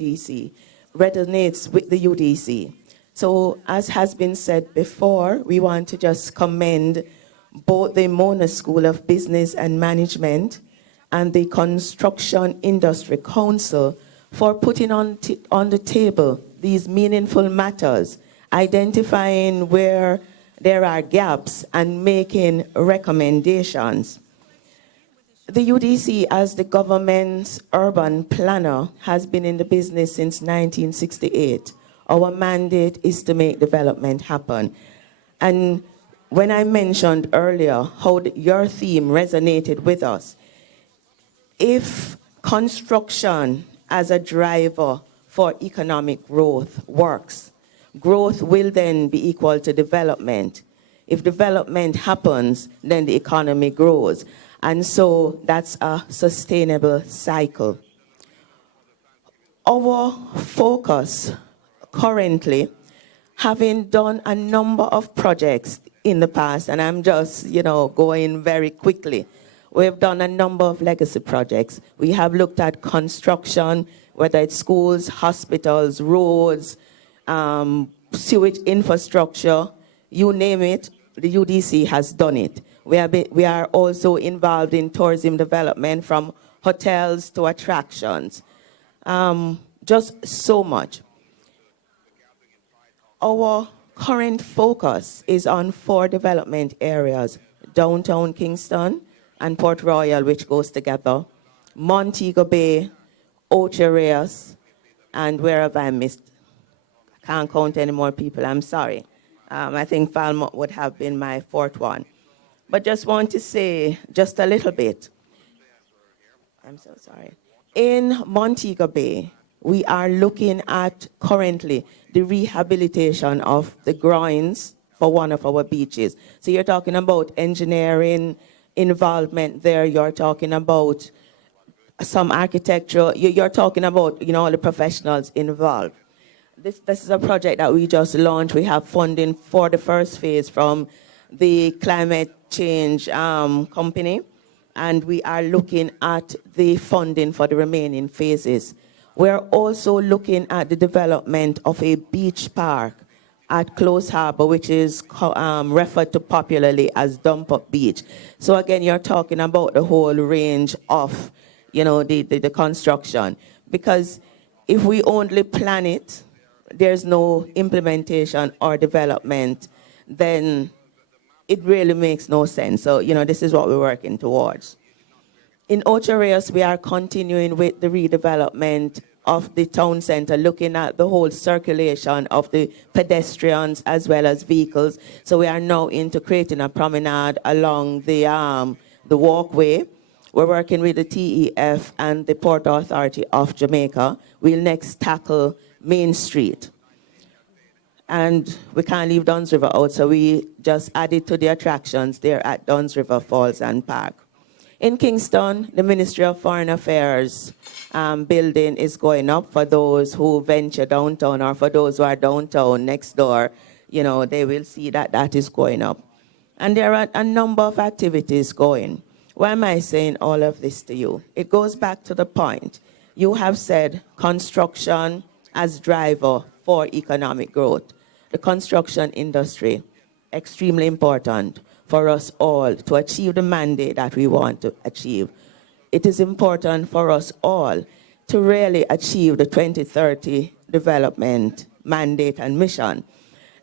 the UDC. So as has been said before, we want to just commend both the Mona School of Business and Management and the Construction Industry Council for putting on the table these meaningful matters, identifying where there are gaps and making recommendations. The UDC, as the government's urban planner, has been in the business since 1968. Our mandate is to make development happen. And when I mentioned earlier how your theme resonated with us, if construction as a driver for economic growth works, growth will then be equal to development. If development happens, then the economy grows. And so that's a sustainable cycle. Our focus currently, having done a number of projects in the past, and I'm just, going very quickly. We've done a number of legacy projects. We have looked at construction, whether it's schools, hospitals, roads, sewage infrastructure, you name it, the UDC has done it. We are also involved in tourism development, from hotels to attractions. Just so much. Our current focus is on 4 development areas: downtown Kingston and Port Royal, which goes together, Montego Bay, Ocho Rios, and where have I missed? I can't count any more people, I'm sorry. I think Falmouth would have been my 4th one. But just want to say just a little bit. I'm so sorry. In Montego Bay, we are looking at currently the rehabilitation of the groins for one of our beaches. So you're talking about engineering involvement there. You're talking about some architecture. You're talking about, all the professionals involved. This is a project that we just launched. We have funding for the first phase from the climate change company, and we are looking at the funding for the remaining phases. We're also looking at the development of a beach park at Close Harbor, which is referred to popularly as Dump Up Beach. So again, you're talking about the whole range of, the construction. Because if we only plan it, there's no implementation or development, then it really makes no sense. So, this is what we're working towards. In Ocho Rios, we are continuing with the redevelopment of the town center, looking at the whole circulation of the pedestrians as well as vehicles. So we are now into creating a promenade along the walkway. We're working with the TEF and the Port Authority of Jamaica. We'll next tackle Main Street. And we can't leave Duns River out, so we just added to the attractions there at Duns River Falls and Park. In Kingston, the Ministry of Foreign Affairs building is going up for those who venture downtown, or for those who are downtown next door. They will see that is going up. And there are a number of activities going. Why am I saying all of this to you? It goes back to the point. You have said construction as driver for economic growth. The construction industry, extremely important for us all to achieve the mandate that we want to achieve. It is important for us all to really achieve the 2030 development mandate and mission.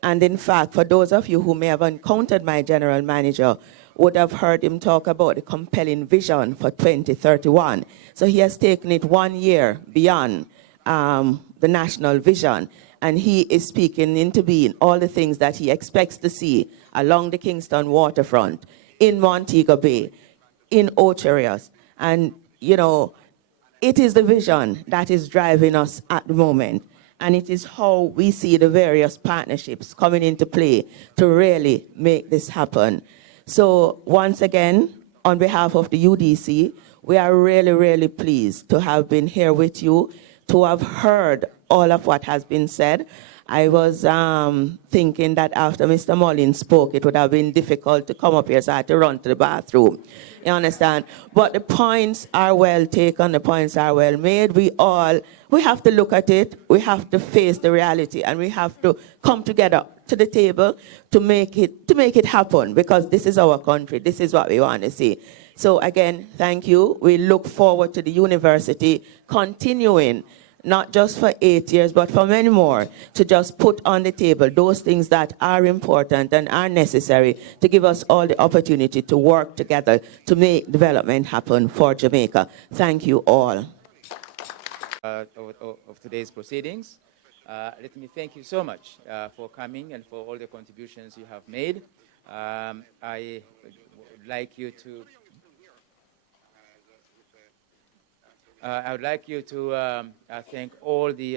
And in fact, for those of you who may have encountered my general manager, would have heard him talk about the compelling vision for 2031. So he has taken it 1 year beyond the national vision, and he is speaking into being all the things that he expects to see along the Kingston waterfront, in Montego Bay, in Ocho Rios. And, it is the vision that is driving us at the moment. And it is how we see the various partnerships coming into play to really make this happen. So once again, on behalf of the UDC, we are really, really pleased to have been here with you, to have heard all of what has been said. I was thinking that after Mr. Mullins spoke, it would have been difficult to come up here, so I had to run to the bathroom. You understand? But the points are well taken, the points are well made. We have to look at it, we have to face the reality, and we have to come together to the table to make it happen, because this is our country, this is what we want to see. So again, thank you. We look forward to the university continuing, not just for 8 years, but for many more, to just put on the table those things that are important and are necessary to give us all the opportunity to work together to make development happen for Jamaica. Thank you all. Of today's proceedings. Let me thank you so much for coming and for all the contributions you have made. I would like you to thank all the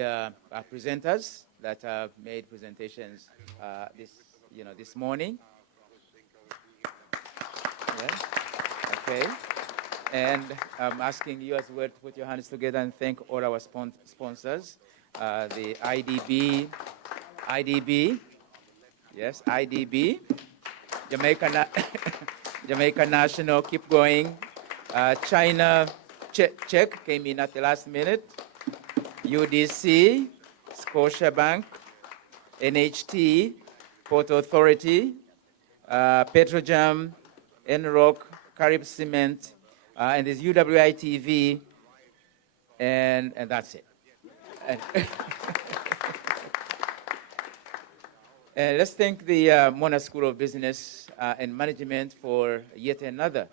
presenters that have made presentations this morning. Yeah. Okay. And I'm asking you as well to put your hands together and thank all our sponsors, the IDB, yes, IDB, Jamaica National, keep going, China check came in at the last minute. UDC, Scotiabank, NHT, Port Authority, Petrojam, Enrock, Carib Cement, and there's UWITV, and that's it. Let's thank the Mona School of Business and Management for yet another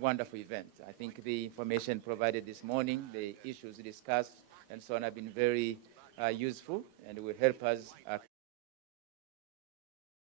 wonderful event. I think the information provided this morning, the issues discussed, and so on have been very useful and will help us